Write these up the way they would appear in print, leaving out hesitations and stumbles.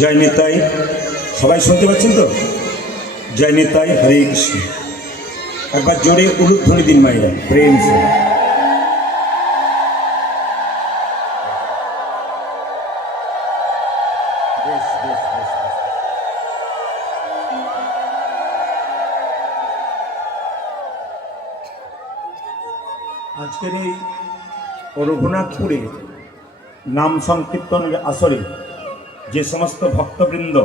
জয় নিতাই। সবাই শুনতে পাচ্ছেন তো? জয় নিতাই, হরে কৃষ্ণ। একবার জোরে উলুধ্বনি দিন মায়েরা, প্রেম সে। আজকের এই রঘুনাথপুরে নাম সংকীর্তনের আসরে যে সমস্ত ভক্তবৃন্দ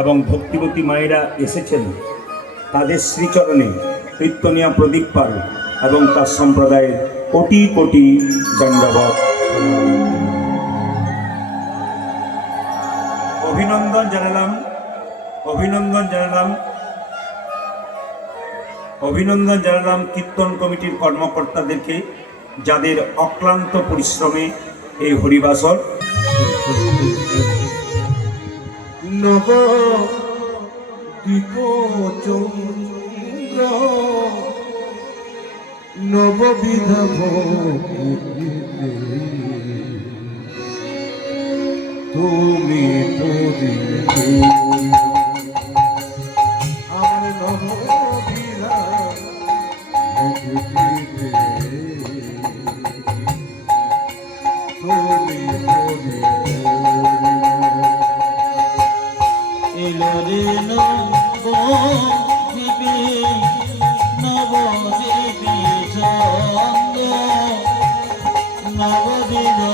এবং ভক্তিবতী মায়েরা এসেছেন, তাদের শ্রীচরণে কীর্তনিয়া প্রদীপ পাল এবং তার সম্প্রদায়ের কোটি কোটি দণ্ডবত অভিনন্দন জানালাম। অভিনন্দন জানালাম কীর্তন কমিটির কর্মকর্তাদেরকে, যাদের অক্লান্ত পরিশ্রমে এই হরিবাসর নব দীপচন্দ্র নববিধ তুমি আমার নববিধা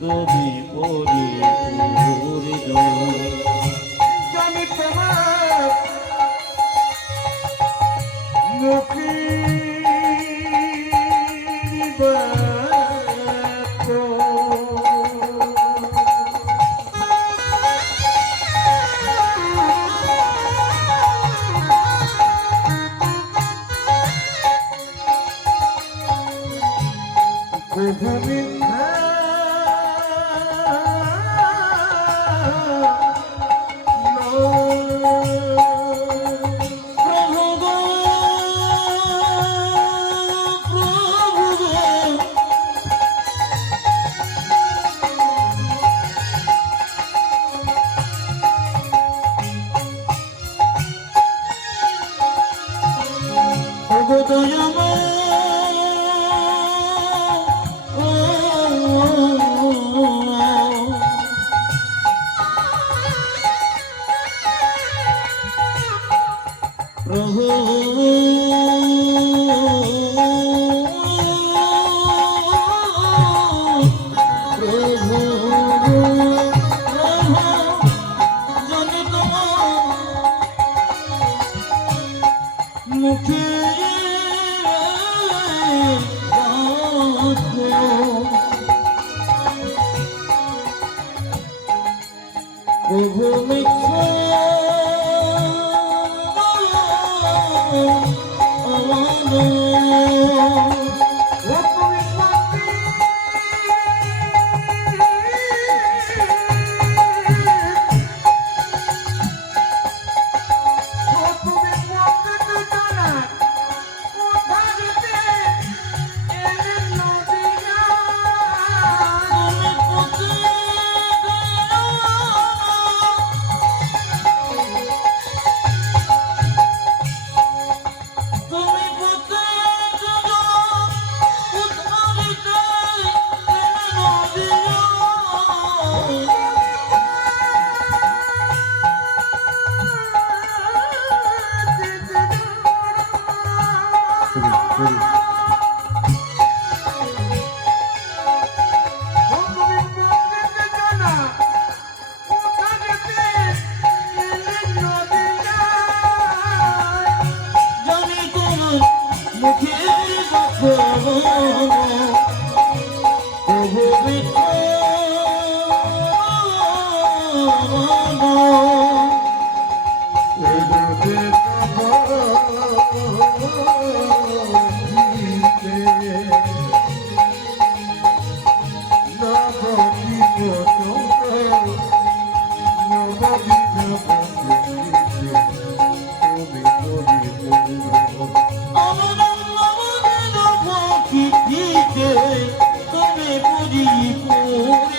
তুমি পরি জানি তোমার মুখী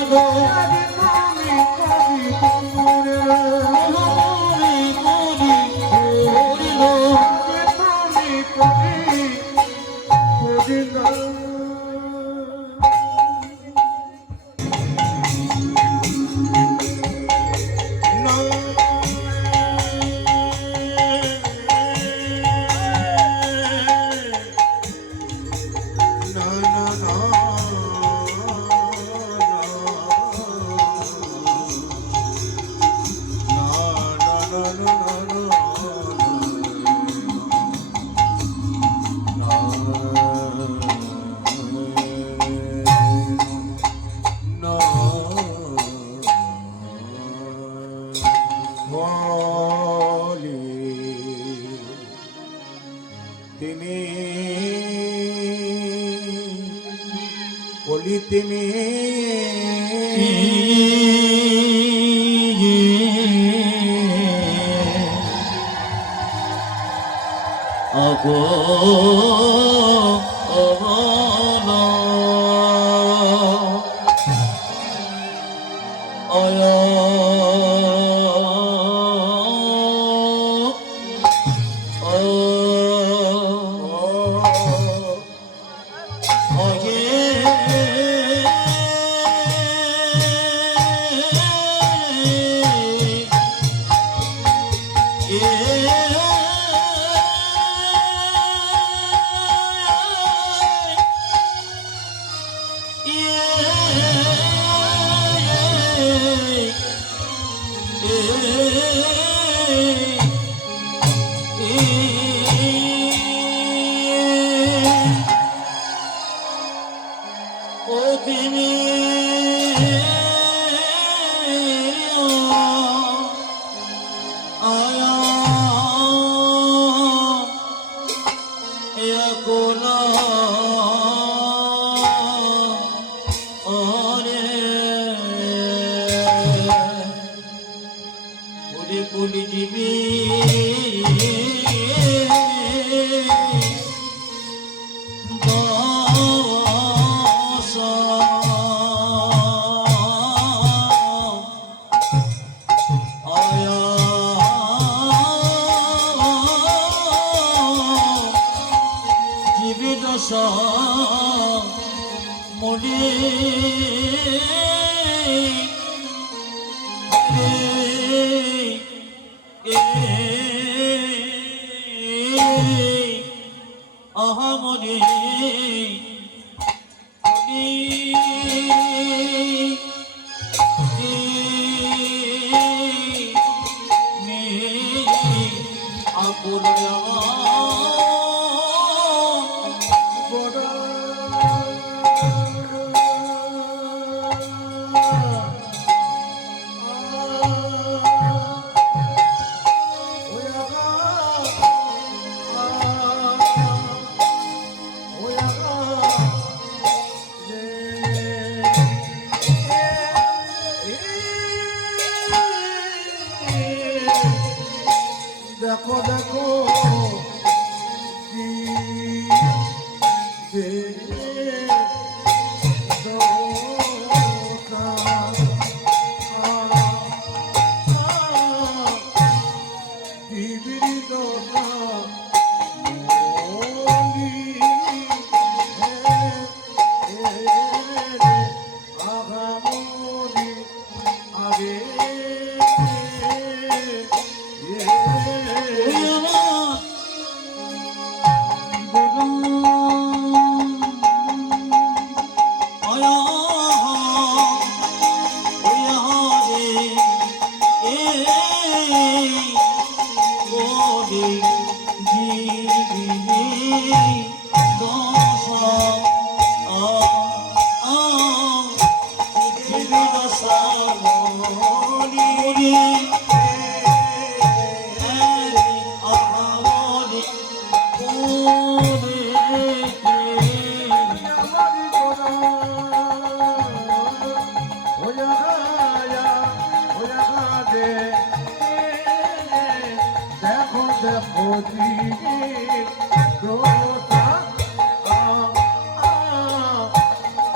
গো আগে তুমি কবি মনের মনে করি করিল আগে তুমি কবি করিল বলি তুমি বলি তুমি আগো দেখো দেখো কি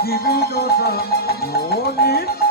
জীবিত মনি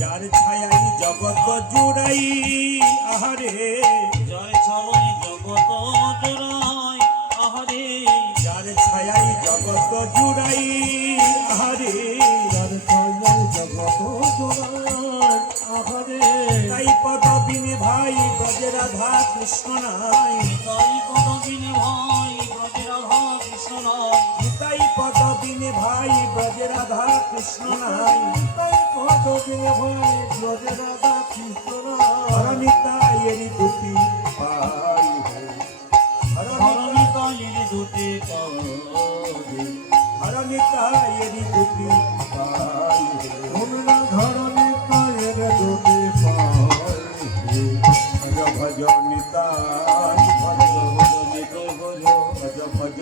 যার ছায়াই জগৎ জুড়াই আহারে, জয় ছয় জগত জোড়াই আহারে, যার ছায়াই জগৎ জুড়াই আহারে, যার ছায়াই জগৎ জোড়াই আহারে, তাই পদবিনে ভাই ব্রজে রাধা কৃষ্ণ নাই, তাই পদবিনে ভাই ব্রজে রাধা কৃষ্ণ নাই, তাই পদবিনে ভাই ব্রজে রাধা কৃষ্ণ নাই, তাই পদবিনে ভাই ব্রজে রাধা কৃষ্ণ নাই, হরনিতায়েরি দুটি পাই হে, হরনিতায়ের দুটি পাই, হরনিতায়েরি দুটি পাই হে, তোমরা ধরণী পায়ের দুটি পাই হে, ভজ নিতাই ভজ ভজ ভজ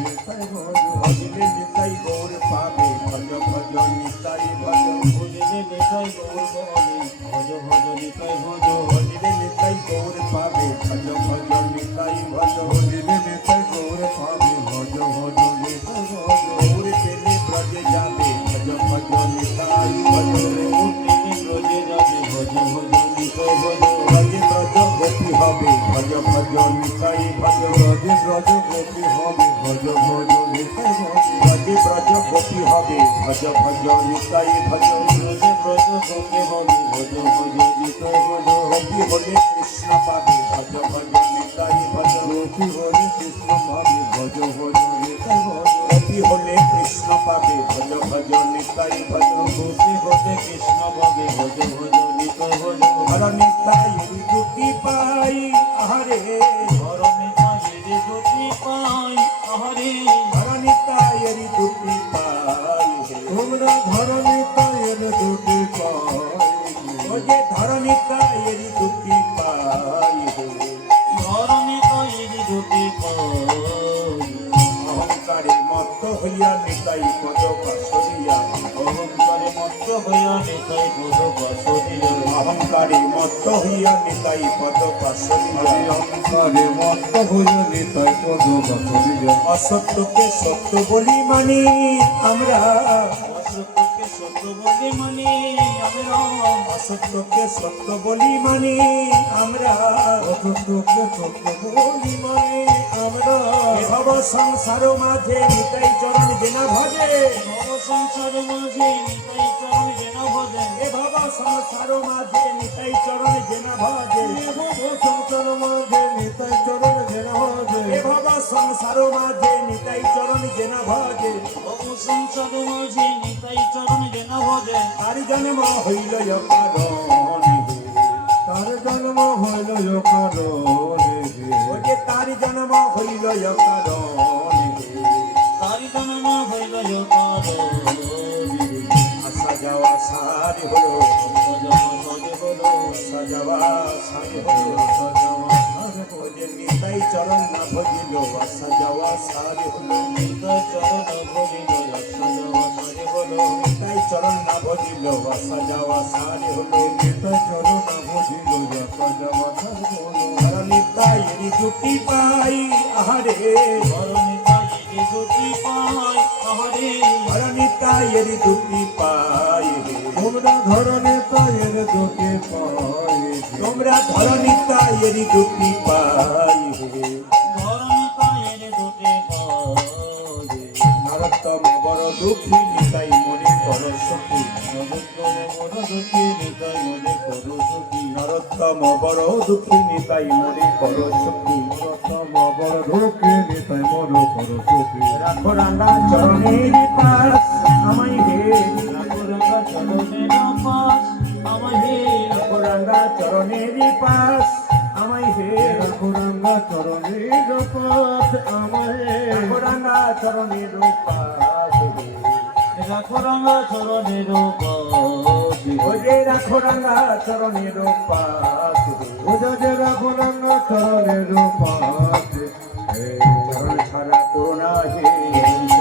নিতাই ভজ ভজলে নিতাই গৌর পাবে ভজ ভজ নিতাই ভজ ভজলে নিতাই গৌর পাবে, ভজ ভজ নিতাই ভজ, ভজলে নিতাই গৌর পাবে ভজ ভজ নিতাই ভজ ভজিলে নিতাই গৌর পাবে ভজ ভজ নিতাই ভজ, গৌর পেলে ব্রজে যাবে ভজ ভজ নিতাই ভজ তিনি ব্রজে যাবে, ভজ ভজ নিতাই ভজ, ব্রজে ব্রজ গতি হবে ভজ ভজ নিতাই ভজ ব্রজে ব্রজ গোপী হবে ভজ ভজ নিতাই ভজ, ব্রজে ব্রজ গতি হবে ভজ ভজ নিতাই ভজ ব্রজে ব্রজ গোপে হবে, ভজ ভজ নিতাই ভজ, গতি হলে কৃষ্ণ পাবে ভজ ভজ নিতাই ভজ গোপী হরে কৃষ্ণ ভাবে ভজ ভজ নিতাই ভজ, গতি হলে কৃষ্ণ পাবে ভজ ভজ নিতাই ভজ গোপে গোপে কৃষ্ণ পাবে, ভজ ভজ নিতাই ভজ, হর নিতাই দুটি পাই আহারে, হরনিতায়ের দুটি পাই আহারে, হর নিতাই দুটি পাই হে, তোমরা ধরণী পায়ের দুটি পাই ও যে ধর নিতাই দুটি পাই হে, হরনিতায়ের দুটি পাই, অহংকারে মত্ত হইয়া নিতাই পদ পাশরিয়া, অহংকারে মত্ত হইয়া নিতাই পদ পাশরিয়া, অহংকারে মত্ত হইয়া নিতাই পদ পাশরিয়া, অহংকারে মত্ত হইয়া নিতাই পদ বাসরিয়া, অসত্যকে সত্য বলি মানি আমরা, অসত্যকে সত্য বলে মানে আমরা, অসত্যকে সত্য বলি মানি আমরা, অসত্যকে সত্য বলি মানে আমরা, এ ভব সংসার মাঝে নিতাই চরণ জেনা ভজে, ভব সংসার মাঝে নিতাই চরণ যেন ভজে, এ ভব সংসার মাঝে নিতাই চরণ জেনা ভজে, সংসার মাঝে নিতাই চরণ জেনা ভজে, এ ভব সংসার মাঝে নিতাই চরণ জেনা ভজে, ভব সংসার মাঝে নিতাই চরণ যেন ভজে, আর জন্ম হইল কারণ তার জন্ম হইল কারণে, ওকে তার জন্ম হইল কারণ তারি জন্ম হইল কারণে, আসা যাওয়া সারি হলো, সজা সজে বলো, আসা যাওয়া সারি হলো, ওদের নিতাই চরণ না ভজিল আসা যাওয়া সারে হলো নিতাই চরণ ভজিল আসা যাওয়া সারে হলো নিতাই চরণ না ভজিল আসা যাওয়া সারে হলো নিতাই চরণ ভজিল আসা যাওয়া সারে হলো তারা নিতাই দুটি পাই আহারে নিতাই দুটি পাই আহারে তারা নিতাই দুটি পাই তোমরা ধরনে তাইয়ের দুটি পাই তোমরা ধর নিতাই দুটি পাই নিতাই দুটি পাই নরোত্তম বড় দুঃখী নিতাই মনে কর সখী নরোত্তম বড় দুঃখী নিতাই মনে করো সুখী নরোত্তম বড় দুঃখী নিতাই মনে কর সখী নরোত্তম বড় দুঃখী নিতাই মন কর সুখী রাখো রাঙা চরণের পাশ আমায় হে রাখা চরণের পাশ আমায় রাখো রাঙা চরণের পাশ আমায় হে রাখুরাঙ্গা চরণের পথ আমায় রাখো রাঙা চরণের পাশ রাখো রাঙা চরণের পাশ ওরে রাখো রাঙা চরণের পাশ ওজা যে রাখুরাঙ্গা চরণের পথ চরণ ছাড়া করোনা হে চরণ ছাড়া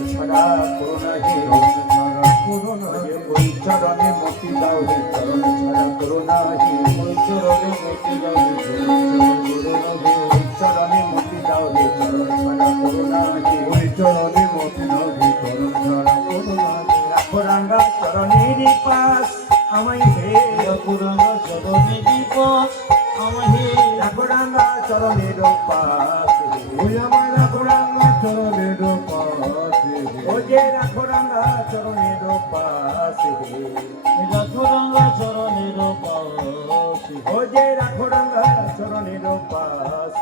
করোনা হে ওই চরণে মতি দাও হে চরণ ছাড়া করোনা হে ওই চরণে মতি দাও হে চরণে মতি দাও হে চরণ ছাড়া করোনা হে ওই চরণে মতি নদী চরণ ছাড়া করোনা রাখো রাঙ্গা চরণের পাশ আমায় হে রাখো রাঙা চরণের পাশ আমায় রাখো রাঙ্গা চরণের পাশ ওই আমার রাখুরাঙ্গা চরণের পথ ও যে রাখো রাঙ্গা চরণের পাশ রাখো রাঙা চরণের পাশ ও যে রাখো রাঙ্গা চরণের পাশ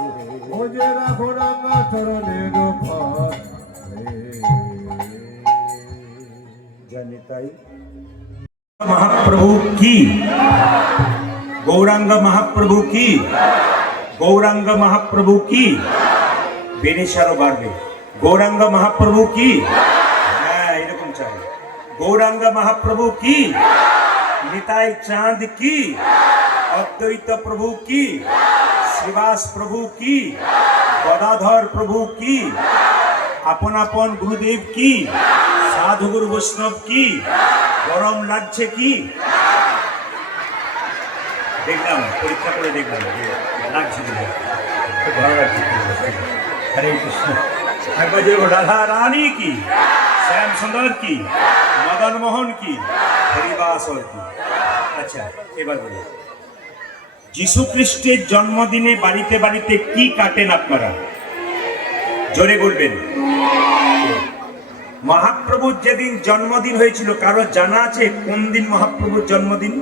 ও যে রাখুরাঙ্গা চরণের পথ জানিতাই महाप्रभु की गौरांग महाप्रभु की गौरांग महाप्रभु की बेनेशारो बाड़बे गौरांग महाप्रभु की हाँ एरकम चाहिए गौरांग महाप्रभु की निताई चांद की अद्वैत प्रभु की श्रीवास प्रभु की गदाधर प्रभु की अपन अपन गुरुदेव की साधु गुरु वैष्णव की গরম লাগছে কি দেখলাম পরীক্ষা করে দেখলাম যে লাগছে খুব ভালো লাগছে হরে কৃষ্ণ একবার যে রাধা রানী কি শ্যাম সুন্দর কি মদন মোহন কি হরিবাসর কি আচ্ছা এবার বলি যিশু খ্রিস্টের জন্মদিনে বাড়িতে বাড়িতে কি কাটেন আপনারা জোরে বলবেন মহাপ্রভুর যেদিন জন্মদিন হয়েছিল কারো জানা আছে কোন দিন মহাপ্রভুর জন্মদিন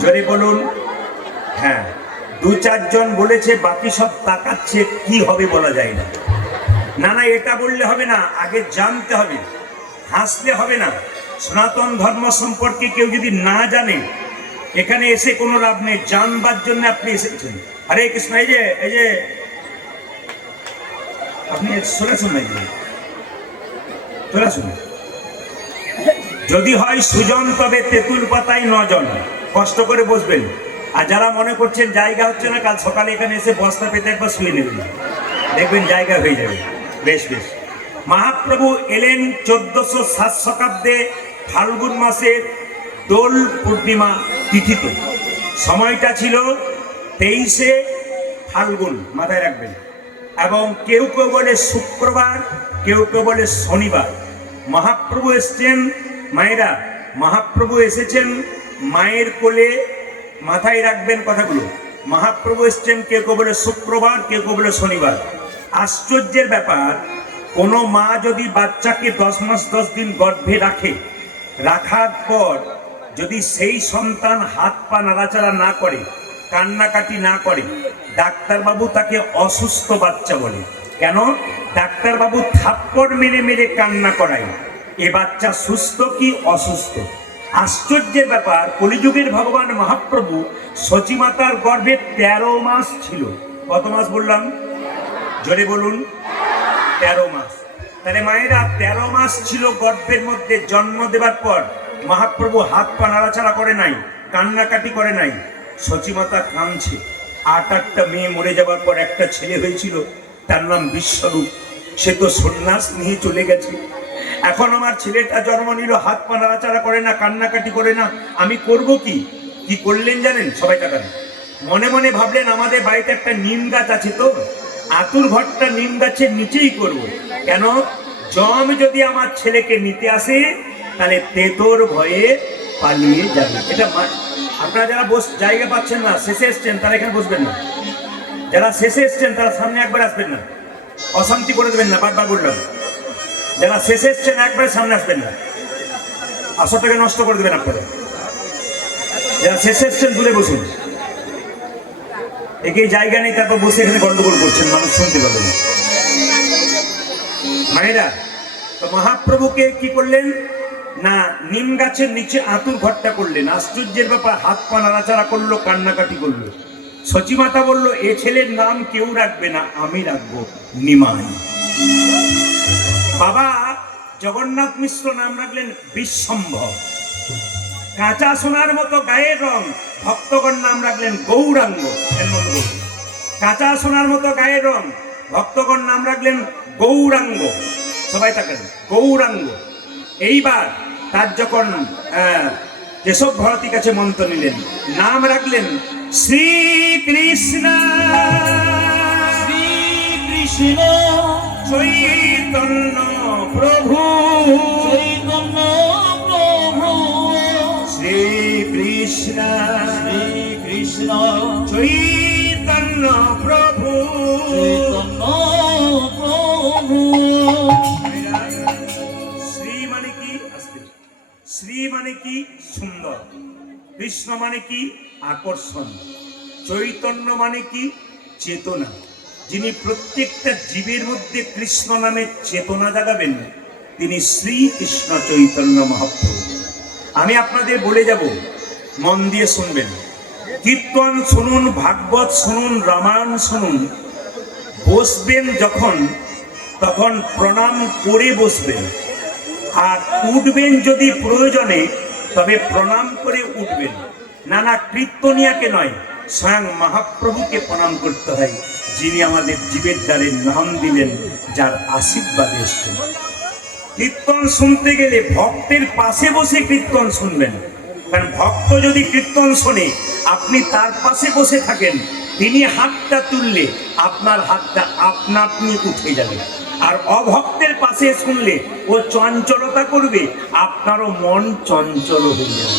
জোরে বলুন হ্যাঁ দু চারজন বলেছে বাকি সব তাকাচ্ছে কি হবে বলা যায় না না না এটা বললে হবে না আগে জানতে হবে হাসলে হবে না সনাতন ধর্ম সম্পর্কে কেউ যদি না জানে এখানে এসে কোনো লাভ নেই জানবার জন্য আপনি এসেছেন হরে কৃষ্ণ এই যে আপনি শুনেছেন নাকি যদি হয় সুজন তবে তেঁতুল পাতায় 9 জন কষ্ট করে বসবেন আর যারা মনে করছেন জায়গা হচ্ছে না কাল সকালে এখানে এসে বস্তা পেতে একবার শুয়ে নেবেন দেখবেন জায়গা হয়ে যাবে বেশ বেশ মহাপ্রভু এলেন 1407 শতাব্দে ফাল্গুন মাসের দোল পূর্ণিমা তিথিতে সময়টা ছিল 23শে ফাল্গুন মাথায় রাখবেন এবং কেউ কেউ বলে শুক্রবার কেউ কেউ বলে শনিবার মহাপ্রভু এসেছেন মায়েরা মহাপ্রভু এসেছেন মায়ের কোলে মাথায় রাখবেন কথাগুলো মহাপ্রভু এসেছেন কেউ কেউ বলে শুক্রবার কেউ কেউ বলে শনিবার আশ্চর্যের ব্যাপার কোনো মা যদি বাচ্চাকে 10 মাস 10 দিন গর্ভে রাখে রাখার পর যদি সেই সন্তান হাত পা নাড়াচাড়া না করে কান্নাকাটি না করে ডাক্তারবাবু তাকে অসুস্থ বাচ্চা বলে কেন ডাক্তারবাবু থাপ্পড় মেরে মেরে কান্না করায় এ বাচ্চা সুস্থ কি অসুস্থ আশ্চর্যের ব্যাপার কলিযুগের ভগবান মহাপ্রভু সচিমাতার গর্ভে 13 মাস ছিল কত মাস বললাম জোরে বলুন 13 মাস তাহলে মায়েরা 13 মাস ছিল গর্ভের মধ্যে জন্ম দেবার পর মহাপ্রভু হাত পা নাড়াচাড়া করে নাই কান্নাকাটি করে নাই সচিমাতা কাঁদছে আটটা মেয়ে মরে যাবার পর একটা ছেলে হয়েছিল, তার নাম বিশ্বরূপ। সে তো সন্ন্যাস নিয়ে চলে গেছে। এখন আমার ছেলেটা জন্ম নিল, হাত পা নাড়াচাড়া করে না, কান্নাকাটি করে না। আমি করব কি? কি করলেন জানেন? সবাই তাকান। মনে মনে ভাবলেন আমাদের বাড়িতে একটা নিম গাছ আছে, তো আতুর ঘরটা নিম গাছের নিচেই করব। কেন? জম যদি আমার ছেলেকে নিতে আসে তাহলে তেতোর ভয়ে পালিয়ে যাবে। এটা আপনারা যারা জায়গা পাচ্ছেন না, শেষে এসছেন, তারা এখানে বসবেন না। যারা শেষে এসছেন তারা সামনে একবার আসবেন না, অশান্তি করে দেবেন না, বারবার বললাম। যারা শেষে এসছেন একবারে সামনে আসবেন না, আসরটাকে নষ্ট করে দেবেন আপনারা। যারা শেষে এসছেন দূরে বসুন। একেই জায়গা নেই, তারপর বসে এখানে গন্ডগোল করছেন, মানুষ শুনতে পাবেন। মায়েরা, তো মহাপ্রভুকে কি করলেন না, নিম গাছের নিচে আতুর ঘরটা করলেন। আশ্চর্যের ব্যাপার, হাত পা নাড়াচাড়া করলো, কান্নাকাটি করলো। সচিমাতা বলল, এ ছেলের নাম কেউ রাখবে না, আমি রাখবো, নিমাই। বাবা জগন্নাথ মিশ্র নাম রাখলেন বিশ্বম্ভর। কাঁচা সোনার মতো গায়ের রং, ভক্তগণ নাম রাখলেন গৌরাঙ্গ। কাঁচা সোনার মতো গায়ের রং, ভক্তগণ নাম রাখলেন গৌরাঙ্গ। সবাই থাকেন, গৌরাঙ্গ। এইবার তার যখন কেশব ভারতী কাছে মন্ত্র নিলেন, নাম রাখলেন শ্রীকৃষ্ণ। শ্রীকৃষ্ণ চৈতন্য প্রভু, চৈতন্য প্রভু, শ্রীকৃষ্ণ শ্রীকৃষ্ণ চৈতন্য প্রভু, চৈতন্য প্রভু। শ্রী মানে কি? শ্রী মানে কি? সুন্দর। কৃষ্ণ মানে কি? আকর্ষণ। চৈতন্য মানে কি? চেতনা। যিনি প্রত্যেকটা জীবের মধ্যে কৃষ্ণ নামে চেতনা জাগাবেন, তিনি শ্রীকৃষ্ণ চৈতন্য মহাপ্রভু। আমি আপনাদের বলে যাব, মন দিয়ে শুনবেন। কীর্তন শুনুন, ভাগবত শুনুন, রামায়ণ শুনুন। বসবেন যখন, তখন প্রণাম করে বসবেন। আর উঠবেন যদি প্রয়োজনে, তবে প্রণাম করে উঠবেন। নানা কীর্তনিয়াকে নয়, স্বয়ং মহাপ্রভুকে প্রণাম করতে হয়, যিনি আমাদের জীবের দ্বারে নাম দিলেন, যার আশীর্বাদে এসছেন। কীর্তন শুনতে গেলে ভক্তের পাশে বসে কীর্তন শুনবেন। কারণ ভক্ত যদি কীর্তন শোনে, আপনি তার পাশে বসে থাকেন, তিনি হাতটা তুললে আপনার হাতটা আপনা আপনি উঠে যাবে। আর অভক্তের পাশে শুনলে ও চঞ্চলতা করবে, আপনারও মন চঞ্চল হয়ে যাবে।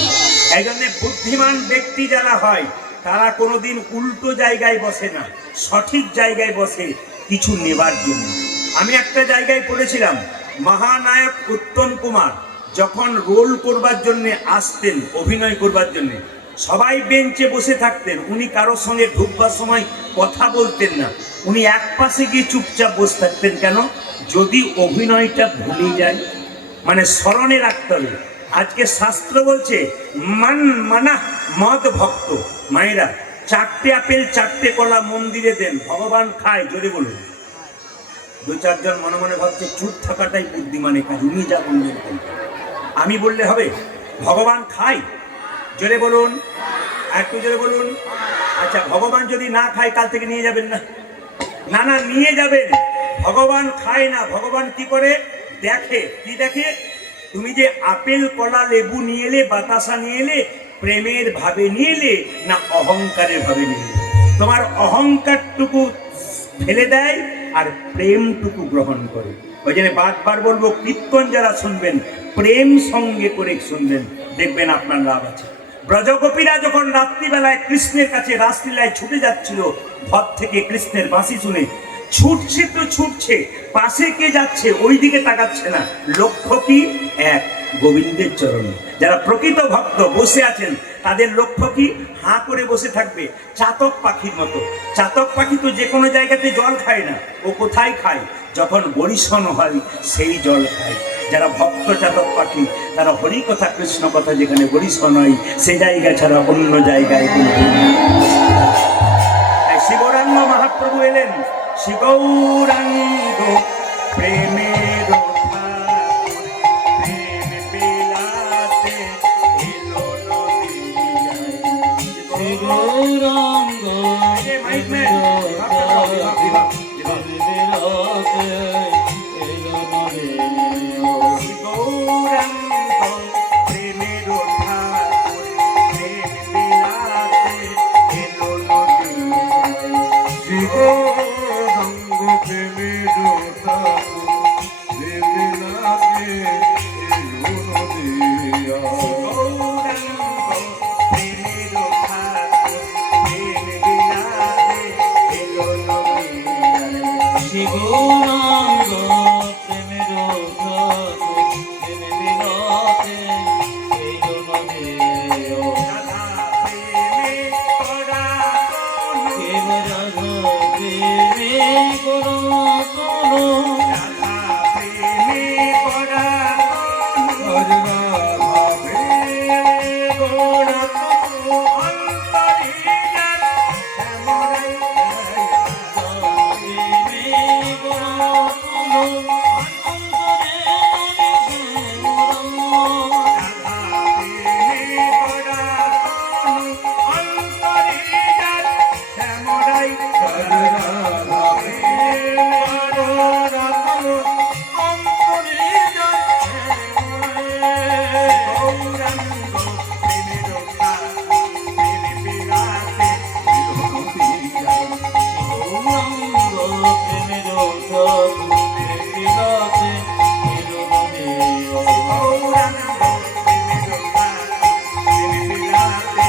এই জন্য বুদ্ধিমান ব্যক্তি যারা হয়, তারা কোনোদিন উল্টো জায়গায় বসে না, সঠিক জায়গায় বসে কিছু নেবার জন্য। আমি একটা জায়গায় পড়েছিলাম, মহানায়ক উত্তম কুমার যখন রোল করবার জন্য আসতেন, অভিনয় করবার জন্য, সবাই বেঞ্চে বসে থাকতেন, উনি কারোর সঙ্গে ঢুকবার সময় কথা বলতেন না। উনি এক পাশে গিয়ে চুপচাপ বসে থাকতেন। কেন? যদি অভিনয়টা ভুলে যায়, মানে স্মরণে রাখতে হবে। আজকে শাস্ত্র বলছে মানা মদ ভক্ত। মায়েরা, 4টে আপেল 4টে কলা মন্দিরে দেন, ভগবান খায়। জোরে বলুন। 2-4 জন মনে মনে ভাবছে চুপ থাকাটাই বুদ্ধিমানের কাজ, উনি যা বললেন। আমি বললে হবে? ভগবান খায়। জোরে বলুন, একটু জোরে বলুন। আচ্ছা, ভগবান যদি না খায়, কাল থেকে নিয়ে যাবেন না? না না, নিয়ে যাবেন। ভগবান খায় না। ভগবান কি করে? দেখে। কি দেখে? তুমি যে আপেল কলা লেবু নিয়ে এলে, বাতাসা নিয়ে এলে, প্রেমের ভাবে নিয়ে এলে না অহংকারের ভাবে নিয়ে এলে? তোমার অহংকারটুকু ফেলে দেয় আর প্রেমটুকু গ্রহণ করে। ওই জন্য বারবার বলবো, কীর্তন যারা শুনবেন, প্রেম সঙ্গে করে শুনবেন, দেখবেন আপনার লাভ আছে। ব্রজগোপীরা যখন রাত্রিবেলায় কৃষ্ণের কাছে রাসলীলায় ছুটে যাচ্ছিল, ঘর থেকে কৃষ্ণের বাঁশি শুনে, ছুটছে তো ছুটছে, পাশে কে যাচ্ছে ওই দিকে তাকাচ্ছে না। লক্ষ্য কি? এক, গোবিন্দের চরণে। যারা প্রকৃত ভক্ত বসে আছেন, তাদের লক্ষ্য কি? হাঁ করে বসে থাকবে, চাতক পাখির মতো। চাতক পাখি তো যে কোনো জায়গাতে জল খায় না। ও কোথায় খায়? যখন বরিশন হয় সেই জল খায়। যারা ভক্ত চাতক পাখি, তারা হরি কথা কৃষ্ণ কথা যেখানে বরিশন হয়, সে জায়গা ছাড়া অন্য জায়গায় শিবরাঙ্গ মহাপ্রভু এলেন। শিবরাঙ্গ প্রেমের বিরাতে এলো নরে গৌরাঙ্গ প্রেমের ঠাকুর প্রেম বিলাতে এলো নদী শিব রঙ্গ প্রেমের ঠাকুর দেবিলাতে এলো নদিয়া গৌরাঙ্গ প্রেমের ঠাকুর প্রেম বিলাতে এলো নদী শিবরাঙ্গ প্রেমের ঠাকুর প্রেম বিলাতে এলো নরে রাধা প্রেমে করা কোনো কেব রাধা প্রেমে করো করো রাধা প্রেমে করা কোনো আজ রাধা প্রেমে গোড়া তনু অন্তরিয়ার শ্যামরাই রাধা প্রেমে করা কোনো অন্তরিয়ার শ্যামরাই আজ রাধা প্রেমে গোড়া তনু অন্তরিয়ার গৌরাঙ্গ প্রেমের ঠাকুর প্রেম বিলাতে গৌরাঙ্গ প্রেমের ঠাকুর প্রেম বিলাতে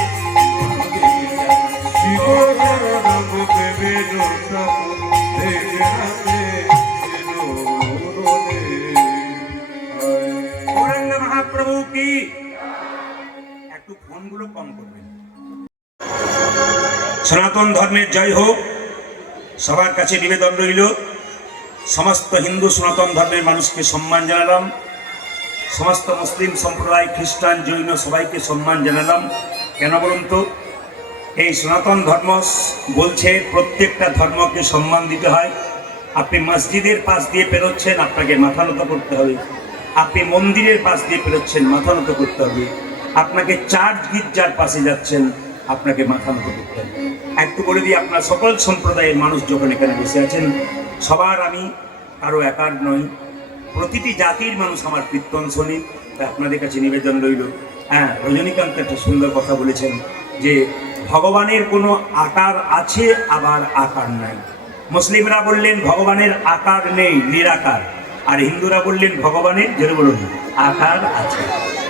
শিব রঙ্গ প্রেমের ঠাকুর দেবিলাতে এলো নদিয়া গৌরাঙ্গ মহাপ্রভু কি একটু ফোনগুলো কম করবেন। সনাতন ধর্মের জয় হোক। সবার কাছে নিবেদন রইল, সমস্ত হিন্দু সনাতন ধর্মের মানুষকে সম্মান জানালাম, সমস্ত মুসলিম সম্প্রদায় খ্রিস্টান জৈন সবাইকে সম্মান জানালাম। কেন বলুন তো? এই সনাতন ধর্ম বলছে প্রত্যেকটা ধর্মকে সম্মান দিতে হয়। আপনি মসজিদের পাশ দিয়ে পেরোচ্ছেন, আপনাকে মাথা নত করতে হবে। আপনি মন্দিরের পাশ দিয়ে পেরোচ্ছেন, মাথা নত করতে হবে। আপনাকে চার্চ গির্জার পাশে যাচ্ছেন, আপনাকে মাথা নত করতে হবে। একটু বলে দিই, আপনার সকল সম্প্রদায়ের মানুষ যখন এখানে বসে আছেন, সবার আমি কারো একার নই, প্রতিটি জাতির মানুষ আমার কীর্তন শোনে। তাই আপনাদের কাছে নিবেদন রইল। হ্যাঁ, রজনীকান্ত একটা সুন্দর কথা বলেছেন যে ভগবানের কোনো আকার আছে, আবার আকার নাই। মুসলিমরা বললেন ভগবানের আকার নেই, নিরাকার। আর হিন্দুরা বললেন ভগবানের, জোরে বলুন, আকার আছে।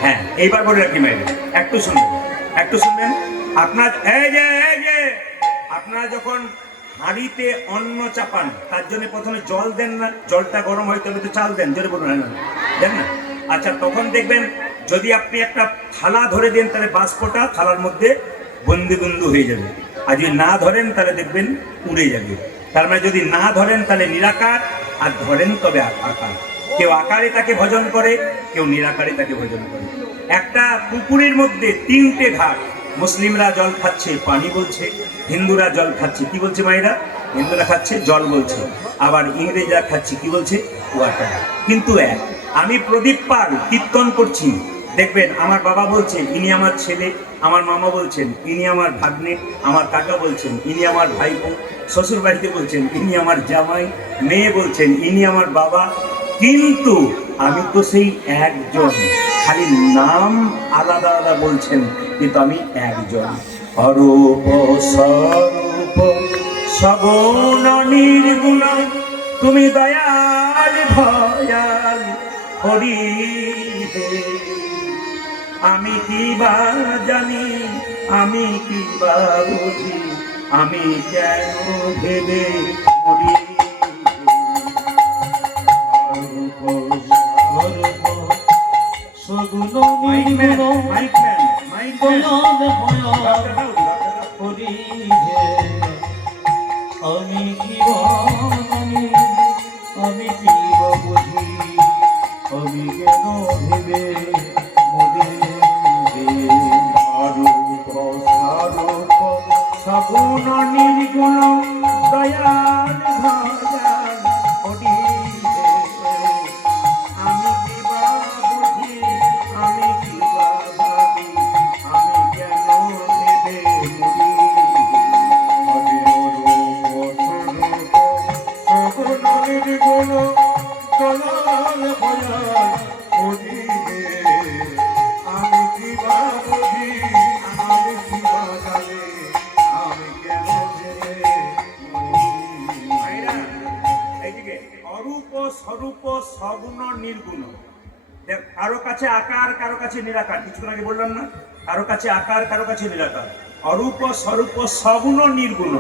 হ্যাঁ, এইবার বলে রাখি মাইরে, একটু শুনবেন, একটু শুনবেন। আপনার এই যে আপনারা যখন হাঁড়িতে অন্ন চাপান, তার জন্য প্রথমে জল দেন না? জলটা গরম হয় তবে তো চাল দেন, জোরে বলুন, না দেন না? আচ্ছা, তখন দেখবেন যদি আপনি একটা থালা ধরে দেন, তাহলে বাষ্পটা থালার মধ্যে বন্দি বন্ধু হয়ে যাবে। আর যদি না ধরেন তাহলে দেখবেন উড়ে যাবে। তার মানে যদি না ধরেন তাহলে নিরাকার, আর ধরেন তবে আকার। কেউ আকারে তাকে ভজন করে, কেউ নিরাকারে তাকে ভজন করে। একটা পুকুরের মধ্যে তিনটে ঘাট, মুসলিমরা জল খাচ্ছে পানি বলছে, হিন্দুরা জল খাচ্ছে কি বলছে মায়েরা? হিন্দুরা খাচ্ছে জল বলছে, আবার ইংরেজরা খাচ্ছে কি বলছে? ওয়াটার। কিন্তু এক, আমি প্রদীপ পাল কীর্তন করছি, দেখবেন আমার বাবা বলছে ইনি আমার ছেলে, আমার মামা বলছেন ইনি আমার ভাগ্নে, আমার কাকা বলছেন ইনি আমার ভাইপো, শ্বশুর বাড়িতে বলছেন ইনি আমার জামাই, মেয়ে বলছেন ইনি আমার বাবা। কিন্তু আমি তো সেই একজন, খালি নাম আলাদা আলাদা বলছেন, কিন্তু আমি একজন। অরূপ স্বরূপ সগুণ নির্গুণ, তুমি দয়াল ভয়াল হরি হে। আমি কি বা জানি, আমি কি বা বুঝি, আমি কেন ভেবে মরি। সগুণ মাইকম্যান, নির্গুণ মাইকম্যান, মাইকম্যান। ভয়াল ভয়াল ডাক্তার দাও, ডাক্তার দাও। হরি হে। আমি কি জানি, আমি কি বা বুঝি, আমি কেন ভেবে মরি রে। অরূপ স্বরূপ সগুণ নির্গুণ দয়াল ভয়াল হরি হে। আমি কি বা বুঝি, আমি কি বা ভাবি, আমি কেন ভেবে মরি। হরি অরূপ স্বরূপ সগুণের গুণ দয়াল ভয়াল হরিবে আমি কি বা বুঝি আমি কি বা জানি আমি কেন জেনে ভাইরা, এইদিকে অরূপ স্বরূপ সগুণ নির্গুণ। দেখ, কারো কাছে আকার কারো কাছে নিরাকার, কিছুক্ষণ আগে বললাম না, কারো কাছে আকার কারো কাছে নিরাকার। অরূপ স্বরূপ সগুণ নির্গুণ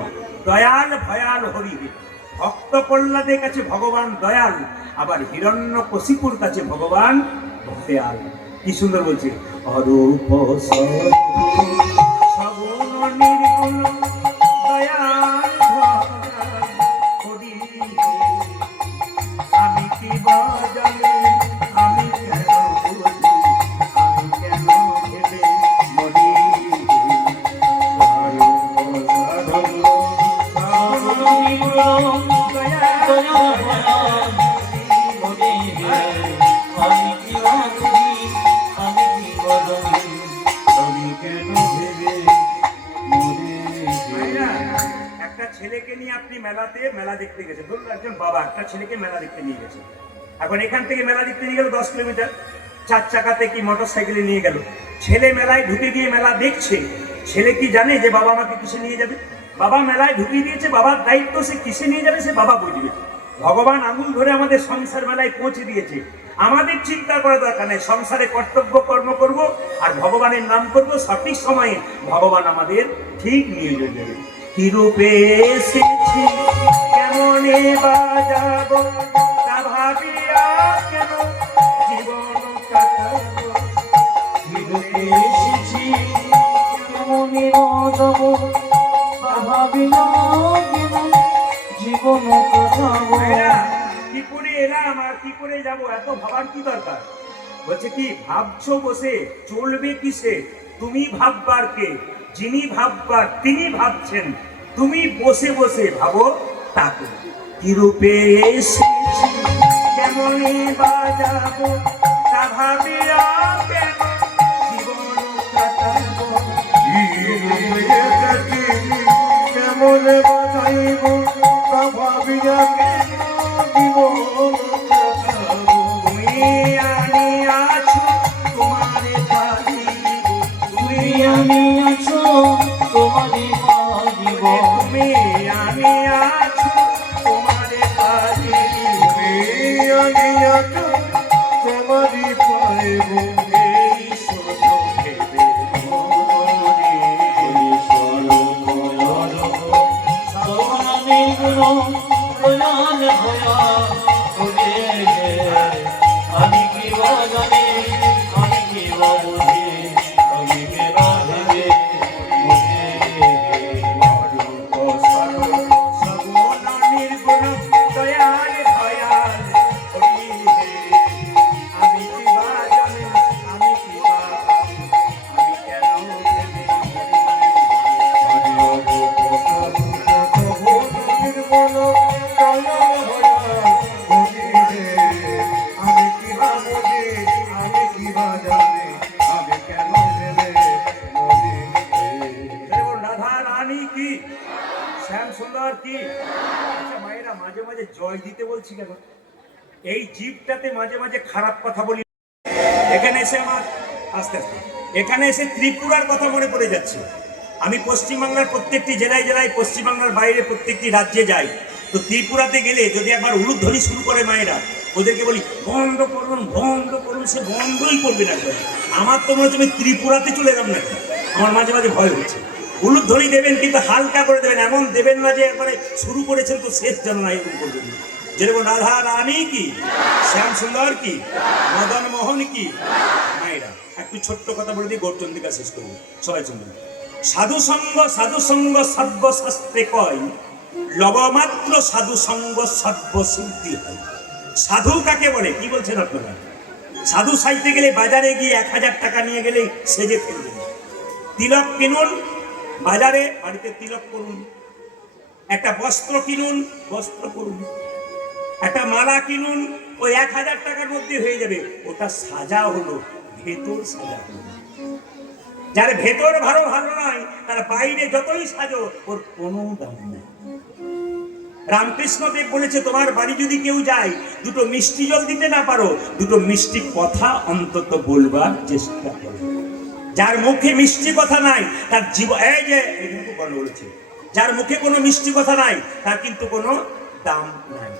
দয়াল ভয়াল হরিবে। ভক্ত প্রহ্লাদের কাছে ভগবান দয়াল, আবার হিরণ্যকশিপুর কাছে ভগবান ভয়াল। কি সুন্দর বলছে, অরূপ স্বরূপ সগুণ নির্গুণ দয়াল ভয়াল হরিবে আমি কি বা জানি আমি কেন বুঝি আমি কেন ভেবে মরি একটা ছেলেকে নিয়ে আপনি মেলা দেখতে গেছেন, ধরুন একজন বাবা একটা ছেলেকে মেলা দেখতে নিয়ে গেছে। এখন এখান থেকে মেলা দেখতে নিয়ে গেল 10 কিলোমিটার, 4 চাকাতে কি মোটর সাইকেলে নিয়ে গেল। ছেলে মেলায় ঢুকে দিয়ে মেলা দেখছে, ছেলে কি জানে যে বাবা আমাকে কিসে নিয়ে যাবে? বাবা মেলায় ঢুকিয়ে দিয়েছে, বাবার দায়িত্ব সে কিসে নিয়ে যাবে সে বাবা বুঝবে। ভগবান আঙুল ধরে আমাদের সংসার মেলায় পৌঁছে দিয়েছে, আমাদের চিন্তা করা দরকার নেই। সংসারে কর্তব্য কর্ম করব আর ভগবানের নাম করব, সঠিক সময়ে ভগবান আমাদের ঠিক নিয়ে যাবে। কি রূপে এসেছি কেমনে বাজাবো তা ভাবিয়া কেন জীবন কাটাবো। কি রূপে এসেছি কেমনে বাজাবো তা ভাবিয়া কেন জীবন কাটাবো। ভাইরা, কি করে এলাম আর কি করে যাব, এত ভাবার কি দরকার? বলছে কি ভাবছো বসে চলবে কিসে, তুমি ভাববার কে, যিনি ভাববার তিনি ভাবছেন, তুমি বসে বসে ভাবো তাকে। কি রূপে এসেছি কেমনে বাজাবো তা ভাবিয়া কেন জীবন কাটাবো। কেমন বাজাইব তা ভাবিয়া কেন জীবন কাটাবো। তুমি আনি আছো তোমারে পারি, তুমি আমি আছো তোমারই পারিব। তুমি আমি আছো তোমারে পারি। তোমারি পাইব এই শোনো ভেবে মনে, আমি কি বা জানি আমি কি বা বুঝি আমি কে বা ভেবে সগুণ নির্গুণ দয়াল ভয়াল হরিবে আমি কি বা জানি আমি কি বা ভাবি, আমি কেন ভেবে আমি কি বা বুঝি আমি কি বা জানি আমি কেন ভেবে মরি। দেখুন, রাধা রানী কি, শ্যাম সুন্দর কি। আচ্ছা মায়েরা, মাঝে মাঝে জয় দিতে বলছি কেন? এই জীবটাতে মাঝে মাঝে খারাপ কথা বলি। এখানে এসে আমার আস্তে আস্তে এখানে এসে ত্রিপুরার কথা মনে পড়ে যাচ্ছে। আমি পশ্চিমবাংলার প্রত্যেকটি জেলায় জেলায়, পশ্চিমবাংলার বাইরে প্রত্যেকটি রাজ্যে যাই। তো ত্রিপুরাতে গেলে যদি একবার উলুধ্বনি শুরু করে মায়েরা, ওদেরকে বলি বন্ধ করুন, সে বন্ধই করবে না। আমার তো মনে হচ্ছে আমি ত্রিপুরাতে চলে এলাম নাকি, আমার মাঝে মাঝে ভয় হচ্ছে। উলুধ্বনি দেবেন কিন্তু হালকা করে দেবেন, এমন দেবেন না যে একবারে শুরু করেছেন তো শেষ যেন না, এরকম করবেন না। যেরকম রাধা রানী কি, শ্যাম সুন্দর কি, মদন মোহন কি। মায়েরা, একটু ছোট্ট কথা বলে দিই, গৌরচন্দ্রিকা শেষ করবো, সবাই শুনবেন। সাধু সঙ্গ সর্বশাস্ত্রে কয়, লবমাত্র সাধু সঙ্গ সর্বসিদ্ধি হয়। সাধু কাকে বলে কি বলছেন আপনারা? সাধু সাইতে গেলে বাজারে গিয়ে 1000 টাকা নিয়ে গেলে সেজে ফেলবেন। তিলক কিনুন বাজারে, বাড়িতে তিলক করুন। একটা বস্ত্র কিনুন, বস্ত্র করুন। একটা মালা কিনুন, ওই 1000 টাকার মধ্যে হয়ে যাবে। ওটা সাজা হলো, ভেতর সাজা হলো। যার ভেতর ভালো নয়, তার বাইরে যতই সাজো ওর কোনো দাম নেই। রামকৃষ্ণদেব বলেছে তোমার বাড়ি যদি কেউ যায়, দুটো মিষ্টি জল দিতে না পারো, দুটো মিষ্টি কথা অন্তত বলবার চেষ্টা করো। যার মুখে মিষ্টি কথা নাই তার জীবন, এই যে এখানে খুব ভালো বলেছে, যার মুখে কোনো মিষ্টি কথা নাই তার কিন্তু কোনো দাম নাই।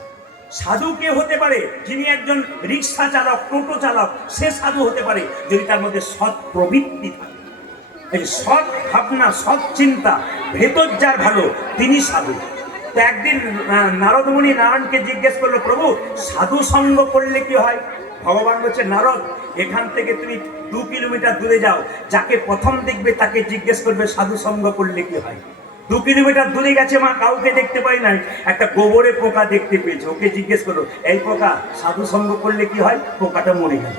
সাধু কে হতে পারে? যিনি একজন রিক্সা চালক, টোটো চালক, সে সাধু হতে পারে যদি তার মধ্যে সৎ প্রবৃত্তি থাকে, এই সৎ ভাবনা, সৎ চিন্তা, ভেতর যার ভালো, তিনি সাধু। তো একদিন নারদ মুনি নারায়ণকে জিজ্ঞেস করলো, প্রভু সাধু সঙ্গ করলে কি হয়? ভগবান বলছে, নারদ এখান থেকে তুমি 2 কিলোমিটার দূরে যাও, যাকে প্রথম দেখবে তাকে জিজ্ঞেস করবে সাধু সঙ্গ করলে কি হয়। 2 কিলোমিটার দূরে গেছে, মা কাউকে দেখতে পাই নাই, একটা গোবরে পোকা দেখতে পেয়েছে, ওকে জিজ্ঞেস করলো, এই পোকা সাধু সঙ্গ করলে কি হয়? পোকাটা মরে গেল।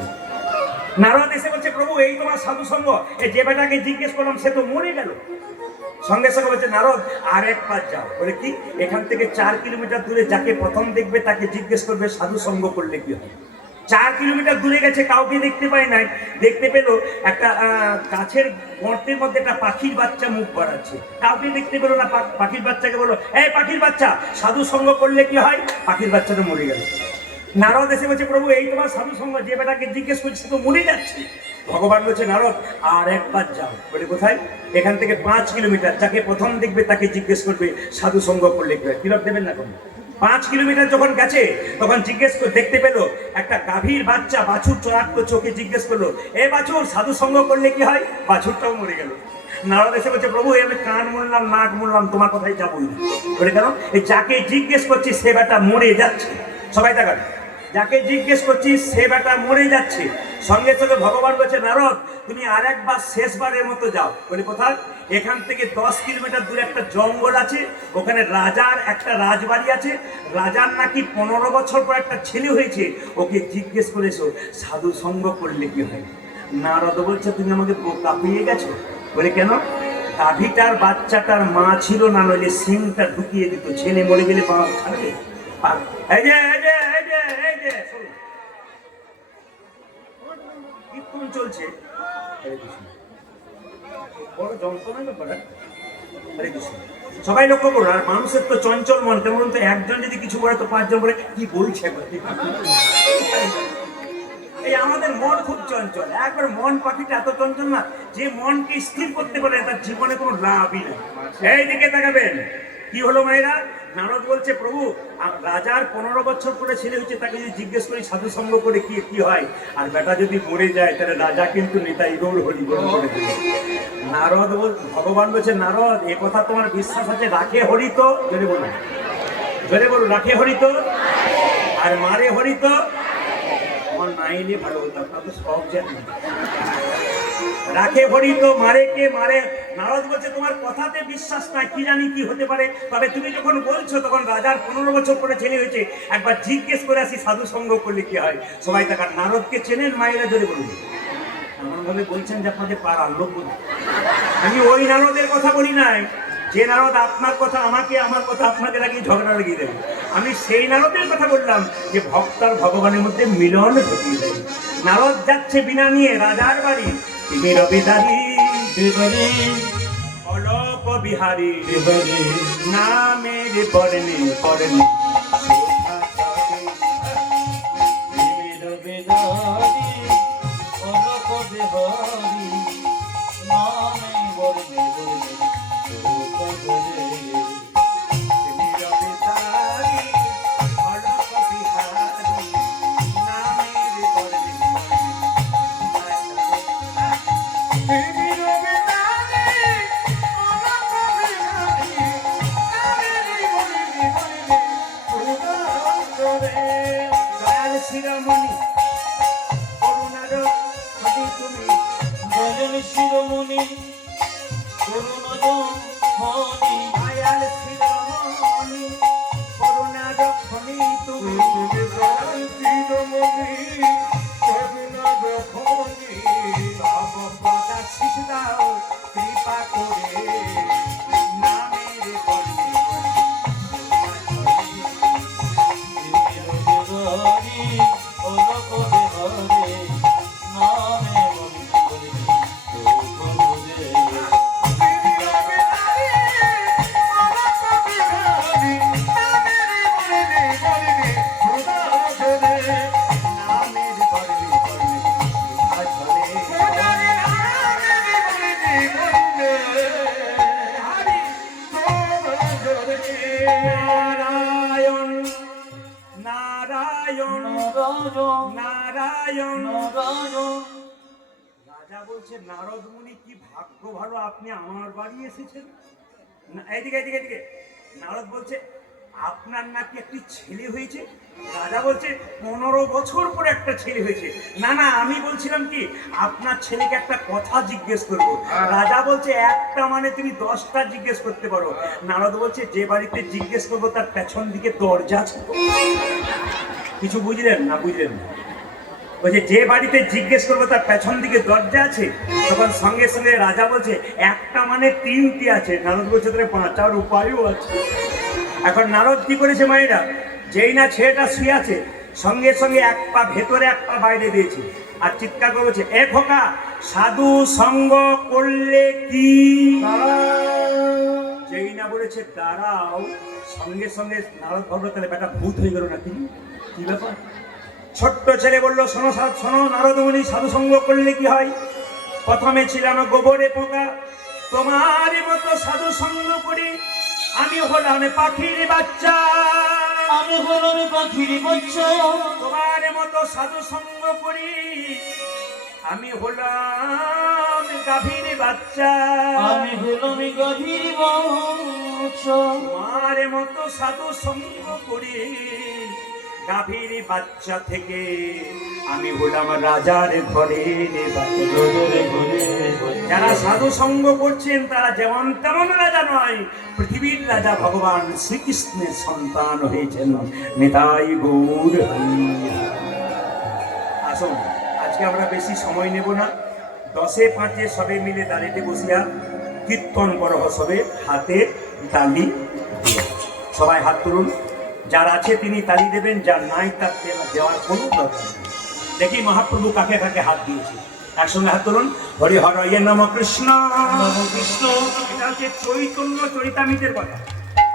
নারদ এসে বলছে, প্রভু এই তোমার সাধু সঙ্গ, এই যে বেটাকে জিজ্ঞেস করলাম সে তো মরে গেল। সঙ্গে সঙ্গে বলছে, নারদ আর একবার যাও। বলে কি? এখান থেকে 4 কিলোমিটার দূরে যাকে প্রথম দেখবে তাকে জিজ্ঞেস করবে সাধু সঙ্গ করলে কি হয়। 4 কিলোমিটার দূরে গেছে, কাউকে দেখতে পাই নাই, দেখতে পেলো একটা গাছের গর্তের মধ্যে একটা পাখির বাচ্চা মুখ বাড়াচ্ছে, কাউকে দেখতে পেলো না। পাখির বাচ্চাকে বলো, এই পাখির বাচ্চা সাধু সঙ্গ করলে কি হয়? পাখির বাচ্চাটা মরে গেল। নারদ এসে বলছে, প্রভু এই তোমার সাধু সঙ্গ, যে বেটাকে জিজ্ঞেস করছি তো মরে যাচ্ছে। ভগবান বলছে, নারদ আর একবার যাও। বলে কোথায়? এখান থেকে 5 কিলোমিটার, যাকে প্রথম দেখবে তাকে জিজ্ঞেস করবে সাধু সঙ্গ করলে কি হয়। কিরক দেবেন না কোনো। 5 কিলোমিটার যখন গেছে তখন জিজ্ঞেস করে দেখতে পেলো একটা গাভীর বাচ্চা বাছুর চড়াট করছে, ওকে জিজ্ঞেস করলো, এ বাছুর সাধু সঙ্গ করলে কি হয়? বাছুরটাও মরে গেল। নারদ এসে বলছে, প্রভু আমি কান মুড়লাম, নাক মুড়লাম, তোমার কথাই যাবোই না। বলে কেন? এই যাকে জিজ্ঞেস করছি সে বেটা মরে যাচ্ছে। সবাই তাকান, যাকে জিজ্ঞেস করছি সে বেটা মরে যাচ্ছে। সঙ্গে সঙ্গে ভগবান বলছে, নারদ তুমি আর একবার শেষবারের মতো যাও। বলে কোথায়? এখান থেকে 10 কিলোমিটার দূরে একটা জঙ্গল আছে, ওখানে রাজার একটা রাজবাড়ি আছে, রাজার নাকি 15 বছর পর একটা ছেলে হয়েছে, ওকে জিজ্ঞেস করেছো সাধু সঙ্গ করলে কি হয়। নারদ বলছে, তুমি আমাকে বোকা পেয়ে গেছো। বলে কেন? গাভীটার বাচ্চাটার মা ছিল না, নইলে সিংটা ঢুকিয়ে দিত, ছেলে মরে গেলে বাবা ছাড়বে। এই যে এই যে এই যে এই যে কীর্তন চলছে, বড় যন্ত্রণা ব্যাপার। হরে কৃষ্ণ। সবাই লক্ষ্য করুন। আর মানুষের তো চঞ্চল মন, কেমন তো একজন যদি কিছু বলে তো 5 জন বলে কি বলছে। এই আমাদের মন খুব চঞ্চল, একবার মন পাখিটা এত চঞ্চল না, যে মনকে স্থির করতে পারে তার জীবনে কোনো লাভই নেই। এই দিকে তাকাবেন, কি হলো মায়েরা? নারদ বলছে, প্রভু রাজার 15 বছর পরে ছেলে হচ্ছে, তাকে যদি জিজ্ঞেস করি সাধু সঙ্গ করে কি হয়, আর বেটা যদি মরে যায় তাহলে রাজা কিন্তু নিতাই গৌর হরি বল করে দেবে। নারদ ভগবান বলছে, নারদ এ কথা তোমার বিশ্বাস আছে? রাখে হরি তো, জোরে বলুন, জোরে বলুন, রাখে হরি তো আর মারে হরি তো। আমার নাইলে ভালো হতো, আপনার তো সব জানি। রাখে হরি তো মারে কে? মারে। নারদ বলছে, তোমার কথাতে বিশ্বাস নাই, কি জানি কি হতে পারে, তবে তুমি যখন বলছো তখন রাজার 15 বছর পরে ছেলে হয়েছে, একবার জিজ্ঞেস করে আসি সাধু সঙ্গ করলে কি হয়। সবাই তাকান। নারদকে চেনেন মায়েরা? জোরে বলুন। এমন ভাবে বলছেন যে আপনাদের পাড়ার লোক বলুন। আমি ওই নারদের কথা বলি নাই, যে নারদ আপনার কথা আমাকে, আমার কথা আপনাকে লাগিয়ে ঝগড়া লাগিয়ে দেবে। আমি সেই নারদের কথা বললাম যে ভক্ত আর ভগবানের মধ্যে মিলন ঘটিয়ে দেবে। নারদ যাচ্ছে বিনা নিয়ে রাজার বাড়ি, বিদারী অলোক বিহারী নামের বর্ণে বর্ণে শিরোমণি করুণার খনি তুমি, দয়াল শিরোমণি করুণার খনি, দয়াল শিরোমণি করুণার খনি তুমি, দয়াল শিরোমণি করুণার খনি, তব প্রকাশিস দাও কৃপা করে নামের বর্ণে নামে নারায়ণ নারায়ণ নারায়ণ। নারায়ণ। রাজা বলছে নারদ মুনি কি ভাগ্য ভালো আপনি আমার বাড়ি এসেছেন। এইদিকে এইদিকে এইদিকে। নারদ বলছে আপনার নাকি একটি ছেলে হয়েছে। রাজা বলছে 15 বছর পরে একটা ছেলে হয়েছে। না না আমি বলছিলাম কি আপনার ছেলেকে একটা কথা জিজ্ঞেস করবো। রাজা বলছে একটা মানে তুমি 10টা জিজ্ঞেস করতে পারো। নারদ বলছে যে বাড়িতে জিজ্ঞেস করবো তার পেছন দিকে দরজা আছে। কিছু বুঝলেন না? বুঝলেন না? বলছে যে বাড়িতে জিজ্ঞেস করবো তার পেছন দিকে দরজা আছে। তখন সঙ্গে সঙ্গে রাজা বলছে একটা মানে 3টি আছে। নারদ বলছে তাহলে 5টার উপায়ও আছে। এখন নারদ কি করেছে মায়েরা, যেই না ছেলেটা শুয়ে আছে সঙ্গে সঙ্গে এক পা ভেতরে এক পা বাইরে দিয়েছে আর চিৎকার করেছে এ খোকা সাধু সঙ্গ করলে কি। যেই না বলেছে দাঁড়াও সঙ্গে সঙ্গে নারদ ভাবলো তাহলে বেটা ভূত হয়ে গেল নাকি, কি ব্যাপার। ছোট্ট ছেলে বললো শোনো শোনো নারদমণি সাধু সঙ্গ করলে কি হয়। প্রথমে ছিলাম গোবরে পোকা, তোমার মতো সাধু সঙ্গ করি আমি হলাম পাখির বাচ্চা। আমি হলাম পাখির বাচ্চা। তোমার মতো সাধু সঙ্গ করি আমি হলাম গাভীর বাচ্চা। আমি হলাম গাভীর বাচ্চা। তোমার মতো সাধু সঙ্গ করি গাভীর বাচ্চা থেকে আমি হলাম রাজার ঘরের বাচ্চা। যারা সাধু সঙ্গ করছেন তারা যেমন তেমন রাজা নয়, পৃথিবীর রাজা ভগবান শ্রীকৃষ্ণের সন্তান হয়েছেন। নিতাই গৌর হরি। আসুন আজকে আমরা বেশি সময় নেব না। 10-5 সবে মিলে দাঁড়িয়ে বসিয়া কীর্তন করহ সবে হাতে তালি দিয়ে। সবাই হাত তুলুন। যার আছে তিনি তালি দেবেন, যার নাই তার দেওয়ার কোনো দরকার নেই। দেখি মহাপ্রভু কাকে কাকে হাত দিয়েছে। একসঙ্গে হাত তুলুন। হরি হরয়ে নম কৃষ্ণ কৃষ্ণ। এটা হচ্ছে চৈতন্য চরিতামৃতের কথা।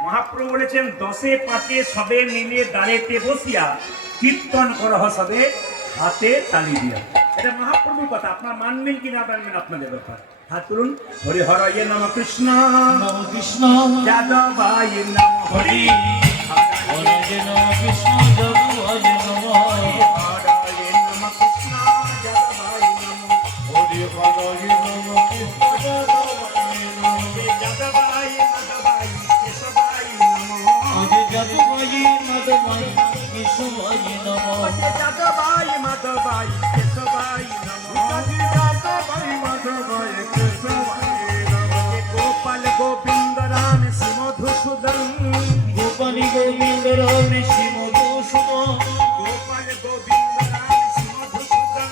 মহাপ্রভু বলেছেন 10-5 সবে মিলে দাঁড়িয়ে বসিয়া কীর্তন করহ সবে হাতে তালি দিয়া। এটা মহাপ্রভুর কথা। আপনার মানবেন কি না মানবেন আপনাদের ব্যাপার। হাত তুলুন। হরি হরয়ে নম কৃষ্ণ নম কৃষ্ণ। যাদবায় নম হরি হরে নম কৃষ্ণ যাদবায় নম। হরয়ে নম কৃষ্ণ যাদবায় নম। হরে হরে নম কৃষ্ণ যাদবায় নম। যাদবায় মাধবায় কেশবায় নম। হরে যাদবায় মাধবায় কেশবায় নম। যাদবায় মাধবায় কেশবায় নম। গোপাল গোবিন্দ রাম শ্রী মধুসূদন। গোপাল গোবিন্দ রাম শ্রী মধুসূদন। গোপাল গোবিন্দ রাম শ্রী মধুসূদন।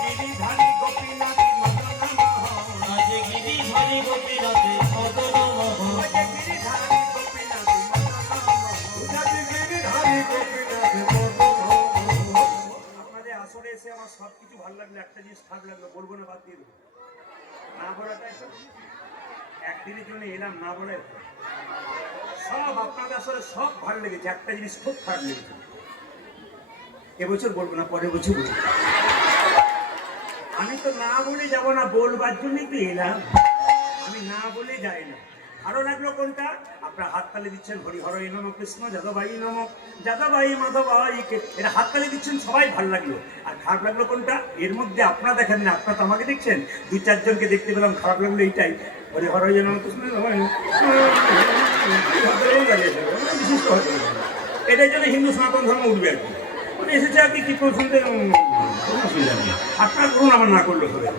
গিরিধারী গোপীনাথ মদন মোহন। আজ গিরিধারী গোপীনাথে মদন মোহন। গিরিধারী গোপীনাথ মদন মোহন। আপনাদের আসরে এসে আমার সবকিছু ভালো লাগলো, একটা জিনিস খারাপ লাগলো, বলবো না বাদ দিয়ে দেবো। না বলাটাই সব। একদিনের জন্য এলাম না বলে সব আপনাদের আসলে সব ভালো লেগেছে, একটা জিনিস খুব খারাপ লেগেছে। এবছর বলবো না, পরের বছর বলবো। আমি তো না বলে যাবো না, বলবার জন্যই তো এলাম। আমি না বলে যাই না। ভালো লাগলো কোনটা? আপনার হাততালি দিচ্ছেন হরি হরয়ে নম কৃষ্ণ যাদবাই নম যাদবাই মাধবাইকে, এটা হাততালি দিচ্ছেন সবাই, ভালো লাগলো। আর খারাপ লাগলো কোনটা? এর মধ্যে আপনারা দেখেন না, আপনারা তো আমাকে দেখছেন, 2-4 জনকে দেখতে পেলাম, খারাপ লাগলো এইটাই। হরি হরয়ে নম কৃষ্ণ এটার জন্য হিন্দু সনাতন ধর্ম উঠবে আর কি। মানে এসেছে আর কি কীর্তন শুনতে, কোনো অসুবিধা নেই। আপনার করুন, আমার না করলো সবাই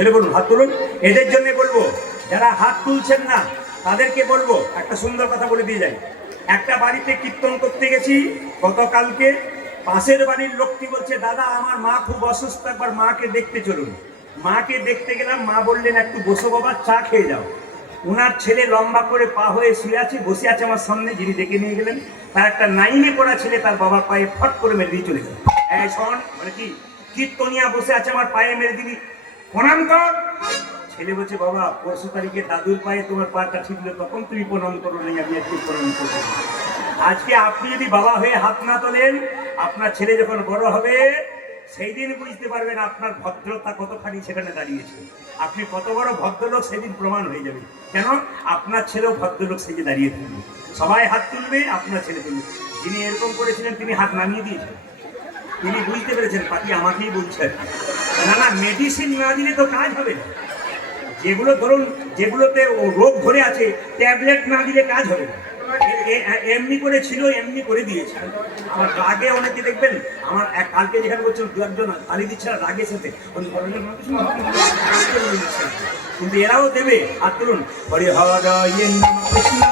এটা বলুন। হাত তুলুন। এদের জন্য বলবো, যারা হাত তুলছেন না তাদেরকে বলবো একটা সুন্দর কথা বলে দিয়ে যাই। একটা বাড়িতে কীর্তন করতে গেছি গতকালকে। পাশের বাড়ির লোকটি বলছে দাদা আমার মা খুব অসুস্থ, একবার মাকে দেখতে চলুন। মাকে দেখতে গেলাম, মা বললেন একটু বসো বাবা, চা খেয়ে যাও। ওনার ছেলে লম্বা করে পা হয়ে শুয়ে আছে, বসে আছে আমার সামনে, যিনি ডেকে নিয়ে গেলেন। তার একটা 9-এ পড়া ছেলে তার বাবার পায়ে ফট করে মেরে দিয়ে চলে গেল। এই শোন, মানে কি কীর্তনিয়া বসে আছে আমার পায়ে মেরে দিলি, প্রণাম কর। ছেলে বলছে বাবা 15 তারিখে দাদুর পায়ে তোমার পাটা ঠিকলো, তখন তুমি প্রণাম করো, নেই আমি একটু প্রণাম করবো। আজকে আপনি যদি বাবা হয়ে হাত না তোলেন, আপনার ছেলে যখন বড় হবে সেই দিন বুঝতে পারবেন আপনার ভদ্রতা কতখানি সেখানে দাঁড়িয়েছে। আপনি কত বড় ভদ্রলোক সেদিন প্রমাণ হয়ে যাবে। কেন? আপনার ছেলেও ভদ্রলোক সেজে দাঁড়িয়ে থাকবে, সবাই হাত তুলবে, আপনার ছেলে তুলবে। যিনি এরকম করেছিলেন তিনি হাত নামিয়ে দিয়েছেন, তিনি বুঝতে পেরেছেন পাতি আমাকেই বলছে আর কি। না না, মেডিসিন না দিলে তো কাজ হবে না। যেগুলো ধরুন যেগুলোতে ও রোগ ধরে আছে, ট্যাবলেট না দিলে কাজ হবে না। এমনি করে ছিল, এমনি করে দিয়েছে। আমার রাগে অনেকে দেখবেন, আমার কালকে যেখানে বলছেন দু একজন তালি দিচ্ছে না রাগে সাথে, কিন্তু এরাও দেবে। আর তুলুন হরে হর কৃষ্ণ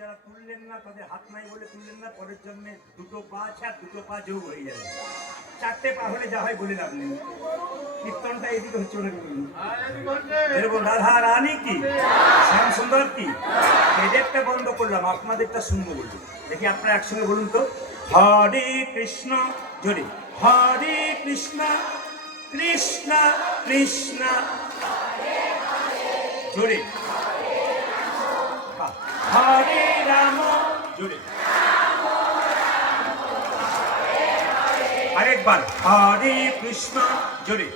যারা তুললেন না তাদের হাত নাই বলে তুললেন না, পরের জন্মে দুটো পা আছে আর দুটো পা যোগ হয়ে যাবে। চারটে পা হলে যা হয় বলে লাভ নেই। কীর্তনটা এদিকে হচ্ছে এরকম রাধা রানী কি শ্যাম সুন্দর কি, এদেরটা বন্ধ করলাম, আপনাদেরটা শুনবো বলবো। দেখি আপনারা একসঙ্গে বলুন তো, হরে কৃষ্ণ জোরে, হরে কৃষ্ণ কৃষ্ণ কৃষ্ণ জোরে, হরে রাম জোরে, আরেকবার হরে কৃষ্ণ জোরে,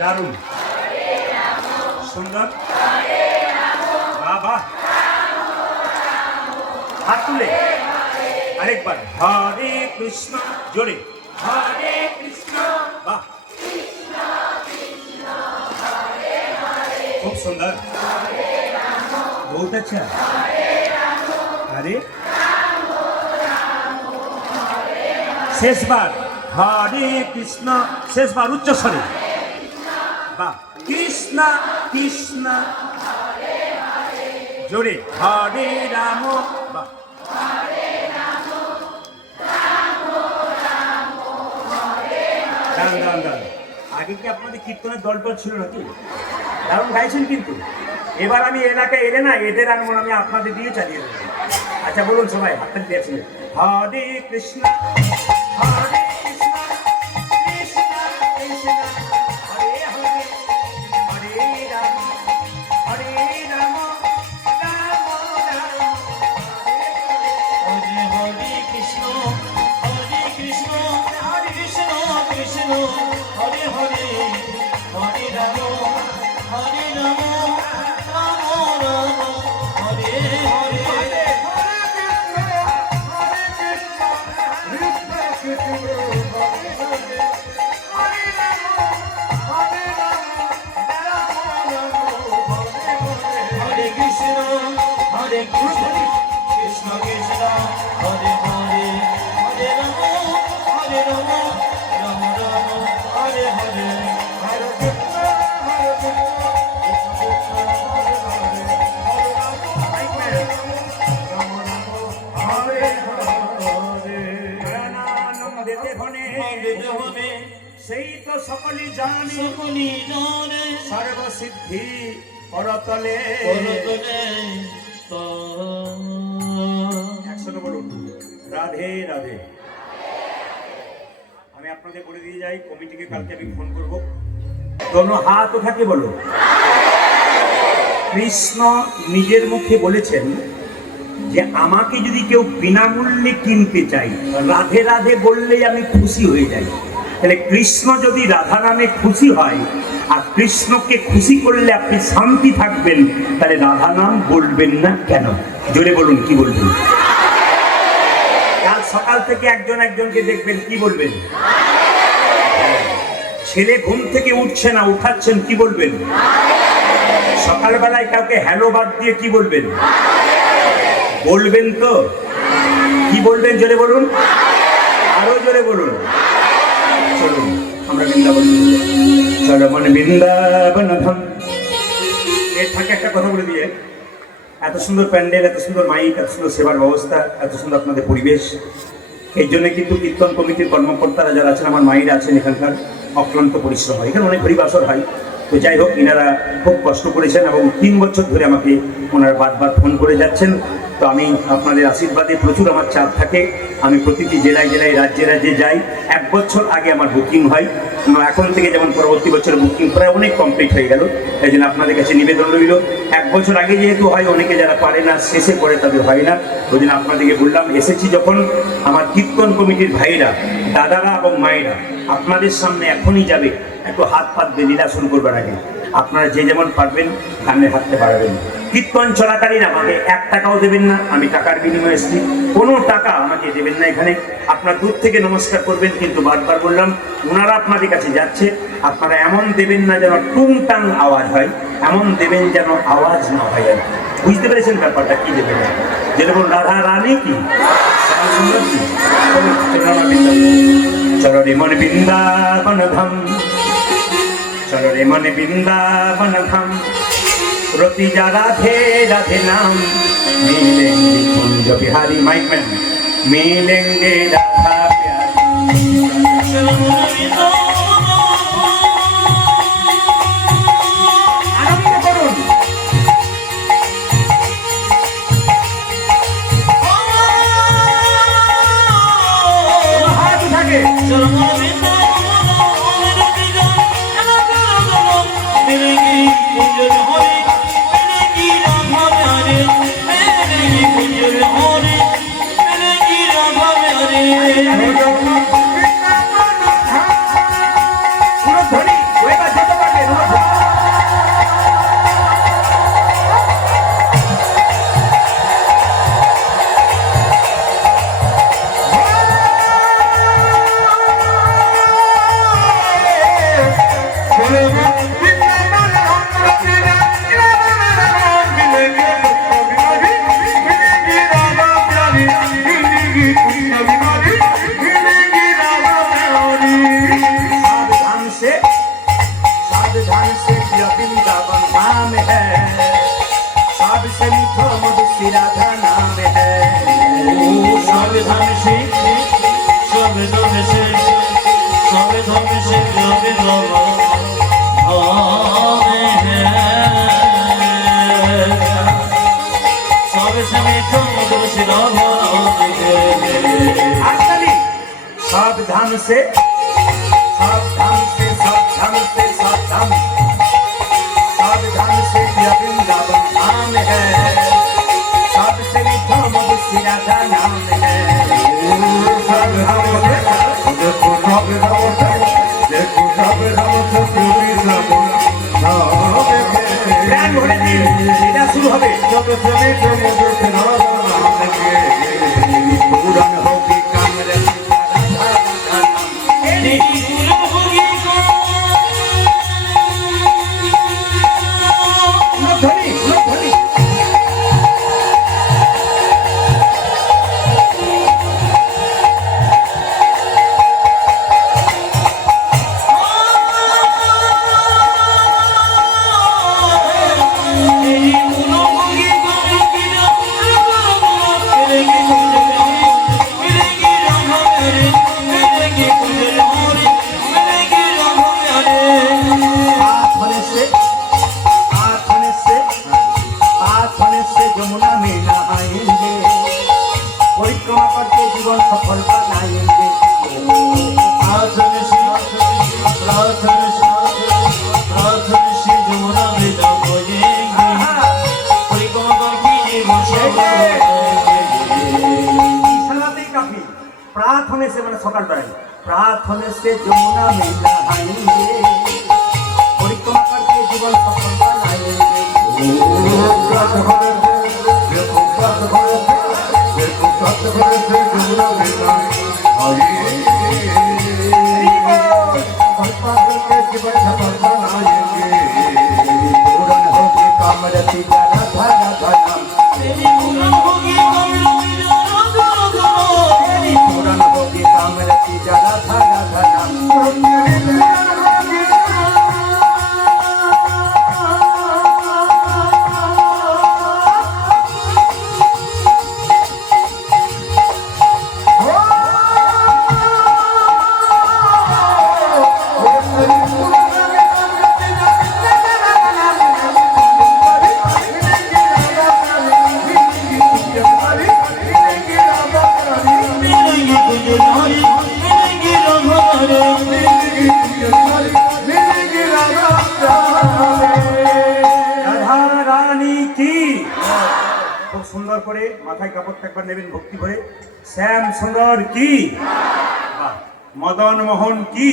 দারুণ সুন্দর, বাবা হাত তুলে আরেকবার হরে কৃষ্ণ জোরে, হরে কৃষ্ণ, বাহ খুব সুন্দর, बहुत अच्छा। अरे शेष बार हरे कृष्ण, शेष बार उच्च स्वरे, वाह कृष्ण कृष्ण जोड़े, हरे राम, वाह দান দান দান। আগে কি আপনাদের কীর্তনের দলটল ছিল নাকি? দারুণ গাইছেন কিন্তু। এবার আমি এলাকায় এলে না এদের আনমন আমি আপনাদের দিয়ে চালিয়ে দেবো। আচ্ছা বলুন সবাই হাতটা দিয়েছেন, হরে কৃষ্ণ হরে কৃষ্ণ কৃষ্ণ কৃষ্ণ হরে হরে, হরে রাম হরে রাম রাম রাম হরে হরে কৃষ্ণ হরে কৃষ্ণ কৃষ্ণ কৃষ্ণ হরে হরে, হরে রাম হরে রাম রাম রাম হরে হরে। হরে কৃষ্ণ হরে কৃষ্ণ কৃষ্ণ কৃষ্ণ হরে হরে, হরে রাম রাম রাম হরে হরে। সেই তো সকলই জানি, সকলি জানে সর্বসিদ্ধি করতলে, একসাথে বলুন রাধে রাধে। আমি আপনাদের বলে দিয়ে যাই, কমিটিকে কালকে আমি ফোন করবো। দোনো হাত উঠাকে বলো। কৃষ্ণ নিজের মুখে বলেছেন যে আমাকে যদি কেউ বিনামূল্যে কিনতে চাই, রাধে রাধে বললেই আমি খুশি হয়ে যাই। তাহলে কৃষ্ণ যদি রাধা নামে খুশি হয় আর কৃষ্ণকে খুশি করলে আপনি শান্তি থাকবেন, তাহলে রাধা নাম বলবেন না কেন? জোরে বলুন, কি বলবেন? কাল সকাল থেকে একজন একজনকে দেখবেন, কি বলবেন? ছেলে ঘুম থেকে উঠছে না, উঠাচ্ছেন, কি বলবেন? সকালবেলায় কাউকে হ্যালো বাদ দিয়ে কি বলবেন? বলবেন তো? কি বলবেন জোরে বলুন, আরো জোরে বলুন। চলুন আমরা বৃন্দাবন চলো মন বৃন্দাবন ধাম। এর থাকে একটা কথা বলে দিয়ে, এত সুন্দর প্যান্ডেল, এত সুন্দর মাইক, এত সুন্দর সেবার ব্যবস্থা, এত সুন্দর আপনাদের পরিবেশ, এই জন্য কিন্তু কীর্তন কমিটির কর্মকর্তারা যারা আছেন, আমার মায়েরা আছেন এখানকার, অক্লান্ত পরিশ্রম হয়। এখানে অনেক হরিবাসর হয়। তো যাই হোক, ইনারা খুব কষ্ট করেছেন এবং 3 বছর ধরে আমাকে ওনারা বারবার ফোন করে যাচ্ছেন। তো আমি আপনাদের আশীর্বাদে, প্রচুর আমার চাপ থাকে, আমি প্রতিটি জেলায় জেলায় রাজ্যে রাজ্যে যাই। 1 বছর আগে আমার বুকিং হয়, এখন থেকে যেমন পরবর্তী বছর বুকিং প্রায় অনেক কমপ্লিট হয়ে গেল। এই জন্য আপনাদের কাছে নিবেদন রইল, 1 বছর আগে যেহেতু হয়, অনেকে যারা পারে না শেষে পড়ে তাদের হয় না। ওই জন্য আপনাদেরকে বললাম, এসেছি যখন আমার কীর্তন কমিটির ভাইরা, দাদারা এবং মায়েরা আপনাদের সামনে এখনই যাবে, একটু হাত পাত দিয়ে লীলা শুরু করবার আগে আপনারা যে যেমন পারবেন সামনে হাঁটতে পারবেন। কীর্তন চলাকালীন আমাকে 1 টাকাও দেবেন না, আমি টাকার বিনিময়ে এসেছি, কোনো টাকা আমাকে দেবেন না। এখানে আপনার দূর থেকে নমস্কার করবেন, কিন্তু বারবার বললাম ওনারা আপনাদের কাছে যাচ্ছে, আপনারা এমন দেবেন না যেন টুংটাং আওয়াজ হয়, এমন দেবেন যেন আওয়াজ না হয়। আর বুঝতে পেরেছেন ব্যাপারটা কি দেবেন? যেরকম রাধা রানী কি চলো রে মন বৃন্দাবন ধাম, চলো রে মন বৃন্দাবন ধাম, রতি যা রাধে রাধে নাম, মিলেंगे कुंज बिहारी माइक में, मिलेंगे राधा प्यारी। आनंद करुन हाथ उठा के सावधान से सावधान से सावधान से सावधान सावधान से यह वृंदावन धाम है, सबसे मीठा मधुर राधा नाम है। सावधान से देखो सावधान से, देखो सावधान से पूरी প্রাণ ভরে দিন, এটা শুরু হবে। सबसे मीठा मधुर राधा नाम है, पूरन होगी कामरे प्रार्थने से मैंने सकाल बेड़ाई, प्रार्थने से जमुना में नहाएंगे, परिक्रमा करके जीवन सफल बनाएंगे। जीवन सफल बनाएंगे, पूरन होगी कामरति राधा राधा नाम, पूरन होगी করে মাথায় কাপড়টা একবার নেবেন ভক্তি করে। শ্যাম সুন্দর কি, বাহ। মদন মোহন কি,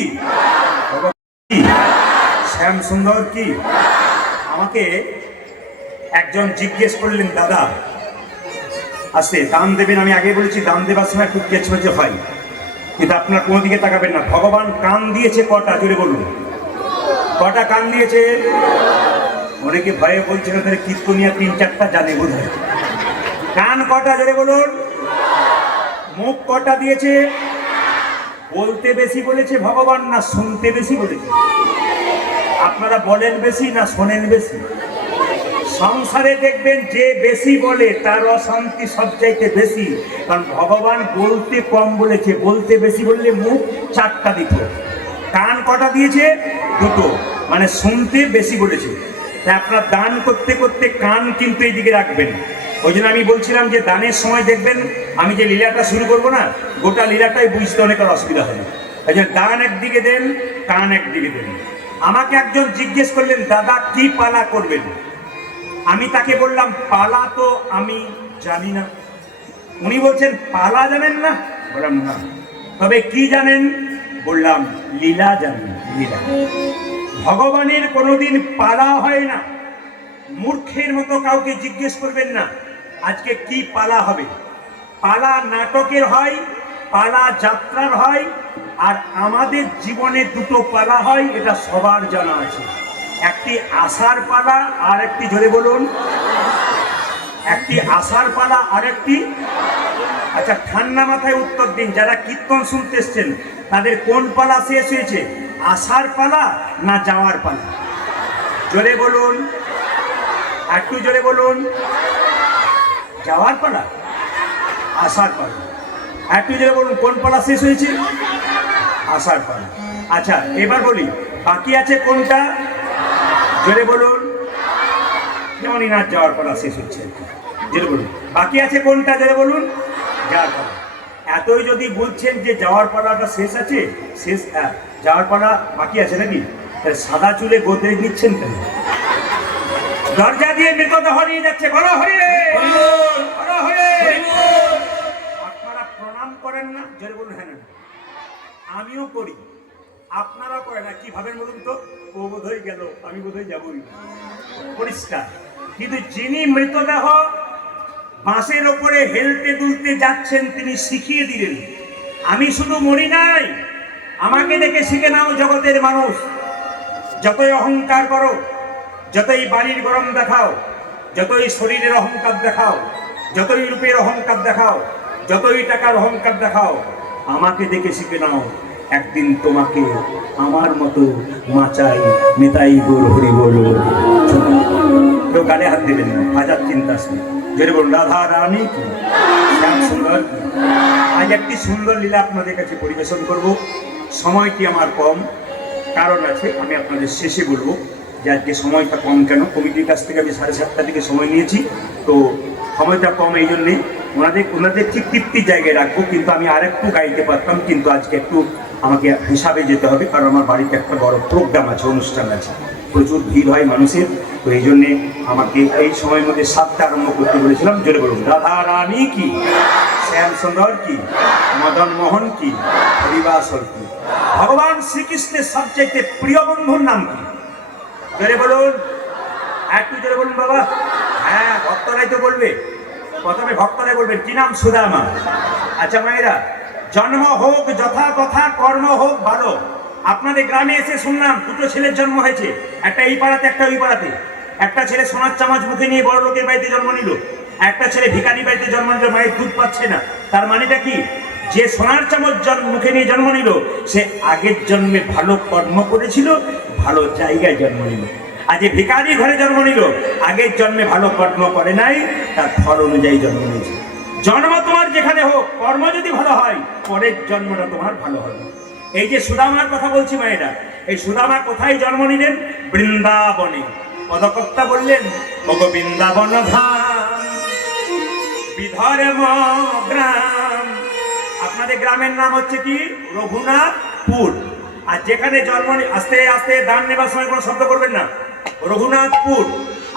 কি? শ্যাম সুন্দর কি। আমাকে একজন জিজ্ঞেস করলেন, দাদা আস্তে দান দেবেন, আমি আগে বলেছি দান দেবার সময় খুব কেচমেচে হয়, কিন্তু আপনার কোনো দিকে তাকাবেন না। ভগবান কান দিয়েছে কটা, জুড়ে বলুন কটা কান দিয়েছে? অনেকে ভয়ে বলছে না, তাহলে কীর্তনিয়া 3-4টা জানে বোধ হয়। কান কটা, জোরে বলুন। মুখ কটা দিয়েছে? বলতে বেশি বলেছে ভগবান না শুনতে বেশি বলেছে? আপনারা বলেন বেশি না শোনেন বেশি? সংসারে দেখবেন যে বেশি বলে তার অশান্তি সবচাইতে বেশি, কারণ ভগবান বলতে কম বলেছে, বলতে বেশি বললে মুখ 4টা দিত। কান কটা দিয়েছে? 2টো, মানে শুনতে বেশি বলেছে। তাই আপনার দান করতে করতে কান কিন্তু এইদিকে রাখবেন। ওই জন্য আমি বলছিলাম যে দানের সময় দেখবেন, আমি যে লীলাটা শুরু করবো না, গোটা লীলাটাই বুঝতে অনেকের অসুবিধা হবে। ওই জন্য দান একদিকে দেন, কান একদিকে দেন। আমাকে একজন জিজ্ঞেস করলেন, দাদা কি পালা করবেন? আমি তাকে বললাম, পালা তো আমি জানি না। উনি বলছেন, পালা জানেন না? বললাম না। তবে কি জানেন? বললাম লীলা জানেন। লীলা, ভগবানের কোনোদিন পালা হয় না। মূর্খের মতো কাউকে জিজ্ঞেস করবেন না আজকে কি পালা হবে। পালা নাটকের হয়, পালা যাত্রার হয়, আর আমাদের জীবনে 2টো পালা হয়, এটা সবার জানা আছে। একটি আষাঢ় পালা আর একটি, জোরে বলুন, একটি আষাঢ় পালা আর একটি। আচ্ছা ঠান্ডা মাথায় উত্তর দিন, যারা কীর্তন শুনতে এসছেন তাদের কোন পালা শেষ হয়েছে, আষাঢ় পালা না যাওয়ার পালা? জোরে বলুন, একটু জোরে বলুন। যাওয়ার পালা, আষাঢ় পালা। একটু জোরে বলুন, কোন পালা শেষ হয়েছে? আষাঢ় পালা। আচ্ছা এবার বলি, বাকি আছে কোনটা? জোরে বলুন। যেমন ইনার যাওয়ার পালা শেষ হচ্ছে, জোরে বলুন। বাকি আছে কোনটা? জোরে বলুন। যাওয়ার পালা। এতই যদি বলছেন যে যাওয়ার পালাটা শেষ আছে, শেষ, যাওয়ার পালা বাকি আছে নাকি? সাদা চুলে গোদরেজ নিচ্ছেন কেন? দরজা দিয়ে মৃতদেহ নিয়ে যাচ্ছে, বলো হরি বলো হরি। আপনারা প্রণাম করেন না? জোরে বলুন। হ্যাঁ না, আমিও করি, আপনারা করেন না। কি ভাবেন বলুন তো? ও বোধহয় গেল, আমি বোধহয় যাবই, পরিষ্কার। কিন্তু যিনি মৃতদেহ বাঁশের ওপরে হেলতে দুলতে যাচ্ছেন, তিনি শিখিয়ে দিলেন। আমি শুধু মরি নাই, আমাকে দেখে শিখে নাও জগতের মানুষ। যতই অহংকার করো, যতই বাড়ির গরম দেখাও, যতই শরীরের অহংকার দেখাও, যতই রূপের অহংকার দেখাও, যতই টাকার অহংকার দেখাও, আমাকে দেখে শিখে নাও। একদিন তোমাকে আমার মতো মাচাই নেতাই গোল হরি বল। কেউ গালে হাত দেবেন না, হাজার চিন্তা আসবে। যদি বলুন রাধা রানী কি, শ্যাম সুন্দর কি। আজ একটি সুন্দর লীলা আপনাদের কাছে পরিবেশন করব। সময়টি আমার কম, কারণ আছে, আমি আপনাদের শেষে বলবো যে আজকে সময়টা কম কেন। কমিটির কাছ থেকে আমি 7:30 থেকে সময় নিয়েছি, তো সময়টা কম এই জন্যে ওনাদের ঠিক তৃপ্তির জায়গায় রাখবো। কিন্তু আমি আর একটু গাইতে পারতাম, কিন্তু আজকে একটু আমাকে হিসাবে যেতে হবে, কারণ আমার বাড়িতে একটা বড় প্রোগ্রাম আছে, অনুষ্ঠান আছে, প্রচুর ভিড় হয় মানুষের। তো এই জন্যে আমাকে এই সময়ের মধ্যে 7টা আরম্ভ করতে বলেছিলাম। জোরে বলুন রাধা রানী কি, শ্যাম সুন্দর কি, মদন মোহন কি, হরিবাসর কি। ভগবান শ্রীকৃষ্ণের সবচাইতে প্রিয় বন্ধুর নাম কি? জোরে বলুন, একটু জোরে বলুন বাবা। হ্যাঁ, ভক্তরাই তো বলবে, প্রথমে ভক্তরাই বলবেন। কি নাম? সুদামা। আচ্ছা মায়েরা, জন্ম হোক যথা তথা, কর্ম হোক ভালো। আপনাদের গ্রামে এসে শুনলাম 2টো ছেলের জন্ম হয়েছে, একটা এই পাড়াতে একটা ওই পাড়াতে। একটা ছেলে সোনার চামচ মুখে নিয়ে বড় লোকের বাড়িতে জন্ম নিল, একটা ছেলে ভিখারি বাড়িতে জন্ম নিল, মায়ের দুধ পাচ্ছে না। তার মানেটা কি? যে সোনার চামচ মুখে নিয়ে জন্ম নিল, সে আগের জন্মে ভালো কর্ম করেছিল, ভালো জায়গায় জন্ম নিল। আর যে ভিখারি ঘরে জন্ম নিল, আগের জন্মে ভালো কর্ম করে নাই, তার ফল অনুযায়ী জন্ম নিয়েছে। জন্ম তোমার যেখানে হোক, কর্ম যদি ভালো হয়, পরের জন্মটা তোমার ভালো হবে। এই যে সুদামার কথা বলছি মায়েরা, এই সুদামা কোথায় জন্ম নিলেন? বৃন্দাবনে। পদকর্তা বললেন, ওগো বৃন্দাবন ধাম বিধর্ম গ্রাম। আপনাদের গ্রামের নাম হচ্ছে কি? রঘুনাথপুর। আর যেখানে জন্ম, আস্তে আস্তে দান নেবার সময় কোনো শব্দ করবেন না, রঘুনাথপুর।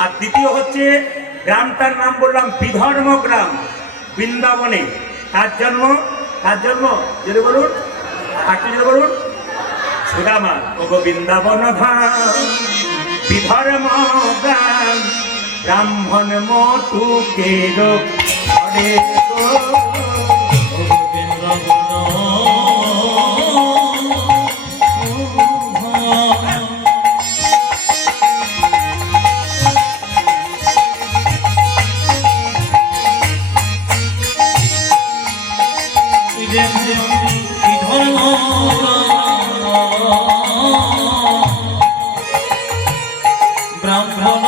আর দ্বিতীয় হচ্ছে গ্রামটার নাম বললাম বিধর্ম গ্রাম, বৃন্দাবনে। তার জন্ম যদি বলুন, একটু যদি বলুন, সুদামা। ওগো বৃন্দাবন ধাম বিধর্ম গ্রাম, ব্রাহ্মণ মটুকের ঘরে গো। ব্রাহ্মণ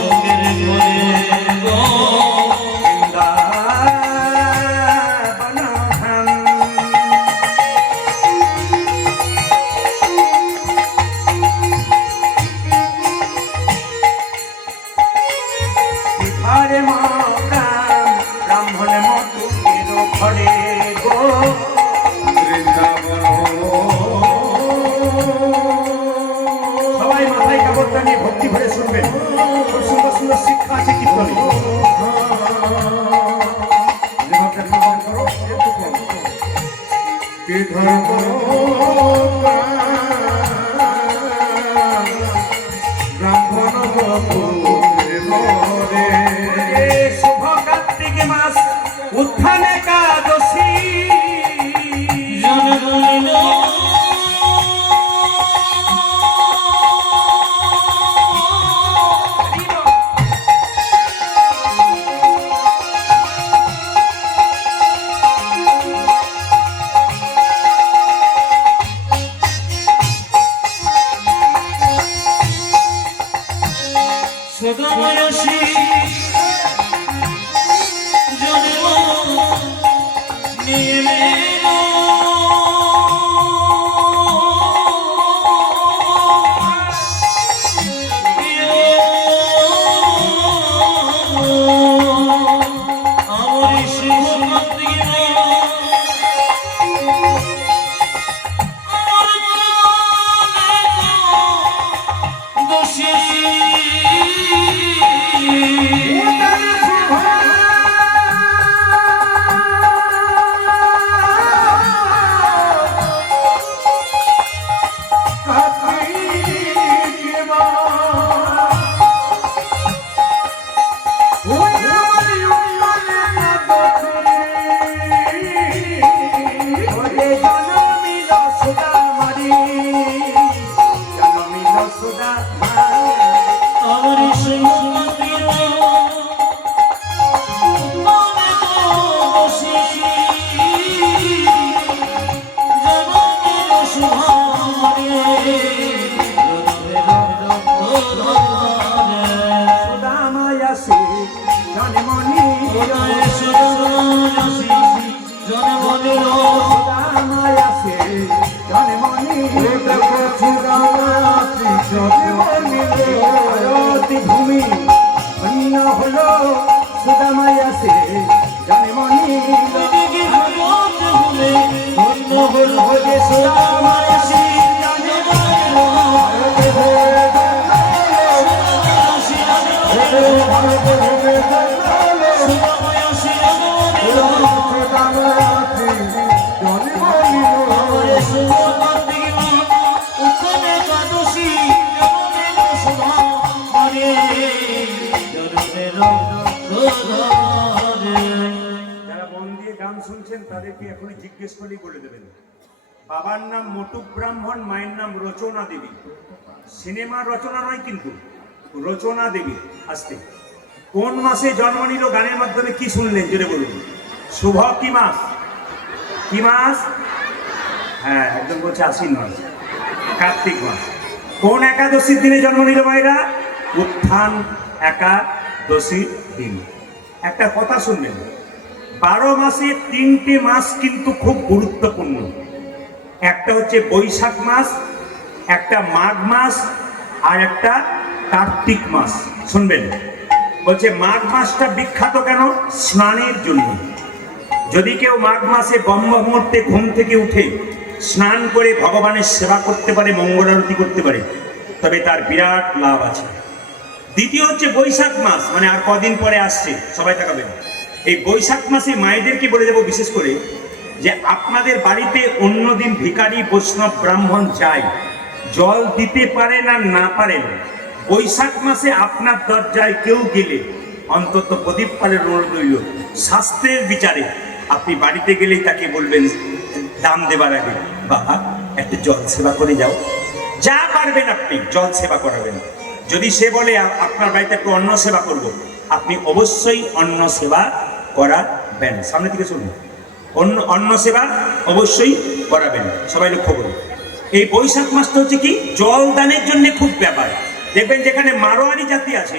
লোকের ঘরে গো। বৃন্দাবন ধাম বিধর্ম গ্রাম, ব্রাহ্মণ মটুকের ঘরে গো। বৃন্দাবন সবাই মাথায় কাপড়টা নিয়ে ভক্তি ভরে শুনবেন, খুব সুন্দর সুন্দর শিক্ষা আছে কীর্তনে। বিধর্ম ব্রাহ্মণ ঘরে এ শুভ কার্তিক মাস, উত্থান একাদশী, জনগণ সদাময়সী জন্ম নিলেন আমার শিবমন্দির দোষী জনমিল সুদামারি, জনমিল সুদামারি। আমার শিবমন্দির মনে দোষী জনমের শুভারে সুদামায়াসি জনমনি, সুদামায়াসি জনমনি, ভারতী ভূমি ধন্য হলো সুদামায়াসি জনমনি। ভোগে সুদামায়াসি যারা মন দিয়ে গান শুনছেন তাদেরকে এখনই জিজ্ঞেস করলেই বলে দেবেন। বাবার নাম মটুক ব্রাহ্মণ, মায়ের নাম রচনা দেবী। সিনেমা রচনা নয় কিন্তু, রচনা দেবী। আসতে কোন মাসে জন্ম নিল গানের মাধ্যমে কি শুনলেন জোরে বলুন। শুভ কি মাস? কি মাস? হ্যাঁ, একদম বলছে আশ্বিন মাস, কার্তিক মাস। কোন একাদশীর দিনে জন্ম নিল মায়েরা? উত্থান একাদশীর দিন। একটা কথা শুনবেন, 12 মাসে 3টে মাস কিন্তু খুব গুরুত্বপূর্ণ। একটা হচ্ছে বৈশাখ মাস, একটা মাঘ মাস, আর একটা কার্তিক মাস। শুনবেন, বলছে মাঘ মাসটা বিখ্যাত কেন? স্নানের জন্য। যদি কেউ মাঘ মাসে ব্রহ্ম মুহূর্তে ঘুম থেকে উঠে স্নান করে ভগবানের সেবা করতে পারে, মঙ্গল আরতি করতে পারে, তবে তার বিরাট লাভ আছে। দ্বিতীয় হচ্ছে বৈশাখ মাস, মানে আর কদিন পরে আসছে, সবাই তাকাবেন। এই বৈশাখ মাসে মায়েদেরকে বলে দেবো বিশেষ করে, যে আপনাদের বাড়িতে অন্যদিন ভিখারি বৈষ্ণব ব্রাহ্মণ চাই, জল দিতে পারেন আর না পারেন, বৈশাখ মাসে আপনার দরজায় কেউ গেলে অন্তত প্রদীপ পালের অনুরোধ রইল, শাস্ত্রের বিচারে আপনি বাড়িতে গেলেই তাকে বলবেন দাম দেবার আগে, বাবা একটু জল সেবা করে যাও। যা পারবেন আপনি জল সেবা করাবেন। যদি সে বলে আপনার বাড়িতে একটু অন্ন সেবা করব, আপনি অবশ্যই অন্ন সেবা করাবেন। সামনে থেকে শুনুন, অন্ন সেবা অবশ্যই করাবেন। সবাই লক্ষ্য করুন। এই বৈশাখ মাসটা হচ্ছে কি জল দানের জন্য খুব ব্যাপার। দেখবেন যেখানে মারোয়ারি জাতি আছে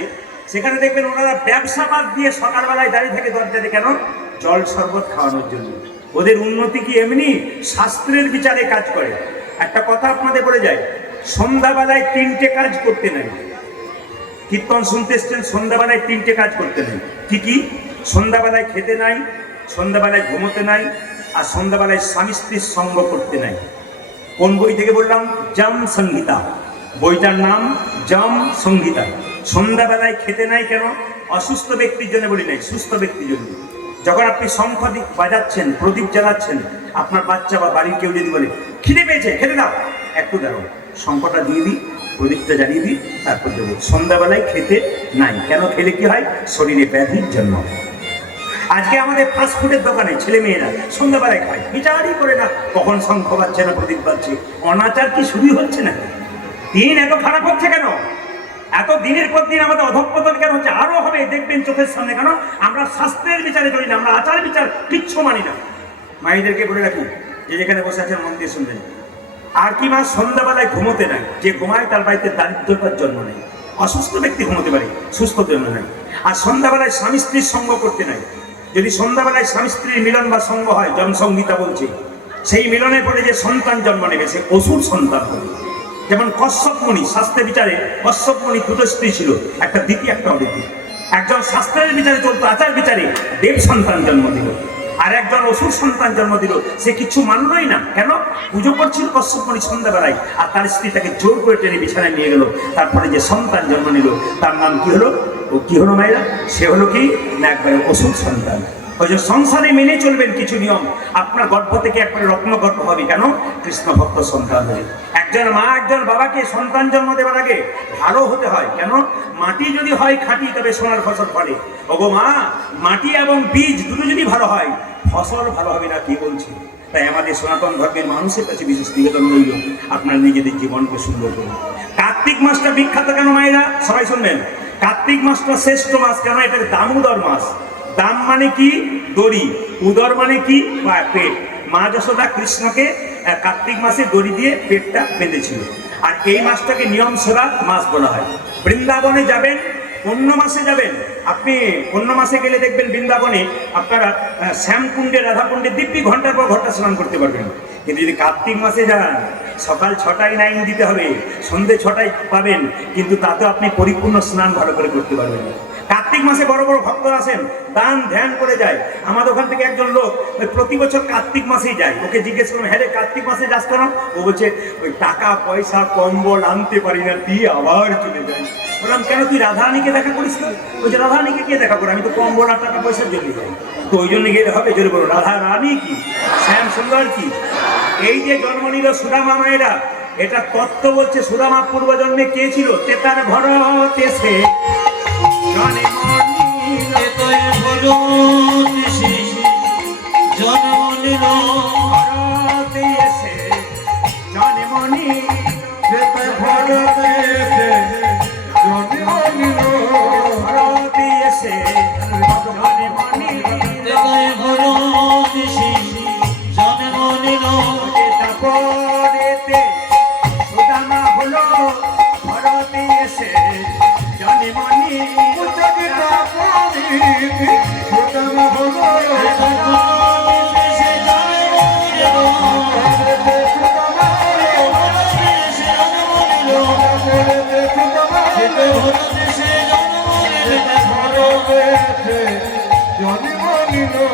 সেখানে দেখবেন ওনারা ব্যবসা বাদ দিয়ে সকালবেলায় দাঁড়িয়ে থাকে দরজাতে, কেন? জল শরবত খাওয়ানোর জন্য। ওদের উন্নতি কি এমনি শাস্ত্রের বিচারে কাজ করে। একটা কথা আপনাদের বলে যায়, সন্ধ্যাবেলায় 3টে কাজ করতে নাই। কীর্তন শুনতে এসছেন, সন্ধ্যাবেলায় 3টে কাজ করতে নাই। কি কি? সন্ধ্যাবেলায় খেতে নাই, সন্ধ্যাবেলায় ঘুমোতে নাই, আর সন্ধ্যাবেলায় স্বামী স্ত্রীর সঙ্গ করতে নাই। কোন বই থেকে বললাম? যম সংহিতা। বইটার নাম যম সংহিতা। সন্ধ্যাবেলায় খেতে নাই কেন? অসুস্থ ব্যক্তির জন্য বলি নাই, সুস্থ ব্যক্তির জন্য। যখন আপনি শঙ্খ বাজাচ্ছেন, প্রদীপ জ্বালাচ্ছেন, আপনার বাচ্চা বা বাড়ির কেউ যদি বলে খিদে পেয়েছে খেতে দাও, একটু দাঁড়াও, শঙ্খটা দিয়ে দিই, প্রদীপটা জ্বালিয়ে দিই, তারপর দেবো। সন্ধ্যাবেলায় খেতে নাই কেন? খেলে কি হয়? শরীরে ব্যাধির জন্ম। আজকে আমাদের ফাস্টফুডের দোকানে ছেলে মেয়েরা সন্ধ্যাবেলায় খায়, বিচারই করে না কখন শঙ্খ বাজছে না প্রদীপ বাজছে। অনাচার কি শুরু হচ্ছে না? দিন এত খারাপ হচ্ছে কেন? এত দিনের পর দিন আমাদের অধঃপতন কেন হচ্ছে? আরো হবে, দেখবেন চোখের সামনে। কেন? আমরা শাস্ত্রের বিচারে চলি না, আমরা আচার বিচার কিচ্ছু মানি না। মায়েদেরকে বলে রাখি, যে যেখানে বসে আছেন মন দিয়ে শুনবেন। আর কি মাস? সন্ধ্যাবেলায় ঘুমোতে নাই। যে ঘুমায় তার বাড়িতে দারিদ্রতার জন্ম নেই। অসুস্থ ব্যক্তি ঘুমোতে পারে, সুস্থ জন্ম নেই। আর সন্ধ্যাবেলায় স্বামী স্ত্রীর সঙ্গ করতে নাই। যদি সন্ধ্যাবেলায় স্বামী স্ত্রীর মিলন বা সঙ্গ হয়, জনসংগীতা বলছে, সেই মিলনের পরে যে সন্তান জন্ম নেবে সে অসুর সন্তান হবে। যেমন কশ্যপ মুনি, শাস্ত্রের বিচারে কশ্যপ মুনি 2টো স্ত্রী ছিল, একটা দিতি একটা অদিতি। একজন শাস্ত্রের বিচারে চলতো, আচার বিচারে দেব সন্তান জন্ম দিল, আর একজন অসুর সন্তান জন্ম দিল। সে কিছু মানলই না। কেন? পুজো করছিল কশ্যপ মুনি সন্ধ্যাবেলায়, আর তার স্ত্রী তাকে জোর করে টেনে বিছানায় নিয়ে গেল। তারপরে যে সন্তান জন্ম নিল তার নাম কি হলো? ও কি হলো মায়েরা? সে হলো কি না একবারে অসুর সন্তান। ওই যে সংসারে মেনে চলবেন কিছু নিয়ম, আপনার গর্ভ থেকে একবারে রত্ন গর্ভ হবে। কেন? কৃষ্ণ ভক্ত সন্তান হবে। একজন মা একজন বাবাকে সন্তান জন্ম দেওয়ার আগে ভালো হতে হয়। কেন? মাটি যদি হয় খাঁটি তবে সোনার ফসল ফলে। ওগো মা, মাটি এবং বীজ দুটো যদি ভালো হয় ফসল ভালো হবে না। কি বলছি? তাই আমাদের সনাতন ধর্মের মানুষের কাছে বিশেষ নিবেদন রইল, আপনারা নিজেদের জীবনকে সুন্দর করুন। কার্তিক মাসটা বিখ্যাত কেন মায়েরা? সবাই শুনবেন। কার্তিক মাসটা শ্রেষ্ঠ মাস। কেন? এটা দামোদর মাস। দাম মানে কি? দড়ি। উদর মানে কি? পেট। মা যশোদা কৃষ্ণকে কার্তিক মাসে দড়ি দিয়ে পেটটা বেঁধেছিল। আর এই মাসটাকে নিয়ম সেবা মাস বলা হয়। বৃন্দাবনে যাবেন, অন্য মাসে যাবেন। আপনি অন্য মাসে গেলে দেখবেন বৃন্দাবনে আপনারা শ্যামকুণ্ডে রাধাকুণ্ডে দিব্যি ঘন্টার পর ঘন্টা স্নান করতে পারবেন। কিন্তু যদি কার্তিক মাসে যান, সকাল 6টায় লাইন দিতে হবে, সন্ধ্যে 6টায় পাবেন, কিন্তু তাতেও আপনি পরিপূর্ণ স্নান ভালো করে করতে পারবেন না। কার্তিক মাসে বড় বড় ভক্ত আসেন, দান ধ্যান করে যায়। আমাদের ওখান থেকে একজন লোক প্রতি বছর কার্তিক মাসেই যায়। ওকে জিজ্ঞেস করলাম, হ্যাঁ রে কার্তিক মাসে যাস কেন? ও বলছে ওই টাকা পয়সা কম্বল আনতে পারি না, দিয়ে আবার চলে যাই। বললাম কেন, তুই রাধারানীকে দেখা করিস না? ওই যে রাধারানীকে কে দেখা করে? আমি তো কম্বল আর টাকা পয়সার জন্য যাই। তো ওই জন্য গেলে হবে? জোরে বলো, রাধা রানী কি, শ্যাম সুন্দর কি। এই যে জন্ম নিল সুদামা মায়েরা, এটা তত্ত্ব বলছে সুদামা পূর্বজন্মে কে ছিল? তেতার ভরত এসে সুদামা হলো ভরতে এসে জনমনি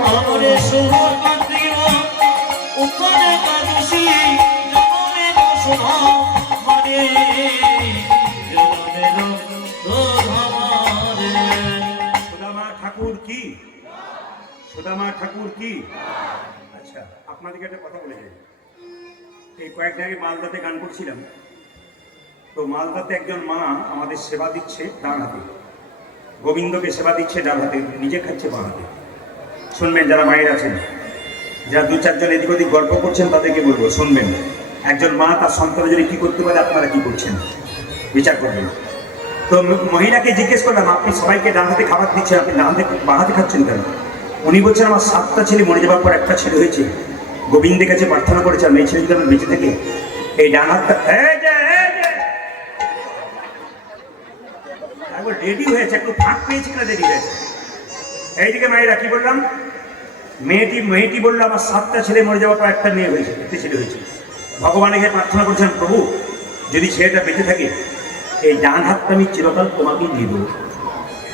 আমরে শুভ কার্তিক উত্তরে কাদুষী জনমের শুভ মানে জনমের তো ঠাকুর কি? আচ্ছা, আপনাদেরকে একটা কথা বলে যাই। এই কয়েকদিন আগে মালদাতে গান করছিলাম, তো মালদাতে একজন মা আমাদের সেবা দিচ্ছে ডান হাতে, গোবিন্দকে সেবা দিচ্ছে ডান হাতে, নিজে খাচ্ছে বাঁ হাতে। শুনবেন যারা মায়ের আছেন, যারা দু চারজন এদিক ওদিক গল্প করছেন তাদেরকে বলবো শুনবেন। একজন মা তার সন্তানের জন্য কি করতে পারে আপনারা কি করছেন বিচার করবেন। তো মহিলাকে জিজ্ঞেস করলাম, আপনি সবাইকে ডান হাতে খাবার দিচ্ছেন, আপনি ডান হাতে বাঁ হাতে খাচ্ছেন কেন? উনি বলছেন, আমার 7টা ছেলে মরে যাওয়ার পর একটা ছেলে হয়েছে, গোবিন্দের কাছে প্রার্থনা করেছে আমি এই ছেলে যদি আমার বেঁচে থাকে এই ডান হাতটা একবার রেডি হয়েছে, একটু ফাঁক পেয়েছে কিনা রেডি হয়েছে। এইদিকে মায়েরা কি বললাম, মেয়েটি বললো আমার 7টা ছেলে মরে যাওয়ার পর একটা মেয়ে হয়েছে, একটা ছেলে হয়েছে। ভগবানকে প্রার্থনা করছেন, প্রভু যদি ছেলেটা বেঁচে থাকে এই ডান হাতটা আমি চিরকাল তোমাকে দিয়ে দেবো,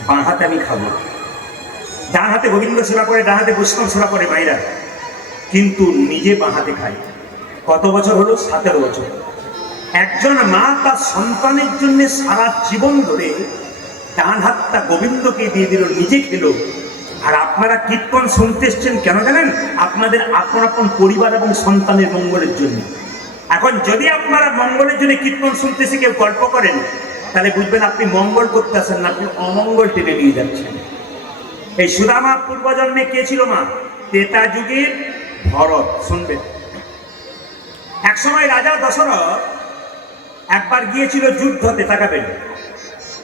বাঁ হাতে আমি খাবো। ডান হাতে গোবিন্দ সেবা করে, ডান হাতে বৈষ্ণব সেবা করে মায়েরা, কিন্তু নিজে বাঁ হাতে খায়। কত বছর হলো? 17 বছর। একজন মা তার সন্তানের জন্য সারা জীবন ধরে ডান হাতটা গোবিন্দকে দিয়ে দিল, নিজে খেলো। আর আপনারা কীর্তন শুনতে এসছেন কেন জানেন? আপনাদের আপন আপন পরিবার এবং সন্তানের মঙ্গলের জন্য। এখন যদি আপনারা মঙ্গলের জন্য কীর্তন শুনতে এসে কেউ গল্প করেন, তাহলে বুঝবেন আপনি মঙ্গল করতে আসেন না, আপনি অমঙ্গল টেনে নিয়ে যাচ্ছেন। এই সুদামা পূর্বজন্মে কে ছিল মা? ত্রেতা যুগের ভরত। শুনবেন, একসময় রাজা দশরথ একবার গিয়েছিল যুদ্ধতে, তাকাবেন,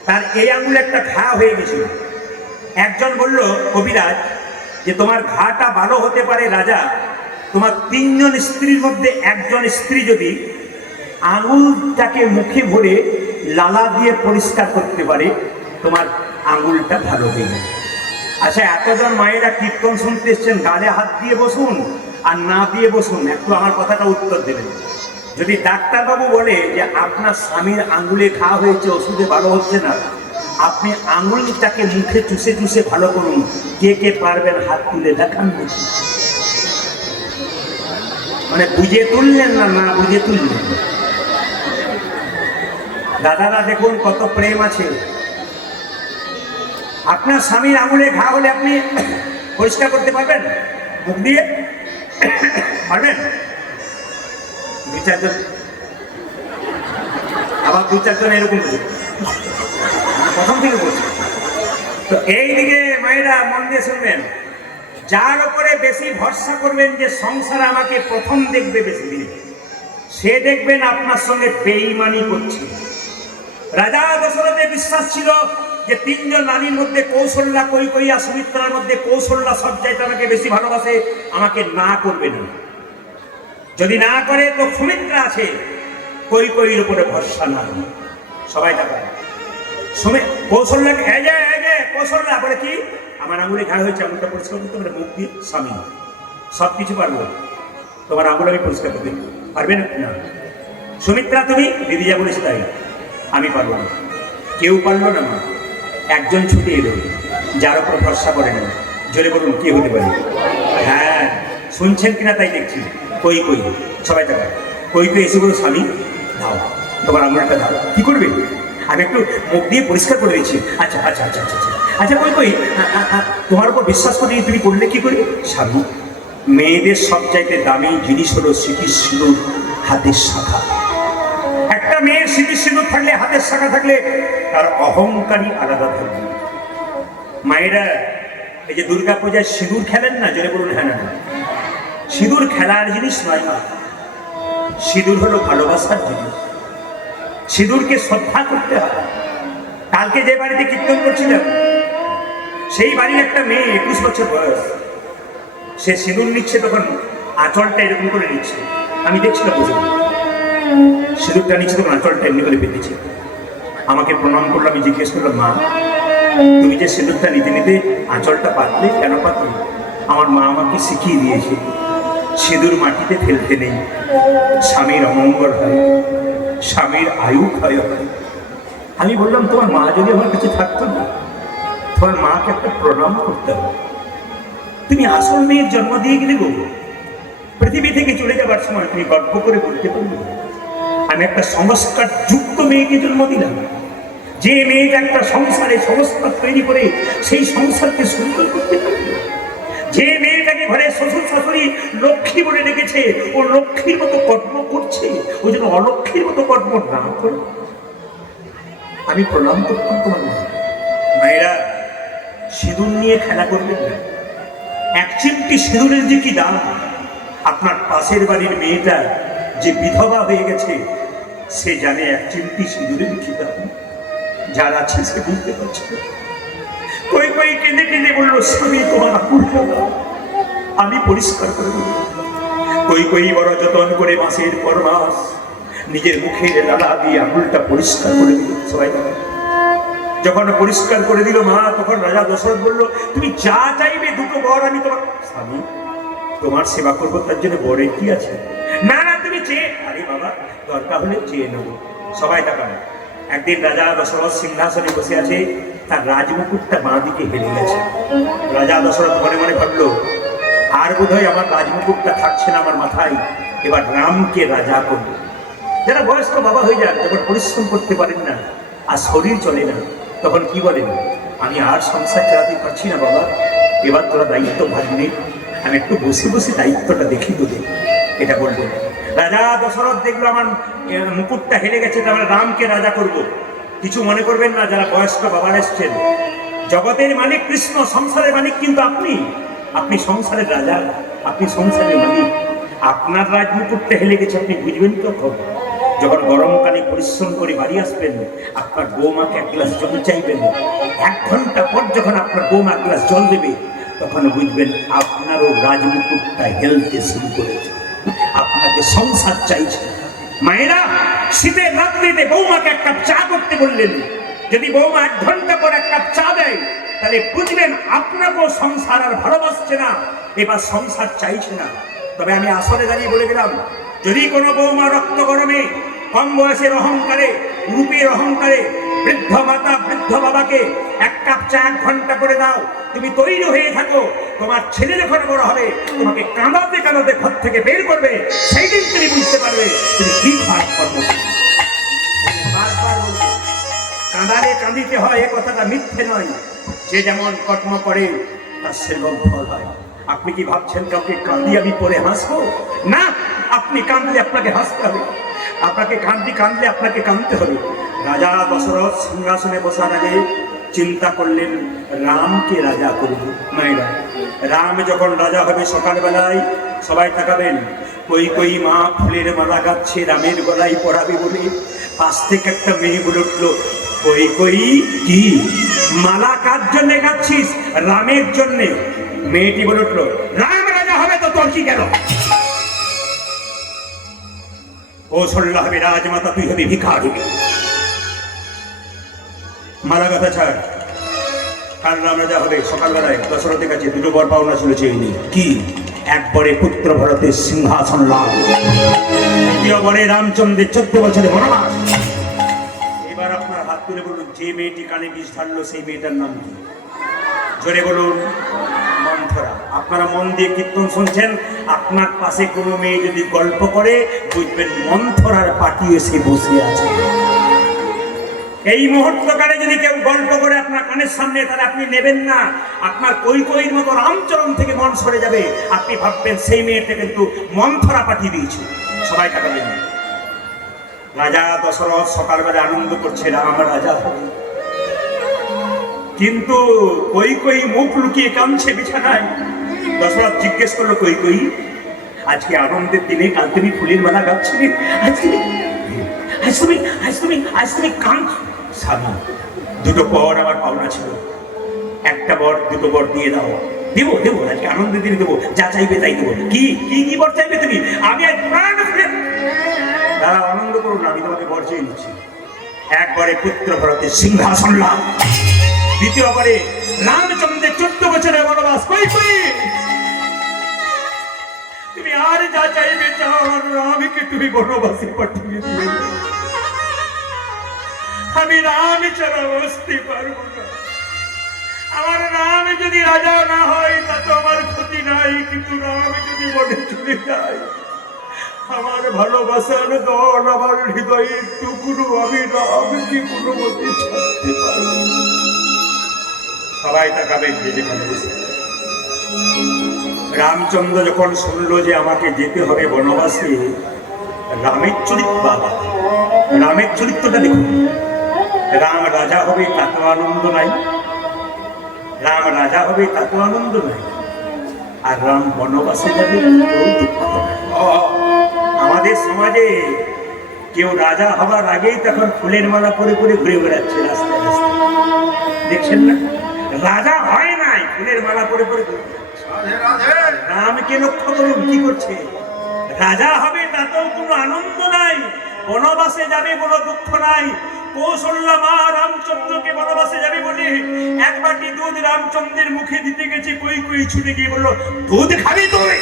তার এই আঙুলে একটা ঘা হয়ে গেছিল। একজন বলল, কবিরাজ, যে তোমার ঘাটা ভালো হতে পারে রাজা, তোমার 3 জন স্ত্রীর মধ্যে একজন স্ত্রী যদি আঙুলটাকে মুখে ভরে লালা দিয়ে পরিষ্কার করতে পারে, তোমার আঙুলটা ভালো হয়ে যাবে। আচ্ছা, এতজন মায়েরা কীর্তন শুনতে এসছেন, গালে হাত দিয়ে বসুন আর না দিয়ে বসুন, একটু আমার কথাটা উত্তর দেবেন। যদি ডাক্তারবাবু বলে যে আপনার স্বামীর আঙুলে ঘা হয়েছে, ওষুধে ভালো হচ্ছে না, আপনি আঙুলটাকে মুখে চুষে চুষে ভালো করুন, কে কে পারবেন হাত তুলে দেখান দেখি। মানে বুঝে তুললেন না, না বুঝে তুললেন। দাদারা দেখুন কত প্রেম আছে। আপনার স্বামীর আঙুলে ঘা হলে আপনি পরিষ্কার করতে পারবেন মুখ দিয়ে? পারবেন? 2-4 জন, আবার 2-4 জন এরকম প্রথম থেকে বলছি। তো এইদিকে মায়েরা মন দিয়ে শুনবেন, যার উপরে বেশি ভরসা করবেন যে সংসার আমাকে প্রথম দেখবে বেশি দিনে, সে দেখবেন আপনার সঙ্গে বেঈমানি করছে। রাজা দশরথের বিশ্বাস ছিল যে 3 জন নারীর মধ্যে কৌশল্যা, কৈকেয়ী আর সুমিত্রার মধ্যে কৌশল্যা সব চাইতে আমাকে বেশি ভালোবাসে, আমাকে না করবে না। যদি না করে তো সুমিত্রা আছে, কৈকেয়ীর উপরে ভরসা না। সবাই দেখা কৌশল্যাকে কৌশল্যা বলে কি, আমার আঙুলে ঘা হয়েছে, আঙুলটা পরিষ্কার করতে পারে মুখ দিয়ে। স্বামী সব কিছু পারবো, তোমার আঙুল আমি পরিষ্কার করতে পারবে না। সুমিত্রা তুমি দিদি যা বলেছে তাই, আমি পারবো না। কেউ পারলো না মা, একজন ছুটে এলো, যার উপর ভরসা করে না। জোরে বলুন কে হতে পারে? হ্যাঁ, শুনছেন কিনা তাই দেখছি। কৈকেয়ী। সবাই দেখা কৈকেয়ী এসে বলো, স্বামী দাও তোমার আঙুলটা দাও। কি করবে? আমি একটু মুখ দিয়ে পরিষ্কার করে দিচ্ছি। আচ্ছা আচ্ছা আচ্ছা আচ্ছা আচ্ছা আচ্ছা কৈকেয়ী, তোমার উপর বিশ্বাস করে তুমি করলে কি করবে? স্বামী, মেয়েদের সবচাইতে দামি জিনিস হলো স্মৃতির সিঁদুর, হাতের শাখা। একটা মেয়ের স্মৃতির সিঁদুর থাকলে, হাতের শাখা থাকলে, তার অহংকারী আলাদা থাকবে। মায়েরা এই যে দুর্গা পূজায় সিঁদুর খেলেন না, জোরে বলুন হ্যাঁ না? সিঁদুর খেলার জিনিস নয় মা, সিঁদুর হলো ভালোবাসার জিনিস। সিঁদুরকে শ্রদ্ধা করতে হয়। কালকে যে বাড়িতে কীর্তন করছিলাম, সেই বাড়ির একটা মেয়ে 21 বছর বয়স, সে সিঁদুর নিচ্ছে, তখন আঁচলটা এরকম করে নিচ্ছে, আমি দেখছিলাম বুঝে। সিঁদুরটা নিচ্ছে তখন আঁচলটা এমনি করে পেতেছে। আমাকে প্রণাম করলো, আমি জিজ্ঞেস করলাম, মা তুমি যে সিঁদুরটা নিতে নিতে আঁচলটা পাতলে কেন পাতলে? আমার মা আমাকে শিখিয়ে দিয়েছে সিঁদুর মাটিতে ফেলতে নেই, স্বামীর অমঙ্গল হয়, স্বামীর আয়ু ক্ষয় হয়। আমি বললাম, তোমার মা যদি আমার কাছে থাকতো না, তোমার মাকে একটা প্রণাম করতে হবে। তুমি আসল মেয়ের জন্ম দিয়ে গেলে গো, পৃথিবী থেকে চলে যাবার সময় তুমি গর্ব করে বলতে পারবে আমি একটা সংস্কার যুক্ত মেয়েকে জন্ম দিলাম, যে মেয়েটা একটা সংসারে সংস্কার তৈরি করে সেই সংসারকে সুন্দর করতে পারবে। যে মেয়েটাকে ঘরে শ্বশুর শাশুড়ি লক্ষ্মী বলে রেখেছে, ও লক্ষ্মীর মতো কর্ম করছে, ও যেন অলক্ষ্মীর মতো কর্ম না করে। আমি প্রণাম করতাম তোমার মা। মায়েরা, সিঁদুর নিয়ে খেলা করবেন না। এক চিমটি সিঁদুরের যে কি দাম! আপনার পাশের বাড়ির মেয়েটা যে বিধবা হয়ে গেছে, সে জানে এক চিমটি সিঁদুরের কি দাম। যার আছে সে বুঝতে পারছে না। কই কই কেঁদে কেঁদে বললো, স্বামী তোমার আঙুলটা দাও, আমি পরিষ্কার করে দেবো। কই কই বড় যতন করে মাসের পর মাস নিজের মুখের লালা দিয়ে আঙুলটা পরিষ্কার করে দিল। সবাই যখন পরিষ্কার করে দিল মা, তখন রাজা দশরথ বলল, তুমি যা চাইবে দুটো বর আমি তোমার। স্বামী, তোমার সেবা করবো, তার জন্য বরের কি আছে? না না, তুমি চেয়ে। আরে বাবা, দরকার হলে চেয়ে নেবো। সবাই তাকানো। একদিন রাজা দশরথ সিংহাসনে বসে আছে, তার রাজমুকুটটা বাঁ দিকে হেলে গেছে। রাজা দশরথ মনে মনে ভাবলো, আর বোধহয় আমার রাজমুকুটটা থাকছে না আমার মাথায়, এবার রামকে রাজা করবো। যারা বয়স্ক বাবা হয়ে যান, যখন পরিশ্রম করতে পারেন না আর শরীর চলে না, তখন কি বলেন, আমি আর সংসার চালাতে পারছি না বাবা, এবার তোরা দায়িত্ব ভাগ নে, আমি একটু বসে বসে দায়িত্বটা দেখি তোদের। এটা বলবো। রাজা দশরথ দেখলো আমার মুকুটটা হেরে গেছে, তাহলে রামকে রাজা করব। কিছু মনে করবেন না যারা বয়স্ক বাবা এসছেন। জগতের মালিক কৃষ্ণ, সংসারের মালিক কিন্তু আপনি। আপনি সংসারের রাজা, আপনি সংসারের মালিক। আপনার রাজমুকুটটা হেলে গেছে, আপনি বুঝবেন কখন? যখন গরমকালে পরিশ্রম করে বাড়ি আসবেন, আপনার বৌমাকে এক গ্লাস জল চাইবেন। 1 ঘন্টা পর যখন আপনার বৌমা এক গ্লাস জল দেবে, তখন বুঝবেন আপনারও রাজমুকুটটা হেলতে শুরু করেছে, আপনাকে সংসার চাইছে। মায়েরা, শীতের রাত্রিতে বৌমাকে 1 কাপ চা করতে বললেন। যদি বৌমা 1 ঘন্টা পর 1 কাপ চা দেয়, তাহলে বুঝবেন আপনাকেও সংসার আর ভালোবাসছে না, এবার সংসার চাইছে না। তবে আমি আসরে দাঁড়িয়ে বলে গেলাম, যদি কোনো বৌমা রক্ত গরমে, কম বয়সের অহংকারে, রূপের অহংকারে বৃদ্ধ মাতা বৃদ্ধ বাবাকে 1 কাপ চা 1 ঘন্টা করে দাও, তুমি তৈরি হয়ে থাকো, তোমার ছেলে যখন বড় হবে তোমাকে কাঁদাতে কাঁদাতে ঘর থেকে বের করবে, সেই দিন তুমি বুঝতে পারবে তুমি কি খারাপ কর্ম। বারবার বলবো, কাঁদালে কাঁদিতে হয়, এ কথাটা মিথ্যে নয়। যে যেমন কর্ম করে তার সেরকম ফল হয়। আপনি কি ভাবছেন কাউকে কাঁদি আমি পরে হাসবো? না, আপনি কাঁদলে আপনাকে হাসতে হবে, আপনাকে কাঁদলে আপনাকে কাঁদতে হবে। রাজা দশরথ সিংহাসনে বসার আগে চিন্তা করলেন রামকে রাজা করব। মায়েরা, রাম যখন রাজা হবে সকালবেলায় সবাই তাকাবেন, কই কই মা ফুলের মালা গাচ্ছে রামের গলায় পরাবে বলে। পাশ থেকে একটা মেয়ে বলে উঠল, কই কই কি মালা কার জন্যে গাচ্ছিস? রামের জন্যে। মেয়েটি বলে উঠল, রাম রাজা হবে তো তোর কি গেল? কৌশল্যা হবে রাজমাতা, তুই হবি ভিখারি। মালা গাথা ছাড়। কাল রাম রাজা হবে সকালবেলায় দশরথের কাছে 2টো বর পাওনা ছিল, চেয়ে নেই। কি? 1 বরে পুত্র ভরতের সিংহাসন লাভ, 2য় বরে রামচন্দ্রের 14 বছরের বনবাস। এবার আপনার হাত তুলে বলুন, যে মেয়েটি কানে বিষ ঢাললো সেই মেয়েটার নাম কি? জোরে বলুন। মন্থরা। আপনারা মন দিয়ে কীর্তন শুনছেন, আপনার পাশে কোনো মেয়ে যদি গল্প করে বুঝবেন মন্থরার পাটি এসে বসে আছে। এই মুহূর্তকালে যদি কেউ গল্প করে আপনার কানের সামনে, তাহলে আপনি নেবেন না। আপনার কই কইর মতো রামচরণ থেকে মন সরে যাবে, আপনি ভাববেন সেই মেয়েটা কিন্তু মন্থরা পাঠিয়ে দিয়েছে। সবাই তাকাবেন। রাজা দশরথ সকালবেলা আনন্দ করছে রাম রাজা হবে, কিন্তু কই কই মুখ লুকিয়ে কাঁদছে বিছানায়। দশরথ জিজ্ঞেস করলো, কই কই আজকে আনন্দের দিনে কাল তুমি ফুলের মালা গাচ্ছিলে, আজ তুমি কাঁদ। স্বামী, 2টো বর আমার পাওনা ছিল, 1টা বর 2টো বর দিয়ে দাও। দেবো দেবো, আজকে আনন্দের দিনে দেবো, যা চাইবে তাই দেবো। কি কি কি বর চাইবে তুমি? আমি আজ প্রাণ দাঁড়া, আনন্দ করুন, আমি তোমাকে বর চেয়ে নিচ্ছি। 1 বরে পুত্র ভরতের সিংহাসন লাভ, 2য় বরে রামচন্দ্রের 14 বছরের বনবাস। কই কই তুমি আর যা চাইবে চাও, আমার রামকে তুমি বনবাসে পাঠিয়ে দিও। আমি রাম ছাড়া বসতে পারবো না। আমার রাম যদি রাজা না হয় তাতে আমার ক্ষতি নাই, কিন্তু রাম যদি বনে চলে যায়, আমার ভালোবাসার দল, আমার হৃদয়ের টুকরো, আমি রামকে কোনো মতে ছাড়তে পারবো না। সবাই তাকাবেন যে যেখানে বসে। রামচন্দ্র যখন শুনলো যে আমাকে যেতে হবে বনবাসে, রামের চরিত্র বাবা, রামের চরিত্রটা দেখুন। রাম রাজা হবে তাতেও আনন্দ নাই, রাম রাজা হবে তাতেও আনন্দ নাই, আর রাম বনবাসে যাবে তাতেও দুঃখ নাই। আমাদের সমাজে কেউ রাজা হবার আগেই তখন ফুলের মালা পরে পরে ঘুরে বেড়াচ্ছে রাস্তায় রাস্তায়, দেখছেন না? রাজা হয় নাই, ফুলের মালা পরে পরে ঘুরে বেড়াচ্ছে। রাধে রাধে। রামকে লক্ষ্য করুন কি করছে। রাজা হবে তাতেও কোনো আনন্দ নাই, বনবাসে যাবে কোনো দুঃখ নাই। কৌশল্যা মা রামচন্দ্রকে বনবাসে যাবে বলে এক বাটি দুধ রামচন্দ্রের মুখে দিতে গেছে, কই কই ছুটে গিয়ে বললো, দুধ খাবি তুই?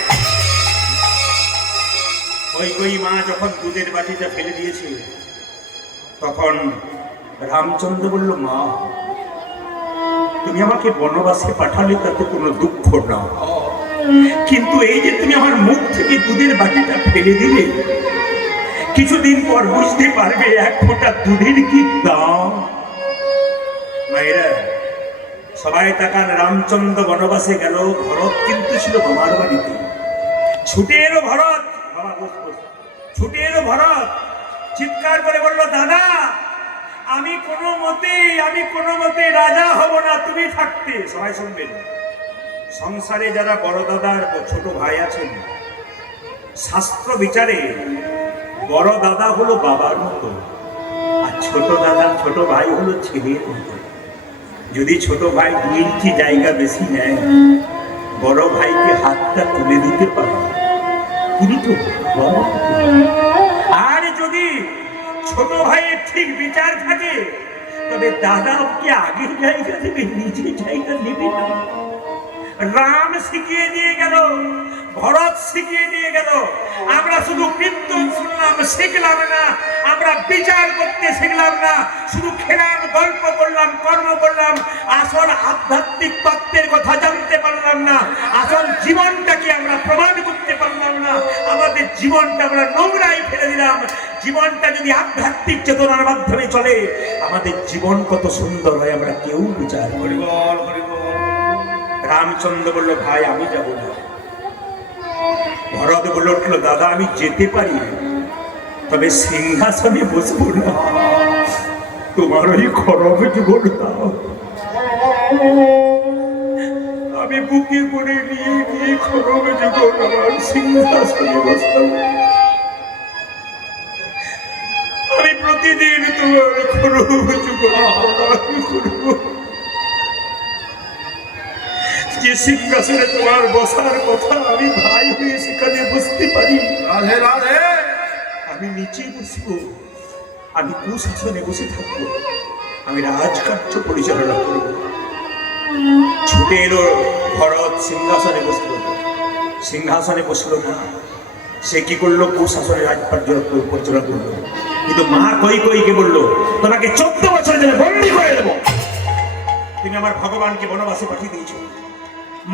কই কই মা যখন দুধের বাটিটা ফেলে দিয়েছে, তখন রামচন্দ্র বলল, মা তুমি আমাকে বনবাসে পাঠালে তাতে কোনো দুঃখ না, কিন্তু এই যে তুমি আমার মুখ থেকে দুধের বাটিটা ফেলে দিলে, কিছুদিন পর বুঝতে পারবে এক ফোঁটা দুধের কি দাম। মায়েরা সবাই তাকান, রামচন্দ্র বনবাসে গেল, ভরত কিন্তু ছিল বাবার বাড়িতে। ছুটে এলো ভরত, বাবা বস বস, ছুটে এলো ভরত, চিৎকার করে বলল, দাদা আমি কোনো মতে রাজা হব না, তুমি থাকতে। সবাই শুনবেন, সংসারে যারা বড় দাদার ছোট ভাই আছেন, শাস্ত্র বিচারে বড় দাদা হলো বাবার মতো, আর ছোট দাদা ছোট ভাই হলো ছেলের মতো। যদি ছোট ভাই 2 ইঞ্চি জায়গা বেশি নেয়, বড় ভাইকে হাতটা তুলে দিতে পারে, তিনি তো বড়। আর যদি ছোট ভাইয়ের ঠিক বিচার থাকে, তবে দাদা ওকে আগের জায়গা থেকে নিচের জায়গা নেবে না। রাম শিখিয়ে দিয়ে গেল, ভরত শিখিয়ে দিয়ে গেল। আমরা শুধু কীর্তন শুনলাম, শিখলাম না, আমরা বিচার করতে শিখলাম না, শুধু খেলাম, গল্প করলাম, কর্ম করলাম, আসল আধ্যাত্মিক তত্ত্বের কথা জানতে পারলাম না, আসল জীবনটাকে আমরা প্রমাণ করতে পারলাম না। আমাদের জীবনটা আমরা নোংরায় ফেলে দিলাম। জীবনটা যদি আধ্যাত্মিক চেতনার মাধ্যমে চলে, আমাদের জীবন কত সুন্দর হয় আমরা কেউ বিচার করি। রামচন্দ্র বলল, ভাই আমি যাব না। ভরত বলে উঠল, দাদা আমি যেতে পারি, তবে সিংহাসনে বসবো না, তোমার ওই খড়গ যুগল দাও। আমি বুকে করে নিয়ে গিয়ে খড়গ যুগল আমার সিংহাসনে বসতাম। আমি প্রতিদিন তোমার খড়গ যুগল করব, যে সিংহাসনে তোমার বসার কথা, আমি ভাই হয়ে সেখানে বসতে পারি। রাধে রাধে। আমি নিচে বসবো, আমি কুশাসনে বসে থাকবো, আমি রাজকার্য পরিচালনা করব। ছুটে এলো ভরত, সিংহাসনে বসলো, সিংহাসনে বসলো না। সে কি করলো? কুশাসনে রাজকার্য পরিচালনা করলো। কিন্তু মা কই কইকে বললো, তোমাকে 14 বছরের জন্য বন্দী করে দেবো। তুমি আমার ভগবানকে বনবাসে পাঠিয়ে দিয়েছো।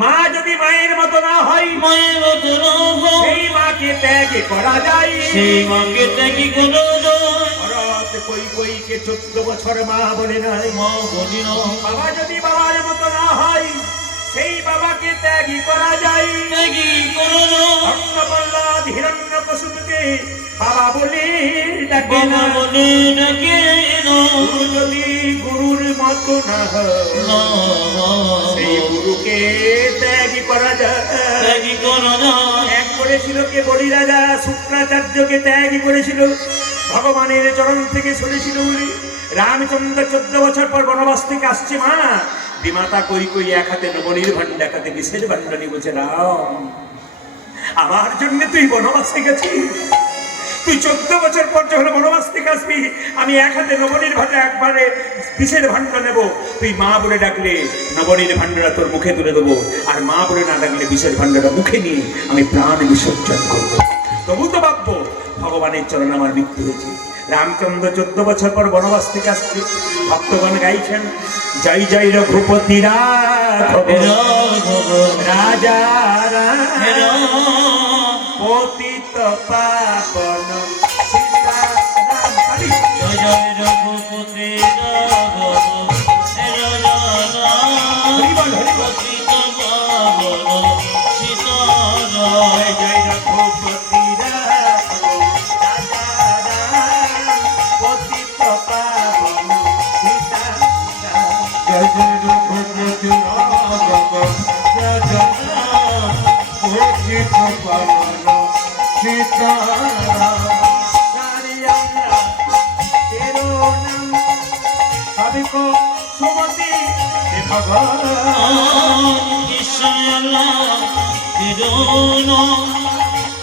মা যদি মায়ের মতো না হয়, মায়ের মতো না হয়, সেই মাকে ত্যাগ করা যায়, সেই মাকে ত্যাগী করা যায়। ভরত কই কইকে 14 বছর মা বলে নাই, মা বলি না। বাবা যদি বাবার মতো না হয়, সেই বাবাকে ত্যাগী করা যায়, ত্যাগী করা যায়। অন্নপ্রহ্লাদ হিরণ্যকশিপুকে বাবা বলে ডাকে না, বাবা বলে ডাকে না। গুরু যদি গুরুর মতো না হয়, না, সেই গুরুকে ত্যাগী করা যায়, ত্যাগী করা যায়। ত্যাগ করেছিল কে? বলি রাজা শুক্রাচার্যকে ত্যাগী করেছিল, ভগবানের চরণ থেকে শুনেছিল বলে। রামচন্দ্র 14 বছর পর বনবাস থেকে আসছে। মা বিমাতা কই কই এক হাতে নবনীর ভান্ড, এক হাতে বিষের ভান্ড নিয়ে বলছে, রাম আমার জন্য তুই বনবাসে গেছিস, তুই 14 বছর পর যখন বনবাস থেকে আসবি, আমি এক হাতে নবনীর ভান্ডা, একবারে বিষের ভান্ড নেব। তুই মা বলে ডাকলে নবনীর ভান্ডারা তোর মুখে তুলে দেবো, আর মা বলে না ডাকলে বিষের ভান্ডারা মুখে নিয়ে আমি প্রাণ বিসর্জন করবো। তবু তো ভাববো ভগবানের চরণ আমার মৃত্যু হয়েছে। রামচন্দ্র 14 বছর পর বনবাস থেকে আসছে। ভক্তগণ গাইছেন, জয় জয় রঘুপতি রাঘব রাজা পতিত পাবন সীতারাম। জয় জয় রঘুপতি রাঘব রাজা হরি বল, হরি বল। পতিত পাবন सीताराम सारी अल्लाह तेरो नाम सबको सुमति दे भगवान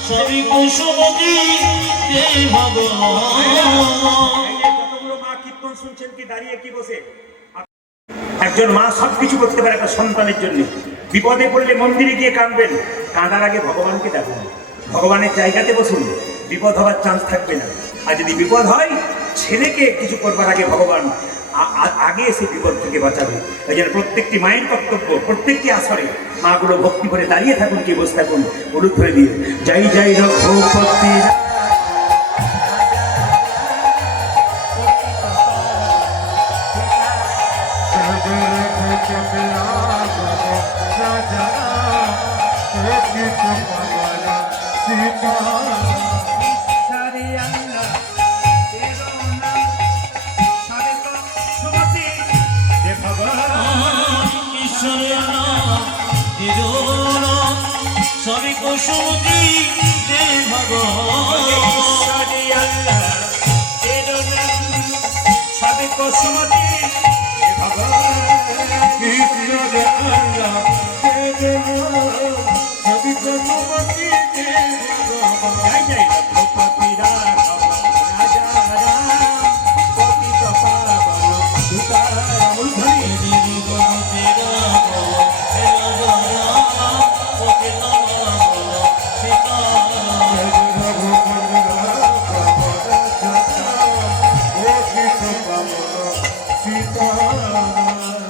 সবই কুসুমতি দে ভগবান কতগুলো মা কীর্তন শুনছেন কি দাঁড়িয়ে কি বসে? একজন মা সবকিছু করতে পারে একটা সন্তানের জন্য। বিপদে পড়লে মন্দিরে গিয়ে কাঁদবেন, কাঁদার আগে ভগবানকে ডাকুন, ভগবানের জায়গাতে বসুন, বিপদ হওয়ার চান্স থাকবে না। আর যদি বিপদ হয়, ছেলেকে কিছু করবার আগে ভগবান আগে এসে বিপদ থেকে বাঁচাবে। এই জন্য প্রত্যেকটি মায়ের কর্তব্য, প্রত্যেকটি আসরে মাগুলো ভক্তি করে দাঁড়িয়ে থাকুন কি বসে থাকুন, হলুদ ধরে দিয়ে যাই যাই রঘুপতি सारी अल्लाह तेरो नाम सबको सुमति दे भगवान ঈশ্বরের নাম সবই কুসুমতি দে ভগবান सारी अल्लाह तेरो नाम सबको सुमति दे भगवान जय जय रघुपति राघव राजा राम पतित पावन सीताराम ध्वनि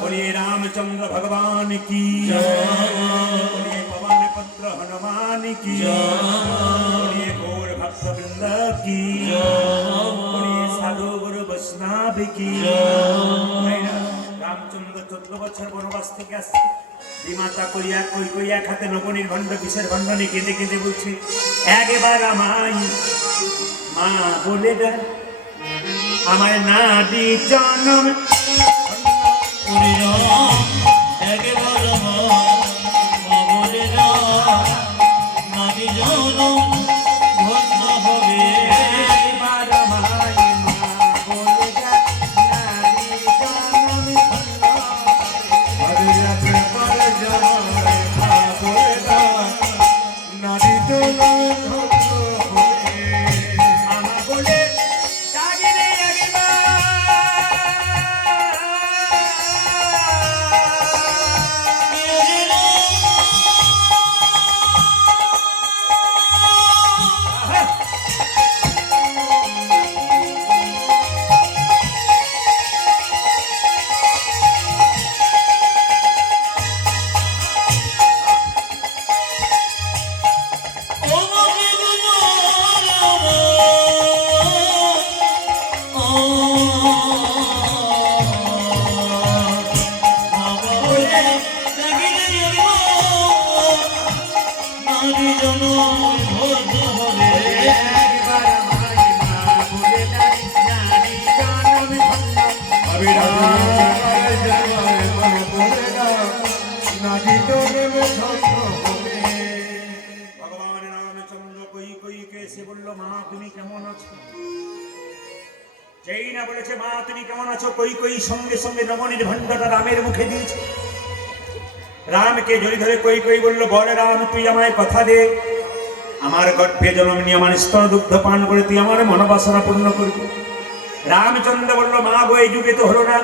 बोलिए रामचंद्र भगवान की बोलिए पवन पुत्र हनुमान की बोलिए गौर भक्त वृंद की बोलिए साधु गुरु वैष्णव की रामचंद्र 14 বছর বনবাস থেকে আসছে, বিমাতা করিয়া কই এক হাতে নবনীর ভণ্ড বিষের ভণ্ড নিয়ে কেঁদে কেঁদে বলছে, একবার আমায় মা বলে দেয় আমার নাদি জনম ভগবান রামচন্দ্র কই কে এসে বলল, মা তুমি কেমন আছো? যেই না বলেছে মা তুমি কেমন আছো, কই সঙ্গে সঙ্গে নবনীর ভণ্ডটা রামের মুখে দিয়েছে। রামকে জড়ি ধরে কই বলল, বলে রাম তুই আমায় কথা দে, আমার গর্ভে জন্ম নিয়ে আমার স্তন দুগ্ধ পান করে তুই আমার মনোবাসনা পূর্ণ করবি। রামচন্দ্র বলল, মা গো এই যুগে তো হলো না,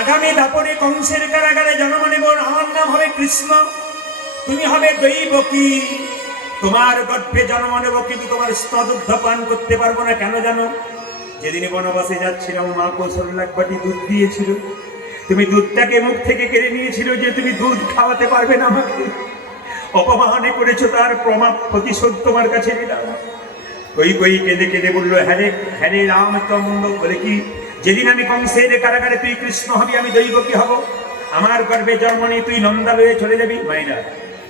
আগামী দাপরে কংসের কারাগারে জন্ম নেব, আমার নাম হবে কৃষ্ণ, তুমি হবে দৈবকী, তোমার গর্ভে জন্ম নেব কিন্তু তোমার স্তদুগ্ধ পান করতে পারবো না। কেন জানো? যেদিন বনবাসে যাচ্ছিলাম মা কৌশল্যা এক বাটি দুধ দিয়েছিল, তুমি দুধটাকে মুখ থেকে কেড়ে নিয়েছিল যে তুমি দুধ খাওয়াতে পারবে না আমাকে, অপমানে করেছো, তার প্রতিশোধ তোমার কাছে নিলাম। কই কেঁদে কেঁদে বললো, হ্যাঁ রে রামচন্দ্র, বলে কি যেদিন আমি কংসের কারাগারে তুই কৃষ্ণ হবি, আমি দৈবকী হব, আমার গর্ভে জন্ম নিয়ে তুই নন্দালয়ে চলে যাবি। মায়েরা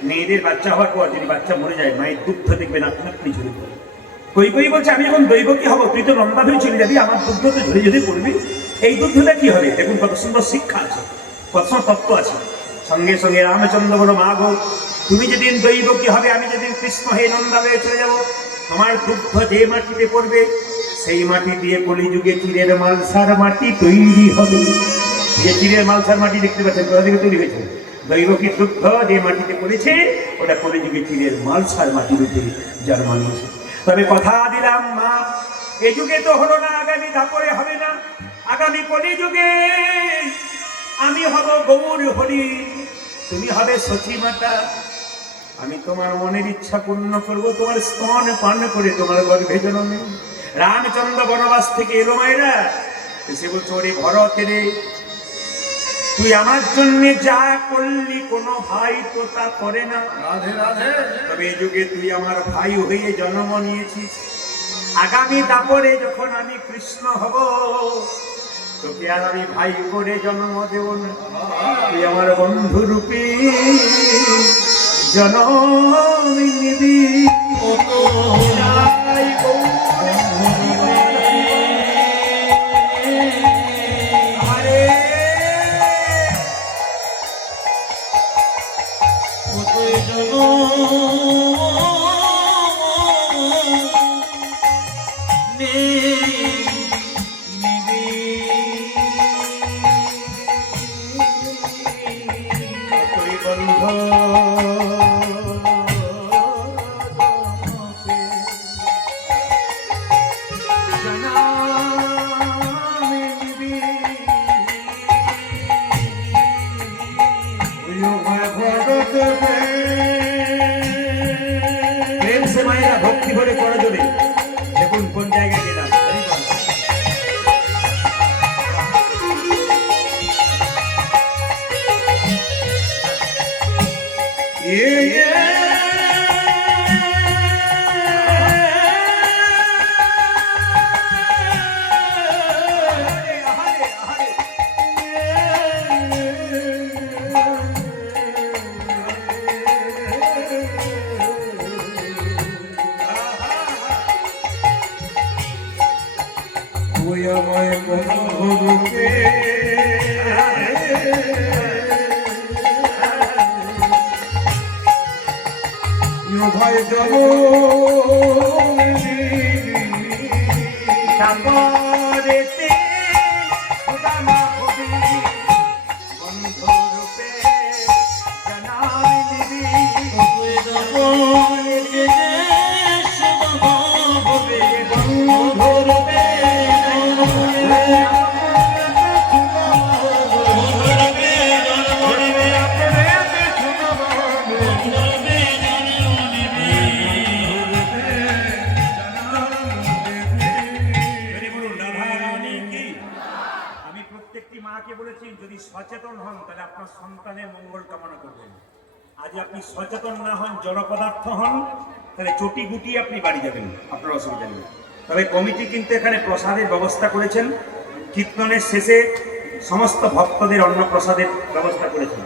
মেয়েদের বাচ্চা হওয়ার পর যদি বাচ্চা মরে যায়, মায়ের দুগ্ধ দেখবেন আপনি ঝরে পড়বে। কই বলছে, আমি যখন দৈবকী হব তুই তো নন্দালয়ে চলে যাবি, আমার দুগ্ধ তো ঝরে ঝরে পড়বি, এই দুগ্ধটা কি হবে? দেখুন কত সুন্দর শিক্ষা আছে। কত তত্ত্ব আছে। সঙ্গে সঙ্গে রামচন্দ্র বলো, মা গো, তুমি যেদিন দৈব কি হবে, আমি যেদিন কৃষ্ণ হয়ে নন্দা হয়ে চলে যাব, তোমার দুগ্ধ যে মাটিতে পড়বে সেই মাটি দিয়ে কলিযুগে চিরের মালসার মাটি তৈরি হবে। যে চিরের মালসার মাটি দেখতে পাচ্ছেন কোথা থেকে তৈরি হয়েছে? দৈবকীর দুগ্ধ যে মাটিতে পড়েছে ওটা কলিযুগে চিরের মালসার মাটির উপরে জন্মানিয়েছে। তবে কথা দিলাম মা, এ যুগে তো হলো না, আগামী দাপরে হবে না। আগামী কলিযুগে আমি হব গৌর হরি, তুমি হবে সচী মাতা। আমি তোমার মনের ইচ্ছা পূর্ণ করব, তোমার স্তন পান করে তোমার গর্ভে জন্ম নেব। রামচন্দ্র বনবাস থেকে এলো মায়েরা, এসে বলছে, ওরে ভরত রে, তুই আমার জন্য যা করলি কোনো ভাই তো তা করে না। রাধে রাধে। তবে এই যুগে তুই আমার ভাই হয়ে জন্ম নিয়েছিস। আগামী দাপরে যখন আমি কৃষ্ণ হব, তোকে আর আমি ভাই করে জন্ম দেব না, তুই আমার বন্ধু রূপে জন্ম নিবি। জয় গৌর হরে। তুই বন্ধু প্রেম সে মায়েরা ভক্তি ভরে করে জোরে। দেখুন কোন জায়গায় গেলাম। তুই আমায় বন্ধু রূপে ভাই চলো তারপরেতে সুদামা হবি, বন্ধু রূপে জানাই দিবি। বন্ধু রূপে মাকে বলেছি, যদি সচেতন হন তাহলে আপনার সন্তানের মঙ্গল কামনা করবেন। আজ আপনি সচেতন না হন, জড় পদার্থ হন, তাহলে চটি গুটিয়ে আপনি বাড়ি যাবেন, আপনার অসুবিধা নেই। তবে কমিটি কিন্তু এখানে প্রসাদের ব্যবস্থা করেছেন। কীর্তনের শেষে সমস্ত ভক্তদের অন্ন প্রসাদের ব্যবস্থা করেছেন।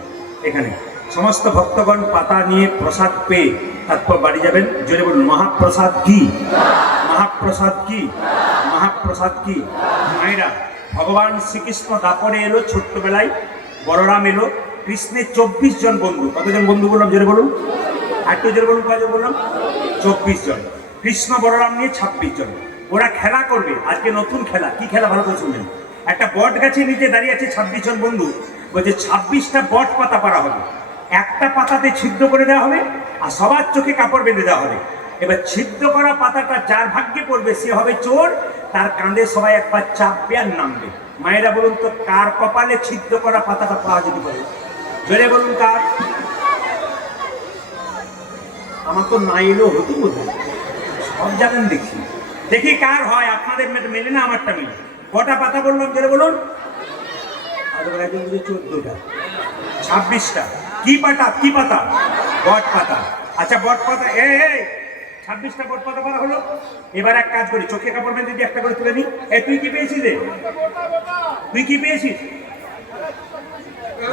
এখানে সমস্ত ভক্তগণ পাতা নিয়ে প্রসাদ পেয়ে তারপর বাড়ি যাবেন। জোরে বলুন, মহাপ্রসাদ কি, মহাপ্রসাদ কি, মহাপ্রসাদ কি। মায়েরা, ভগবান শ্রীকৃষ্ণ দাপরে এলো ছোট্টবেলায়, বলরাম এলো, কৃষ্ণের 24 জন বন্ধু। কতজন বন্ধু বললাম জোরে বলুন, আরেকটু জোরে বলুন, কতজন বললাম? 24 জন। কৃষ্ণ বলরাম নিয়ে 26 জন। ওরা খেলা করবে আজকে, নতুন খেলা। কি খেলা ভালো করে শুনবেন। একটা বট গাছের নিচে দাঁড়িয়ে আছে 26 জন বন্ধু, বলছে 26টা বট পাতা পাড়া হবে, একটা পাতাতে ছিদ্র করে দেওয়া হবে আর সবার চোখে কাপড় বেঁধে দেওয়া হবে। এবার ছিদ্র করা পাতাটা যার ভাগ্যে পড়বে সে হবে চোর, তার কাঁধে সবাই একবার চাপবে আর নামবে। মায়েরা বলুন তো, কার কপালে ছিদ্র করা পাতাটা পাওয়া যেতে পারে? জোরে বলুন, কার? আমার তো না এলেও হতো বোধহয়, সব জানেন দেখি। দেখি কার হয়, আপনাদের মেলে না আমারটা মিলে। কটা পাতা বললাম জোরে বলুন? 14টা, 26টা। কি পাতা, কি পাতা? বট পাতা। আচ্ছা, বট পাতা, 26টা বট পাতা পাতা হলো। এবার এক কাজ করি, চোখে কাপড় বেঁধে দিয়ে একটা করে তুলে নিই। তুই কি পেয়েছিস রে? তুই কি পেয়েছিস?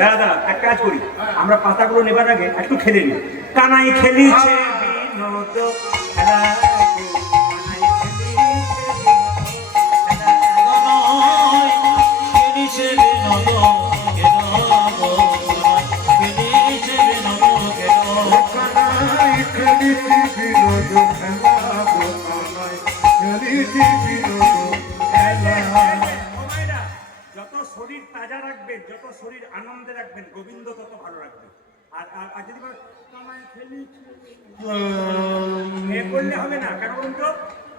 দাদা এক কাজ করি, আমরা পাতাগুলো নেবার আগে একটু খেলে নিই। কানাই খেলিছে বিনোদ খেলা গো, কানাই খেলিছে বিনোদ খেলা গো। রাখবেন, যত শরীর আনন্দে রাখবেন, গোবিন্দ তত ভালো রাখবে। আর আর আর যদি বলেন, "কামাই খেলিছে", এ করলে হবে না। কেন বলুন তো,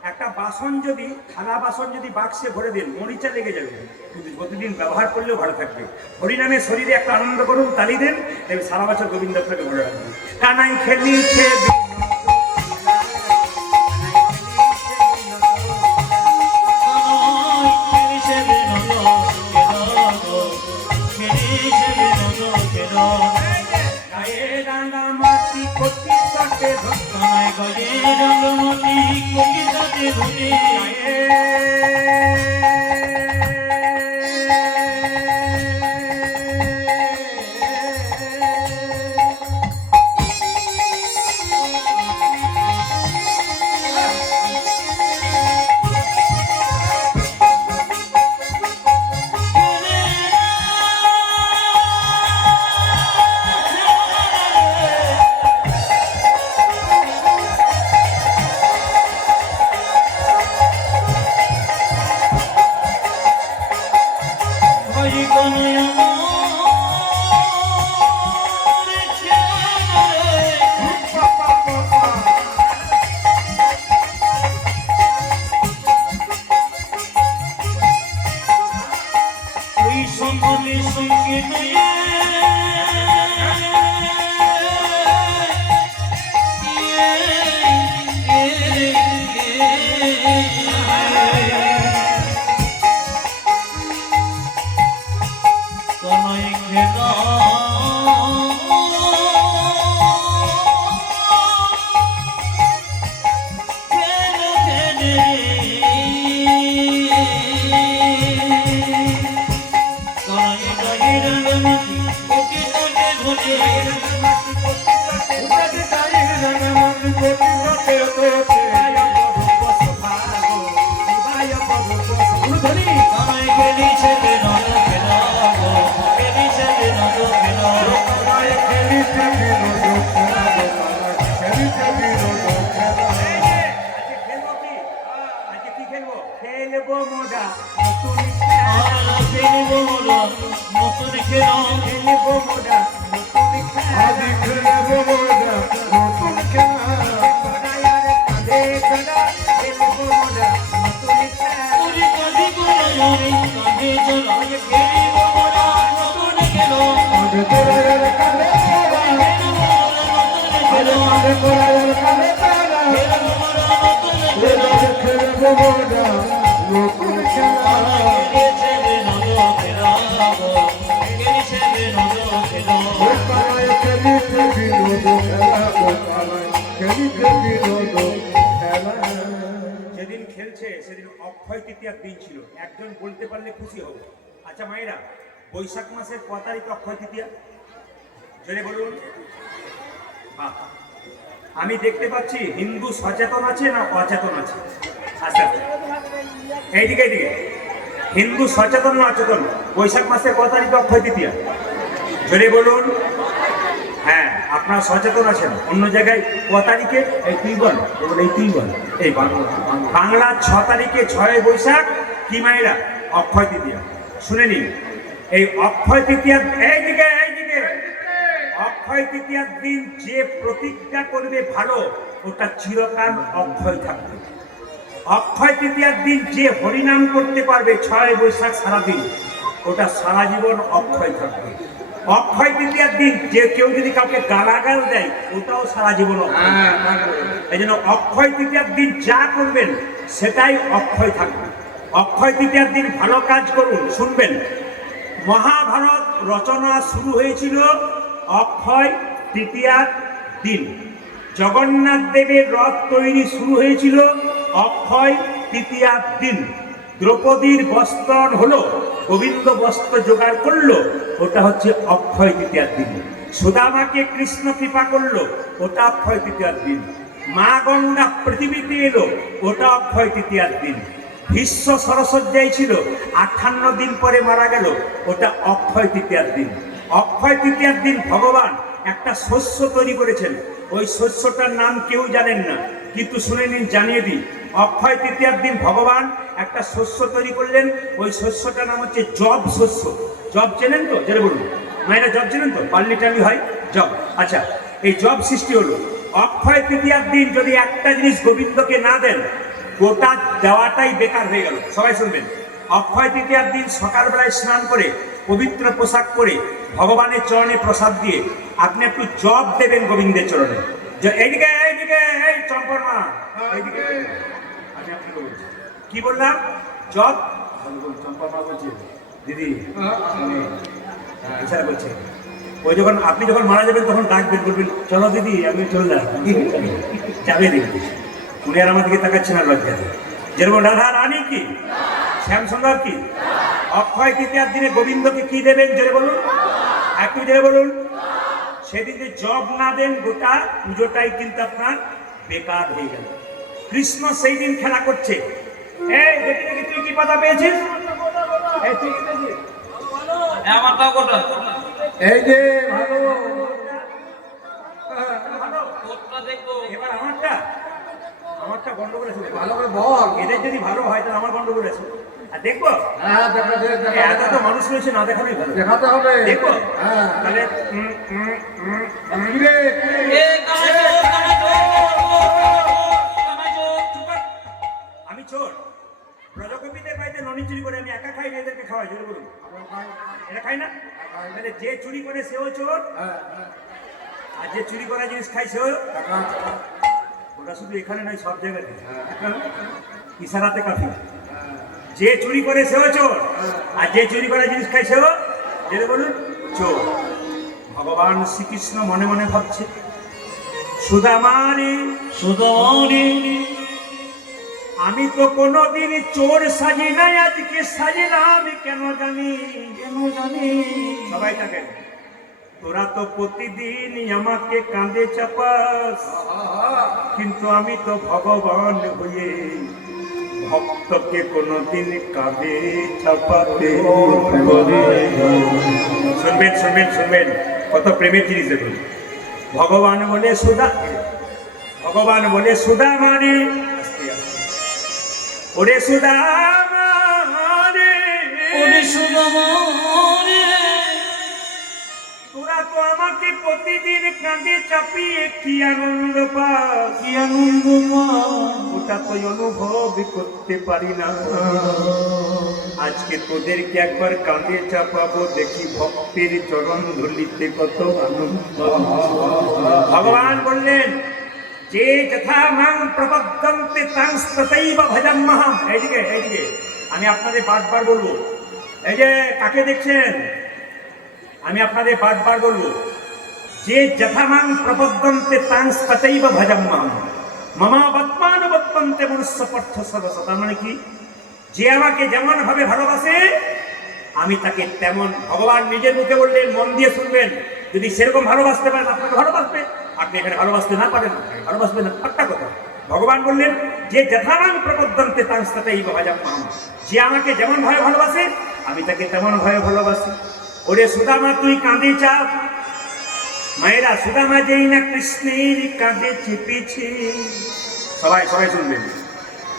একটা বাসন যদি, থালা বাসন যদি বাক্সে ভরে দেন, মরিচা লেগে যাবে, কিন্তু প্রতিদিন ব্যবহার করলেও ভালো থাকবে। হরিনামে শরীরে একটা আনন্দ করুন, তালি দেন, দেখবেন সারা বছর গোবিন্দ আপনাকে ভালো রাখবে। কানাই খেলিছে গায়ে রাঙামাটি কচি কাটে খেলবো মোরা নতুন খেলবো মোরা নতুন আজি খেলবো মোরা নতুন খেলা খেলবো মোরা নতুন আগে তোরার কালে আগে তোরার কালে খেলবো মোরা নতুন খেলা পাড়ায় খেলিতে বিনোদ খেলা পাড়ায় খেলিতে বিনোদ খেলা। যেদিন খেলছে সেদিন অক্ষয় তৃতীয়ার দিন ছিল। একজন বলতে পারলে খুশি হব। আচ্ছা মায়েরা, বৈশাখ মাসের ক তারিখ অক্ষয় তৃতীয়া? জেনে বলুন। আমি দেখতে পাচ্ছি হিন্দু সচেতন আছে না অচেতন আছে? আচ্ছা এইদিকে এইদিকে, হিন্দু সচেতন না অচেতন? বৈশাখ মাসের ক তারিখ অক্ষয় তৃতীয়া? জেনে বলুন। হ্যাঁ, আপনারা সচেতন আছেন। অন্য জায়গায় ক তারিখে? এই তুই বল, এই তুই বল। এই বাংলা 6 তারিখে 6 বৈশাখ কি মায়েরা? অক্ষয় তৃতীয়া। শুনে নিন, এই অক্ষয় তৃতীয়া, এইদিকে এইদিকে, অক্ষয় তৃতীয়ার দিন যে প্রতিজ্ঞা করবে ভালো, ওটা চিরকাল অক্ষয় থাকবে। অক্ষয় তৃতীয়ার দিন যে হরিনাম করতে পারবে 6 বৈশাখ সারাদিন, ওটা সারা জীবন অক্ষয় থাকবে। অক্ষয় তৃতীয়ার দিন যে কেউ যদি কাউকে গালাগাল দেয়, ওটাও সারা জীবন অক্ষয়। এই জন্য অক্ষয় তৃতীয়ার দিন যা করবেন সেটাই অক্ষয় থাকবে। অক্ষয় তৃতীয়ার দিন ভালো কাজ করুন। শুনবেন, মহাভারত রচনা শুরু হয়েছিল অক্ষয় তৃতীয়ার দিন। জগন্নাথ দেবের রথ তৈরি শুরু হয়েছিল অক্ষয় তৃতীয়ার দিন। দ্রৌপদীর বস্ত্র হলো, গোবিন্দ বস্ত্র জোগাড় করলো, ওটা হচ্ছে অক্ষয় তৃতীয়ার দিন। সুদামাকে কৃষ্ণ কৃপা করলো, ওটা অক্ষয় তৃতীয়ার দিন। মা গঙ্গা পৃথিবীতে এলো, ওটা অক্ষয় তৃতীয়ার দিন। ভীষ্ম সরসজ্জায় ছিল, 58 দিন পরে মারা গেল, ওটা অক্ষয় তৃতীয়ার দিন। অক্ষয় তৃতীয়ার দিন ভগবান একটা শস্য তৈরি করেছেন। ওই শস্যটার নাম কেউ জানেন না, কিন্তু শুনে নিন, জানিয়ে দিই। অক্ষয় তৃতীয়ার দিন ভগবান একটা শস্য তৈরি করলেন, ওই শস্যটার নাম হচ্ছে জব শস্য। জব চেনেন তো? জেনে বলুন, মায়েরা জব চেনেন তো? বার্লি টার্লি হয় জব। আচ্ছা, এই জব সৃষ্টি হলো। অক্ষয় তৃতীয়ার দিন যদি একটা জিনিস গোবিন্দকে না দেন, গোটা দেওয়াটাই বেকার হয়ে গেল। সবাই শুনবেন, অক্ষয় তৃতীয়ার দিন সকালবেলায় স্নান করে পবিত্র পোশাক পরে ভগবানের চরণে প্রসাদ দিয়ে আপনি একটু জব দেবেন গোবিন্দের চরণে। এইদিকে এইদিকে, এই চম্পর মা এইদিকে, আমি আপনাকে বলছি কি বললাম, জব। চম্পর মা বলছি দিদি ইশারা করছে। ওই যখন আপনি যখন মারা যাবেন তখন ডাকবেন, বলবেন চলো দিদি আমি চললাম, যাবে দিদি। উনি আর আমার দিকে তাকাচ্ছেন আর লজ্জা দিয়ে। যেরকম রাধা রানী কি, শ্যাম সুন্দর কি, অক্ষয় তৃতীয়ার দিনে গোবিন্দকে কি দেবেন জোরে বলুন, একটু জোরে বলুন। সেদিন যে জব না দেন, গোটা পুজোটাই কিন্তু আপনার বেকার হয়ে গেল। কৃষ্ণ সেই দিন খেলা করছে। এই দেখি দেখি, তুই কি কথা পেয়েছিস? এই তুই কি পেয়েছিস? আমারটাও কোটা এই যে ভালো কোটটা দেখো। এবার আমারটা গন্ডগোল আছে। ভালো করে বল। এদের যদি ভালো হয় তাহলে আমার গন্ডগোল আছে। আর দেখবো হ্যাঁ দেখা দে, দেখা এত তো মানুষ রয়েছে, না দেখানোই ভালো। দেখাতে হবে। দেখবো হ্যাঁ তাহলে কি রে, কি রে? এ কামাই চোর আমি চোর? ব্রজগোপীদের বাড়িতে ননি চুরি করে আমি একা খাই না, এদেরকে খাওয়াই জোরে বলুন। এটা খাই না? তাহলে যে চুরি করে সেও চোর, হ্যাঁ হ্যাঁ আর যে চুরি করা জিনিস খাই সেও। দেখা ওটা শুধু এখানে নয়, সব জায়গায় ইশারাতে কাফি। যে চুরি করে সেও চোর, আর যে চুরি করা জিনিস খায় সেও জেনে বলুন চোর। ভগবান শ্রীকৃষ্ণ মনে মনে ভাবছে, সুদামারে সুদমনি আমি তো কোনোদিন চোর সাজি নাই, আজকে সাজিলাম কেন জানি, কেন জানি। সবাই থাকেন, তোরা তো প্রতিদিন আমাকে কাঁধে চাপাস, কিন্তু আমি তো ভগবান হয়ে ভক্তকে কোনোদিন কাঁধে চাপাতে পারি। শুনবেন শুনবেন শুনবেন, কত প্রেমের জিনিস দেখুন। ভগবান বলে ভগবান বলে সুদামারে, আস্তে আস্তে, ওরে সুদামারে, ওরে সুদমনি তোরা তো আমাকে প্রতিদিন কাঁধে চাপিয়ে কি আনন্দ পাস, কি আনন্দ মা ওটা তো অনুভব করতে পারি না। আজকে তোদেরকে একবার কাঁধে চাপাবো, দেখি ভক্তের চরণ ধুলিতে কত আনন্দ। ভগবান বললেন, যে যথা মাং প্রপদ্যন্তে তাং তথৈব ভজাম্যহম। এইদিকে এইদিকে, আমি আপনাদের বারবার বলবো, এই যে কাকে দেখছেন, আমি আপনাদের বারবার বলবো, যে যথামাং প্রপদ্যন্তে তাং তথৈব ভজাম্যহম মমা বত্মানুবত্তন্তে মনুষ্য পার্থ সর্বসা। তার মানে কি, যে আমাকে যেমন ভাবে ভালোবাসে আমি তাকে তেমন। ভগবান নিজের মুখে বললেন, মন দিয়ে শুনবেন, যদি সেরকম ভালোবাসতে পারেন আপনাকে ভালোবাসবে, আপনি এখানে ভালোবাসতে না পারেন ভালোবাসবে না, একটা কথা। ভগবান বললেন, যে যথামাং প্রপদ্যন্তে তাং তথৈব ভজাম্যহম, যে আমাকে যেমন ভাবে ভালোবাসে আমি তাকে তেমন ভাবে ভালোবাসি। ওরে সুদামা তুই কাঁদে চাপ। মায়েরা, সুদামা যেই না কৃষ্ণের কাঁধে চেপেছে, সবাই সবাই শুনবেন,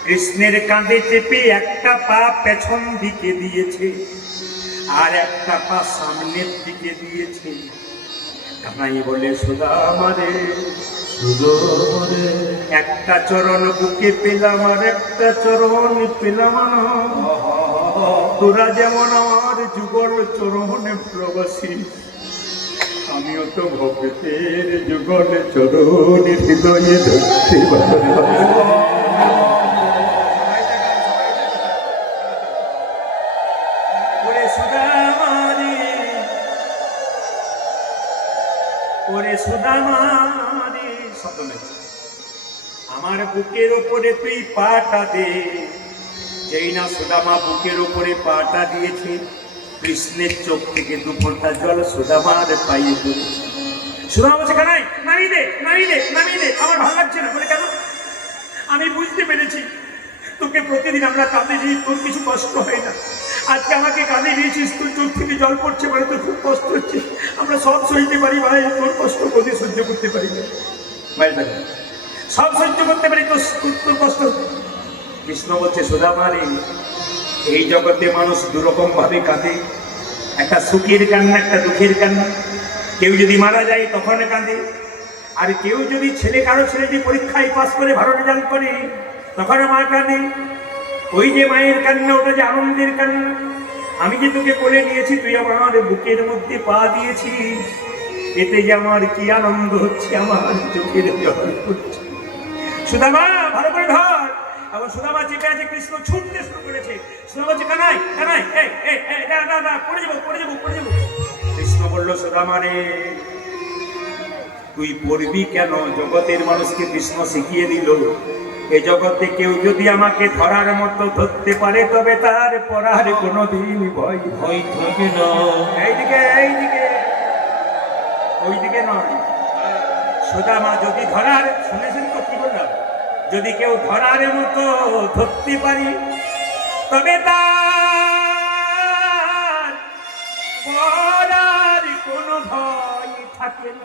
কৃষ্ণের কাঁধে চেপে একটা পা পেছন দিকে দিয়েছে আর একটা পা সামনের দিকে দিয়েছে। কানাই বলে, সুদামারে সুদমনি একটা চরণ বুকে পেলাম আর একটা চরণ পেলাম না। তোরা যেমন আমার যুগল চরণে প্রবাসী, আমিও তো ভক্তের যুগল চরণ হৃদয়ে ধরতে পারি। ওরে সুদামারে, ওরে সুদামারে, শব্দ নেই, আমার বুকের ওপরে তুই পাটা দে। যেই না সুদামা বুকের ওপরে পাটা দিয়েছে, কৃষ্ণের চোখ থেকে দুফোঁটা জল সুদামার পায়ে পড়েছে। সুদামা বলছে, কানাই নামিয়ে দে নামিয়ে দে নামিয়ে দে, আমার ভালো লাগছে না। বলে, কেন? আমি বুঝতে পেরেছি তোকে প্রতিদিন আমরা কাঁদে দিই, তোর কিছু কষ্ট হয় না। আজকে আমাকে কাঁদে দিয়েছিস, তোর চোখ থেকে জল পড়ছে, মানে তোর খুব কষ্ট হচ্ছে। আমরা সব সইতে পারি ভাই, তোর কষ্ট কোথায় সহ্য করতে পারি না ভাই, সব সহ্য করতে পারি, তোর তোর কষ্ট। কৃষ্ণ বলছে সুদামা রে, এই জগতে মানুষ দুরকম ভাবে কাঁদে, একটা সুখের কান্না, একটা দুঃখের কান্না। কেউ যদি মারা যায় তখন কাঁদে, আর কেউ যদি কারো ছেলে যদি পরীক্ষায় পাস করে ভালো রেজাল্ট করে তখন মা কাঁদে। ওই যে মায়ের কান্না, ওটা যে আনন্দের কান্না। আমি যে তোকে কোলে নিয়েছি, তুই আমার বুকের মধ্যে পা দিয়েছিস, এতে যে আমার কি আনন্দ হচ্ছে, আমার চোখের জল পড়ছে। সুদামা ভালো করে ধর। এবং সুদামা চেপে আছে, কৃষ্ণ ছুটতে শুরু করেছে। সুদামা বলছে কানাই কানাই, না পড়ে যাবো পড়ে যাবো পড়ে যাবো। কৃষ্ণ বলল সুদামা রে, তুই পড়বি কেন? জগতের মানুষকে কৃষ্ণ শিখিয়ে দিল, এ জগতে কেউ যদি আমাকে ধরার মতো ধরতে পারে তবে তার পড়ার কোনোদিন ভয় ভয় থাকে না। এইদিকে এইদিকে, ওইদিকে নয়। সুদামা যদি ধরার, শুনেছেন তো কি বললাম, যদি কেউ ধরার মতো ধরতে পারি তবে তার পড়ার কোনো ভয় থাকে না।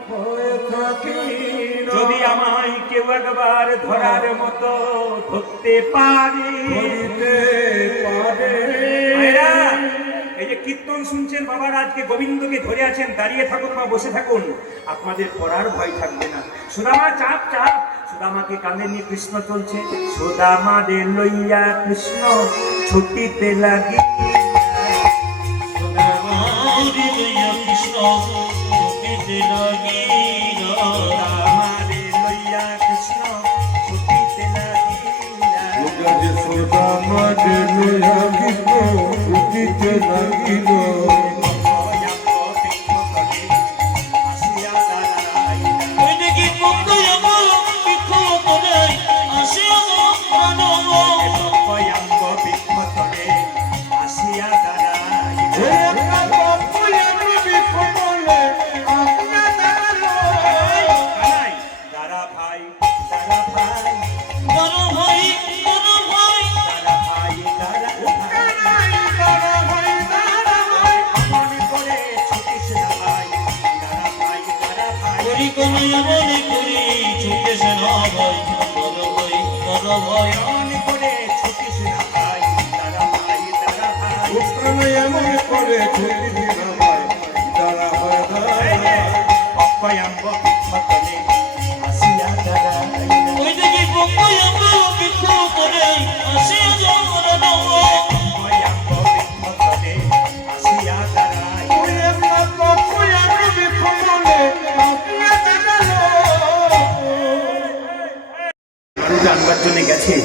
যদি আমায় কেউ একবার ধরার মতো ধরতে পারে, ভাইরা, এই যে কীর্তন শুনছেন, বাবার আজকে গোবিন্দকে ধরে আছেন, দাঁড়িয়ে থাকুন বা বসে থাকুন, আপনাদের পড়ার ভয় থাকবে না। সুদামা চাপ চাপ, সুদামাকে কাঁধে নিয়ে কৃষ্ণ চলছে। সুদামা রে লইয়া কৃষ্ণ ছুটিতে লাগি, সুদামারে লইয়া কৃষ্ণ ছুটিতে লাগিলা। সুদামারে লইয়া কৃষ্ণ ছুটিতে লাগিলা। সুদামারে লইয়া কৃষ্ণ ছুটিতে লাগিল। ওই দেখি পঙ্গয়াম বৃক্ষ তলে আসিয়া প্রাণব। বড় ভাই বড় ভাই করি কোন মনে করি ছুটেছে না ভাই, বড় ভাই বড় ভাই। এমন করে ছুটি না ভাই, দাঁড়া হয় ওই দেখি পঙ্গয়াম বৃক্ষ তলে আসিয়া প্রাণব। নাড়ু জানবার জন্য গেছে,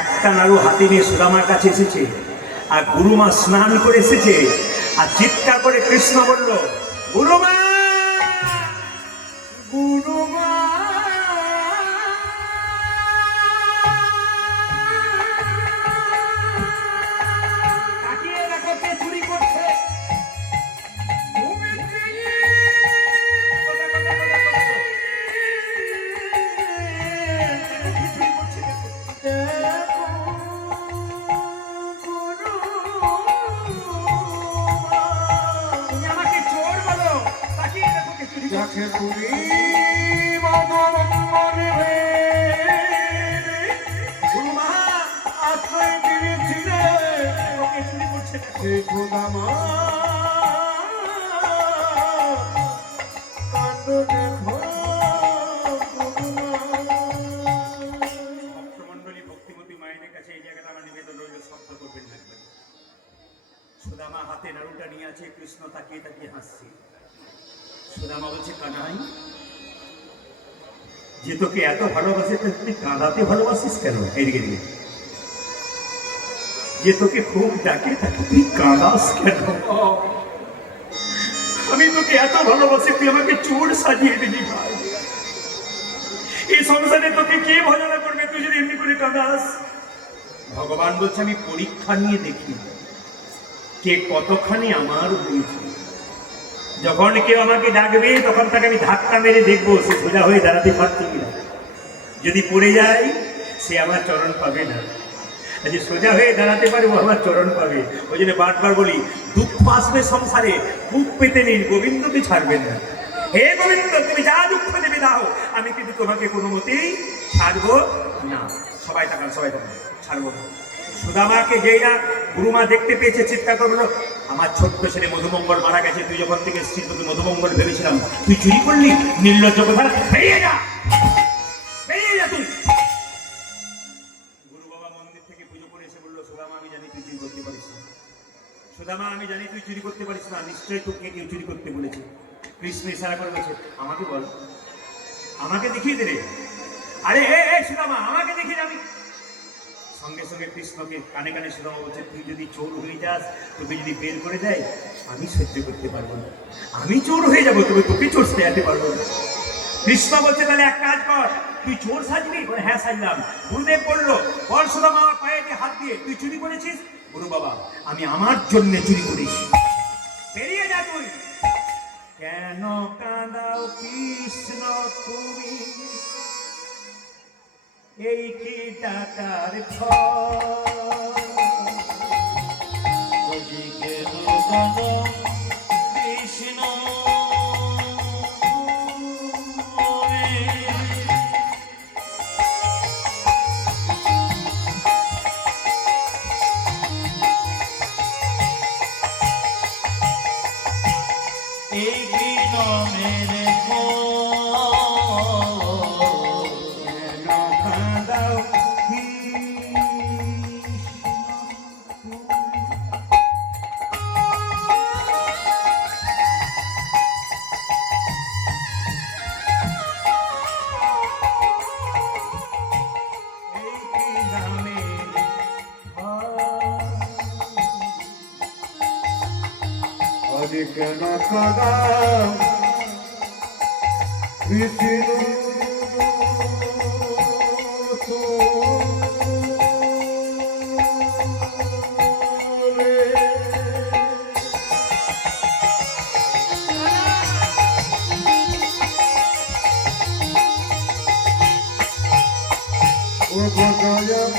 একটা নাড়ু হাতে নিয়ে সুদামার কাছে এসেছে, আর গুরুমা স্নান করে এসেছে, আর চিৎকার করে কৃষ্ণ বলল, গুরুমা গুরুমা। তাকিয়ে দেখো কে চুরি করছে। তুমি আমাকে চোর বলো, তাকিয়ে দেখো কে চুরি করছে। যাকে তুমি মদন মনে গুরুমা আশ্রয় দিয়েছিলে, ওকে চুরি করছে দেখো। সেই সুদামা কাণ্ড দেখো। ভক্তমণ্ডলী, ভক্তিমতী মায়েদের কাছে এই জায়গাটা আমার নিবেদন রইল, শব্দ করবেন না একবার। সুদামা হাতে নাড়ুটা নিয়ে আছে, কৃষ্ণ তাকিয়ে তাকিয়ে হাসছে। সুদামা বলছে, কানাই, যে তোকে এত ভালোবাসে তুই কাঁদাতে ভালোবাসিস কেন? এইদিকে দিকে, যে তোকে খুব ডাকে তাকে তুই কাঁদাস কেন? আমি তোকে এত ভালোবাসি, তুই আমাকে চোর সাজিয়ে দিলি ভাই। এই সংসারে তোকে কে ভজনা করবে তুই যদি এমনি করে কাঁদাস? ভগবান বলছে, আমি পরীক্ষা নিয়ে দেখি কে কতখানি আমার হয়েছে। যখন কেউ আমাকে ডাকবে তখন তাকে আমি ধাক্কা মেরে দেখবো সে সোজা হয়ে দাঁড়াতে পারছে কিনা। যদি পড়ে যায় সে আমার চরণ পাবে না, যে সোজা হয়ে দাঁড়াতে পারবো আমার চরণ পাবে। ওই জন্য বারবার বলি, দুঃখ আসবে সংসারে, বুক পেতে নিন, গোবিন্দকে ছাড়বেন না। হে গোবিন্দ, তুমি যা দুঃখ দেবে দাও, আমি কিন্তু তোমাকে কোনো মতেই ছাড়বো না। সবাই থাকান, সবাই থাকান। ছাড়বো না। সুদামাকে যেই না গুরুমা দেখতে পেয়েছে চিৎকার করে বলল, আমার ছোট্ট ছেলে মধুমঙ্গল মারা গেছে, তুই যখন থেকে এসেছিস তোকে মধুমঙ্গল ভেবেছিলাম, তুই চুরি করলি, নির্লজ্জ কথা, বেরিয়ে যা, বেরিয়ে যা তুই। গুরু বাবা মন্দির থেকে পুজো করে এসে বললো, সুদামা আমি জানি তুই চুরি করতে পারিস না, সুদামা আমি জানি তুই চুরি করতে পারিস না, নিশ্চয়ই তোকে কেউ চুরি করতে বলেছে। কৃষ্ণ ইশারা করে বলছে, আমাকে বল, আমাকে দেখিয়ে দে রে, আরে এ সুদামা আমাকে দেখিয়ে দে। আমি সঙ্গে সঙ্গে কৃষ্ণকে কানে কানে সুদামা বলছে, তুই যদি চোর হয়ে যাস, তোকে যদি বের করে দেয়, আমি সহ্য করতে পারবো না, আমি চোর হয়ে যাবো, তবে তোকে চোর সাজাতে পারবো না। কৃষ্ণ বলছে, তাহলে এক কাজ কর, তুই চোর সাজবি? বলে হ্যাঁ সাজলাম। গুরুদেব বললো, বল সুদামা আমার পায়ে দিয়ে হাত দিয়ে, তুই চুরি করেছিস? গুরু বাবা আমি আমার জন্য চুরি করেছি, বেরিয়ে যা তুই। কেন কাঁদাও কৃষ্ণ তুমি, এই কি টাকার ফল? ওদিকে লুকানো কৃষ্ণ এই কি নামের কেন কাঁদাও কৃষ্ণ এই কি নামের ফল? আজ কেন কাঁদাও কৃষ্ণ ও গোদয়ম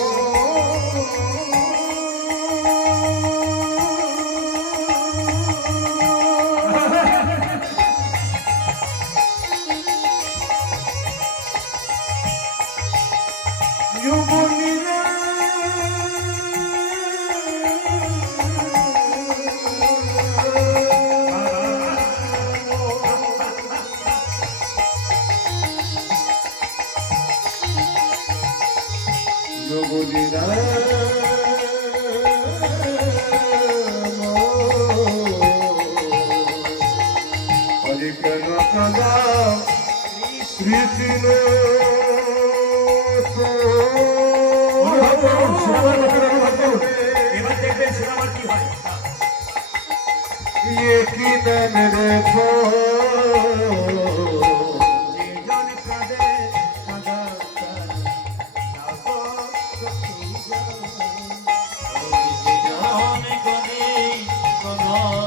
যুবনীরা যুবনীরা আরে কেন কাঁদাও কৃষ্ণ এবার দেখবেন সুদামার কি হয়। কি নামের ফল যে জন কাঁদে কাঁদাও তার, তাও তো সখী যাও। জন গণে গণ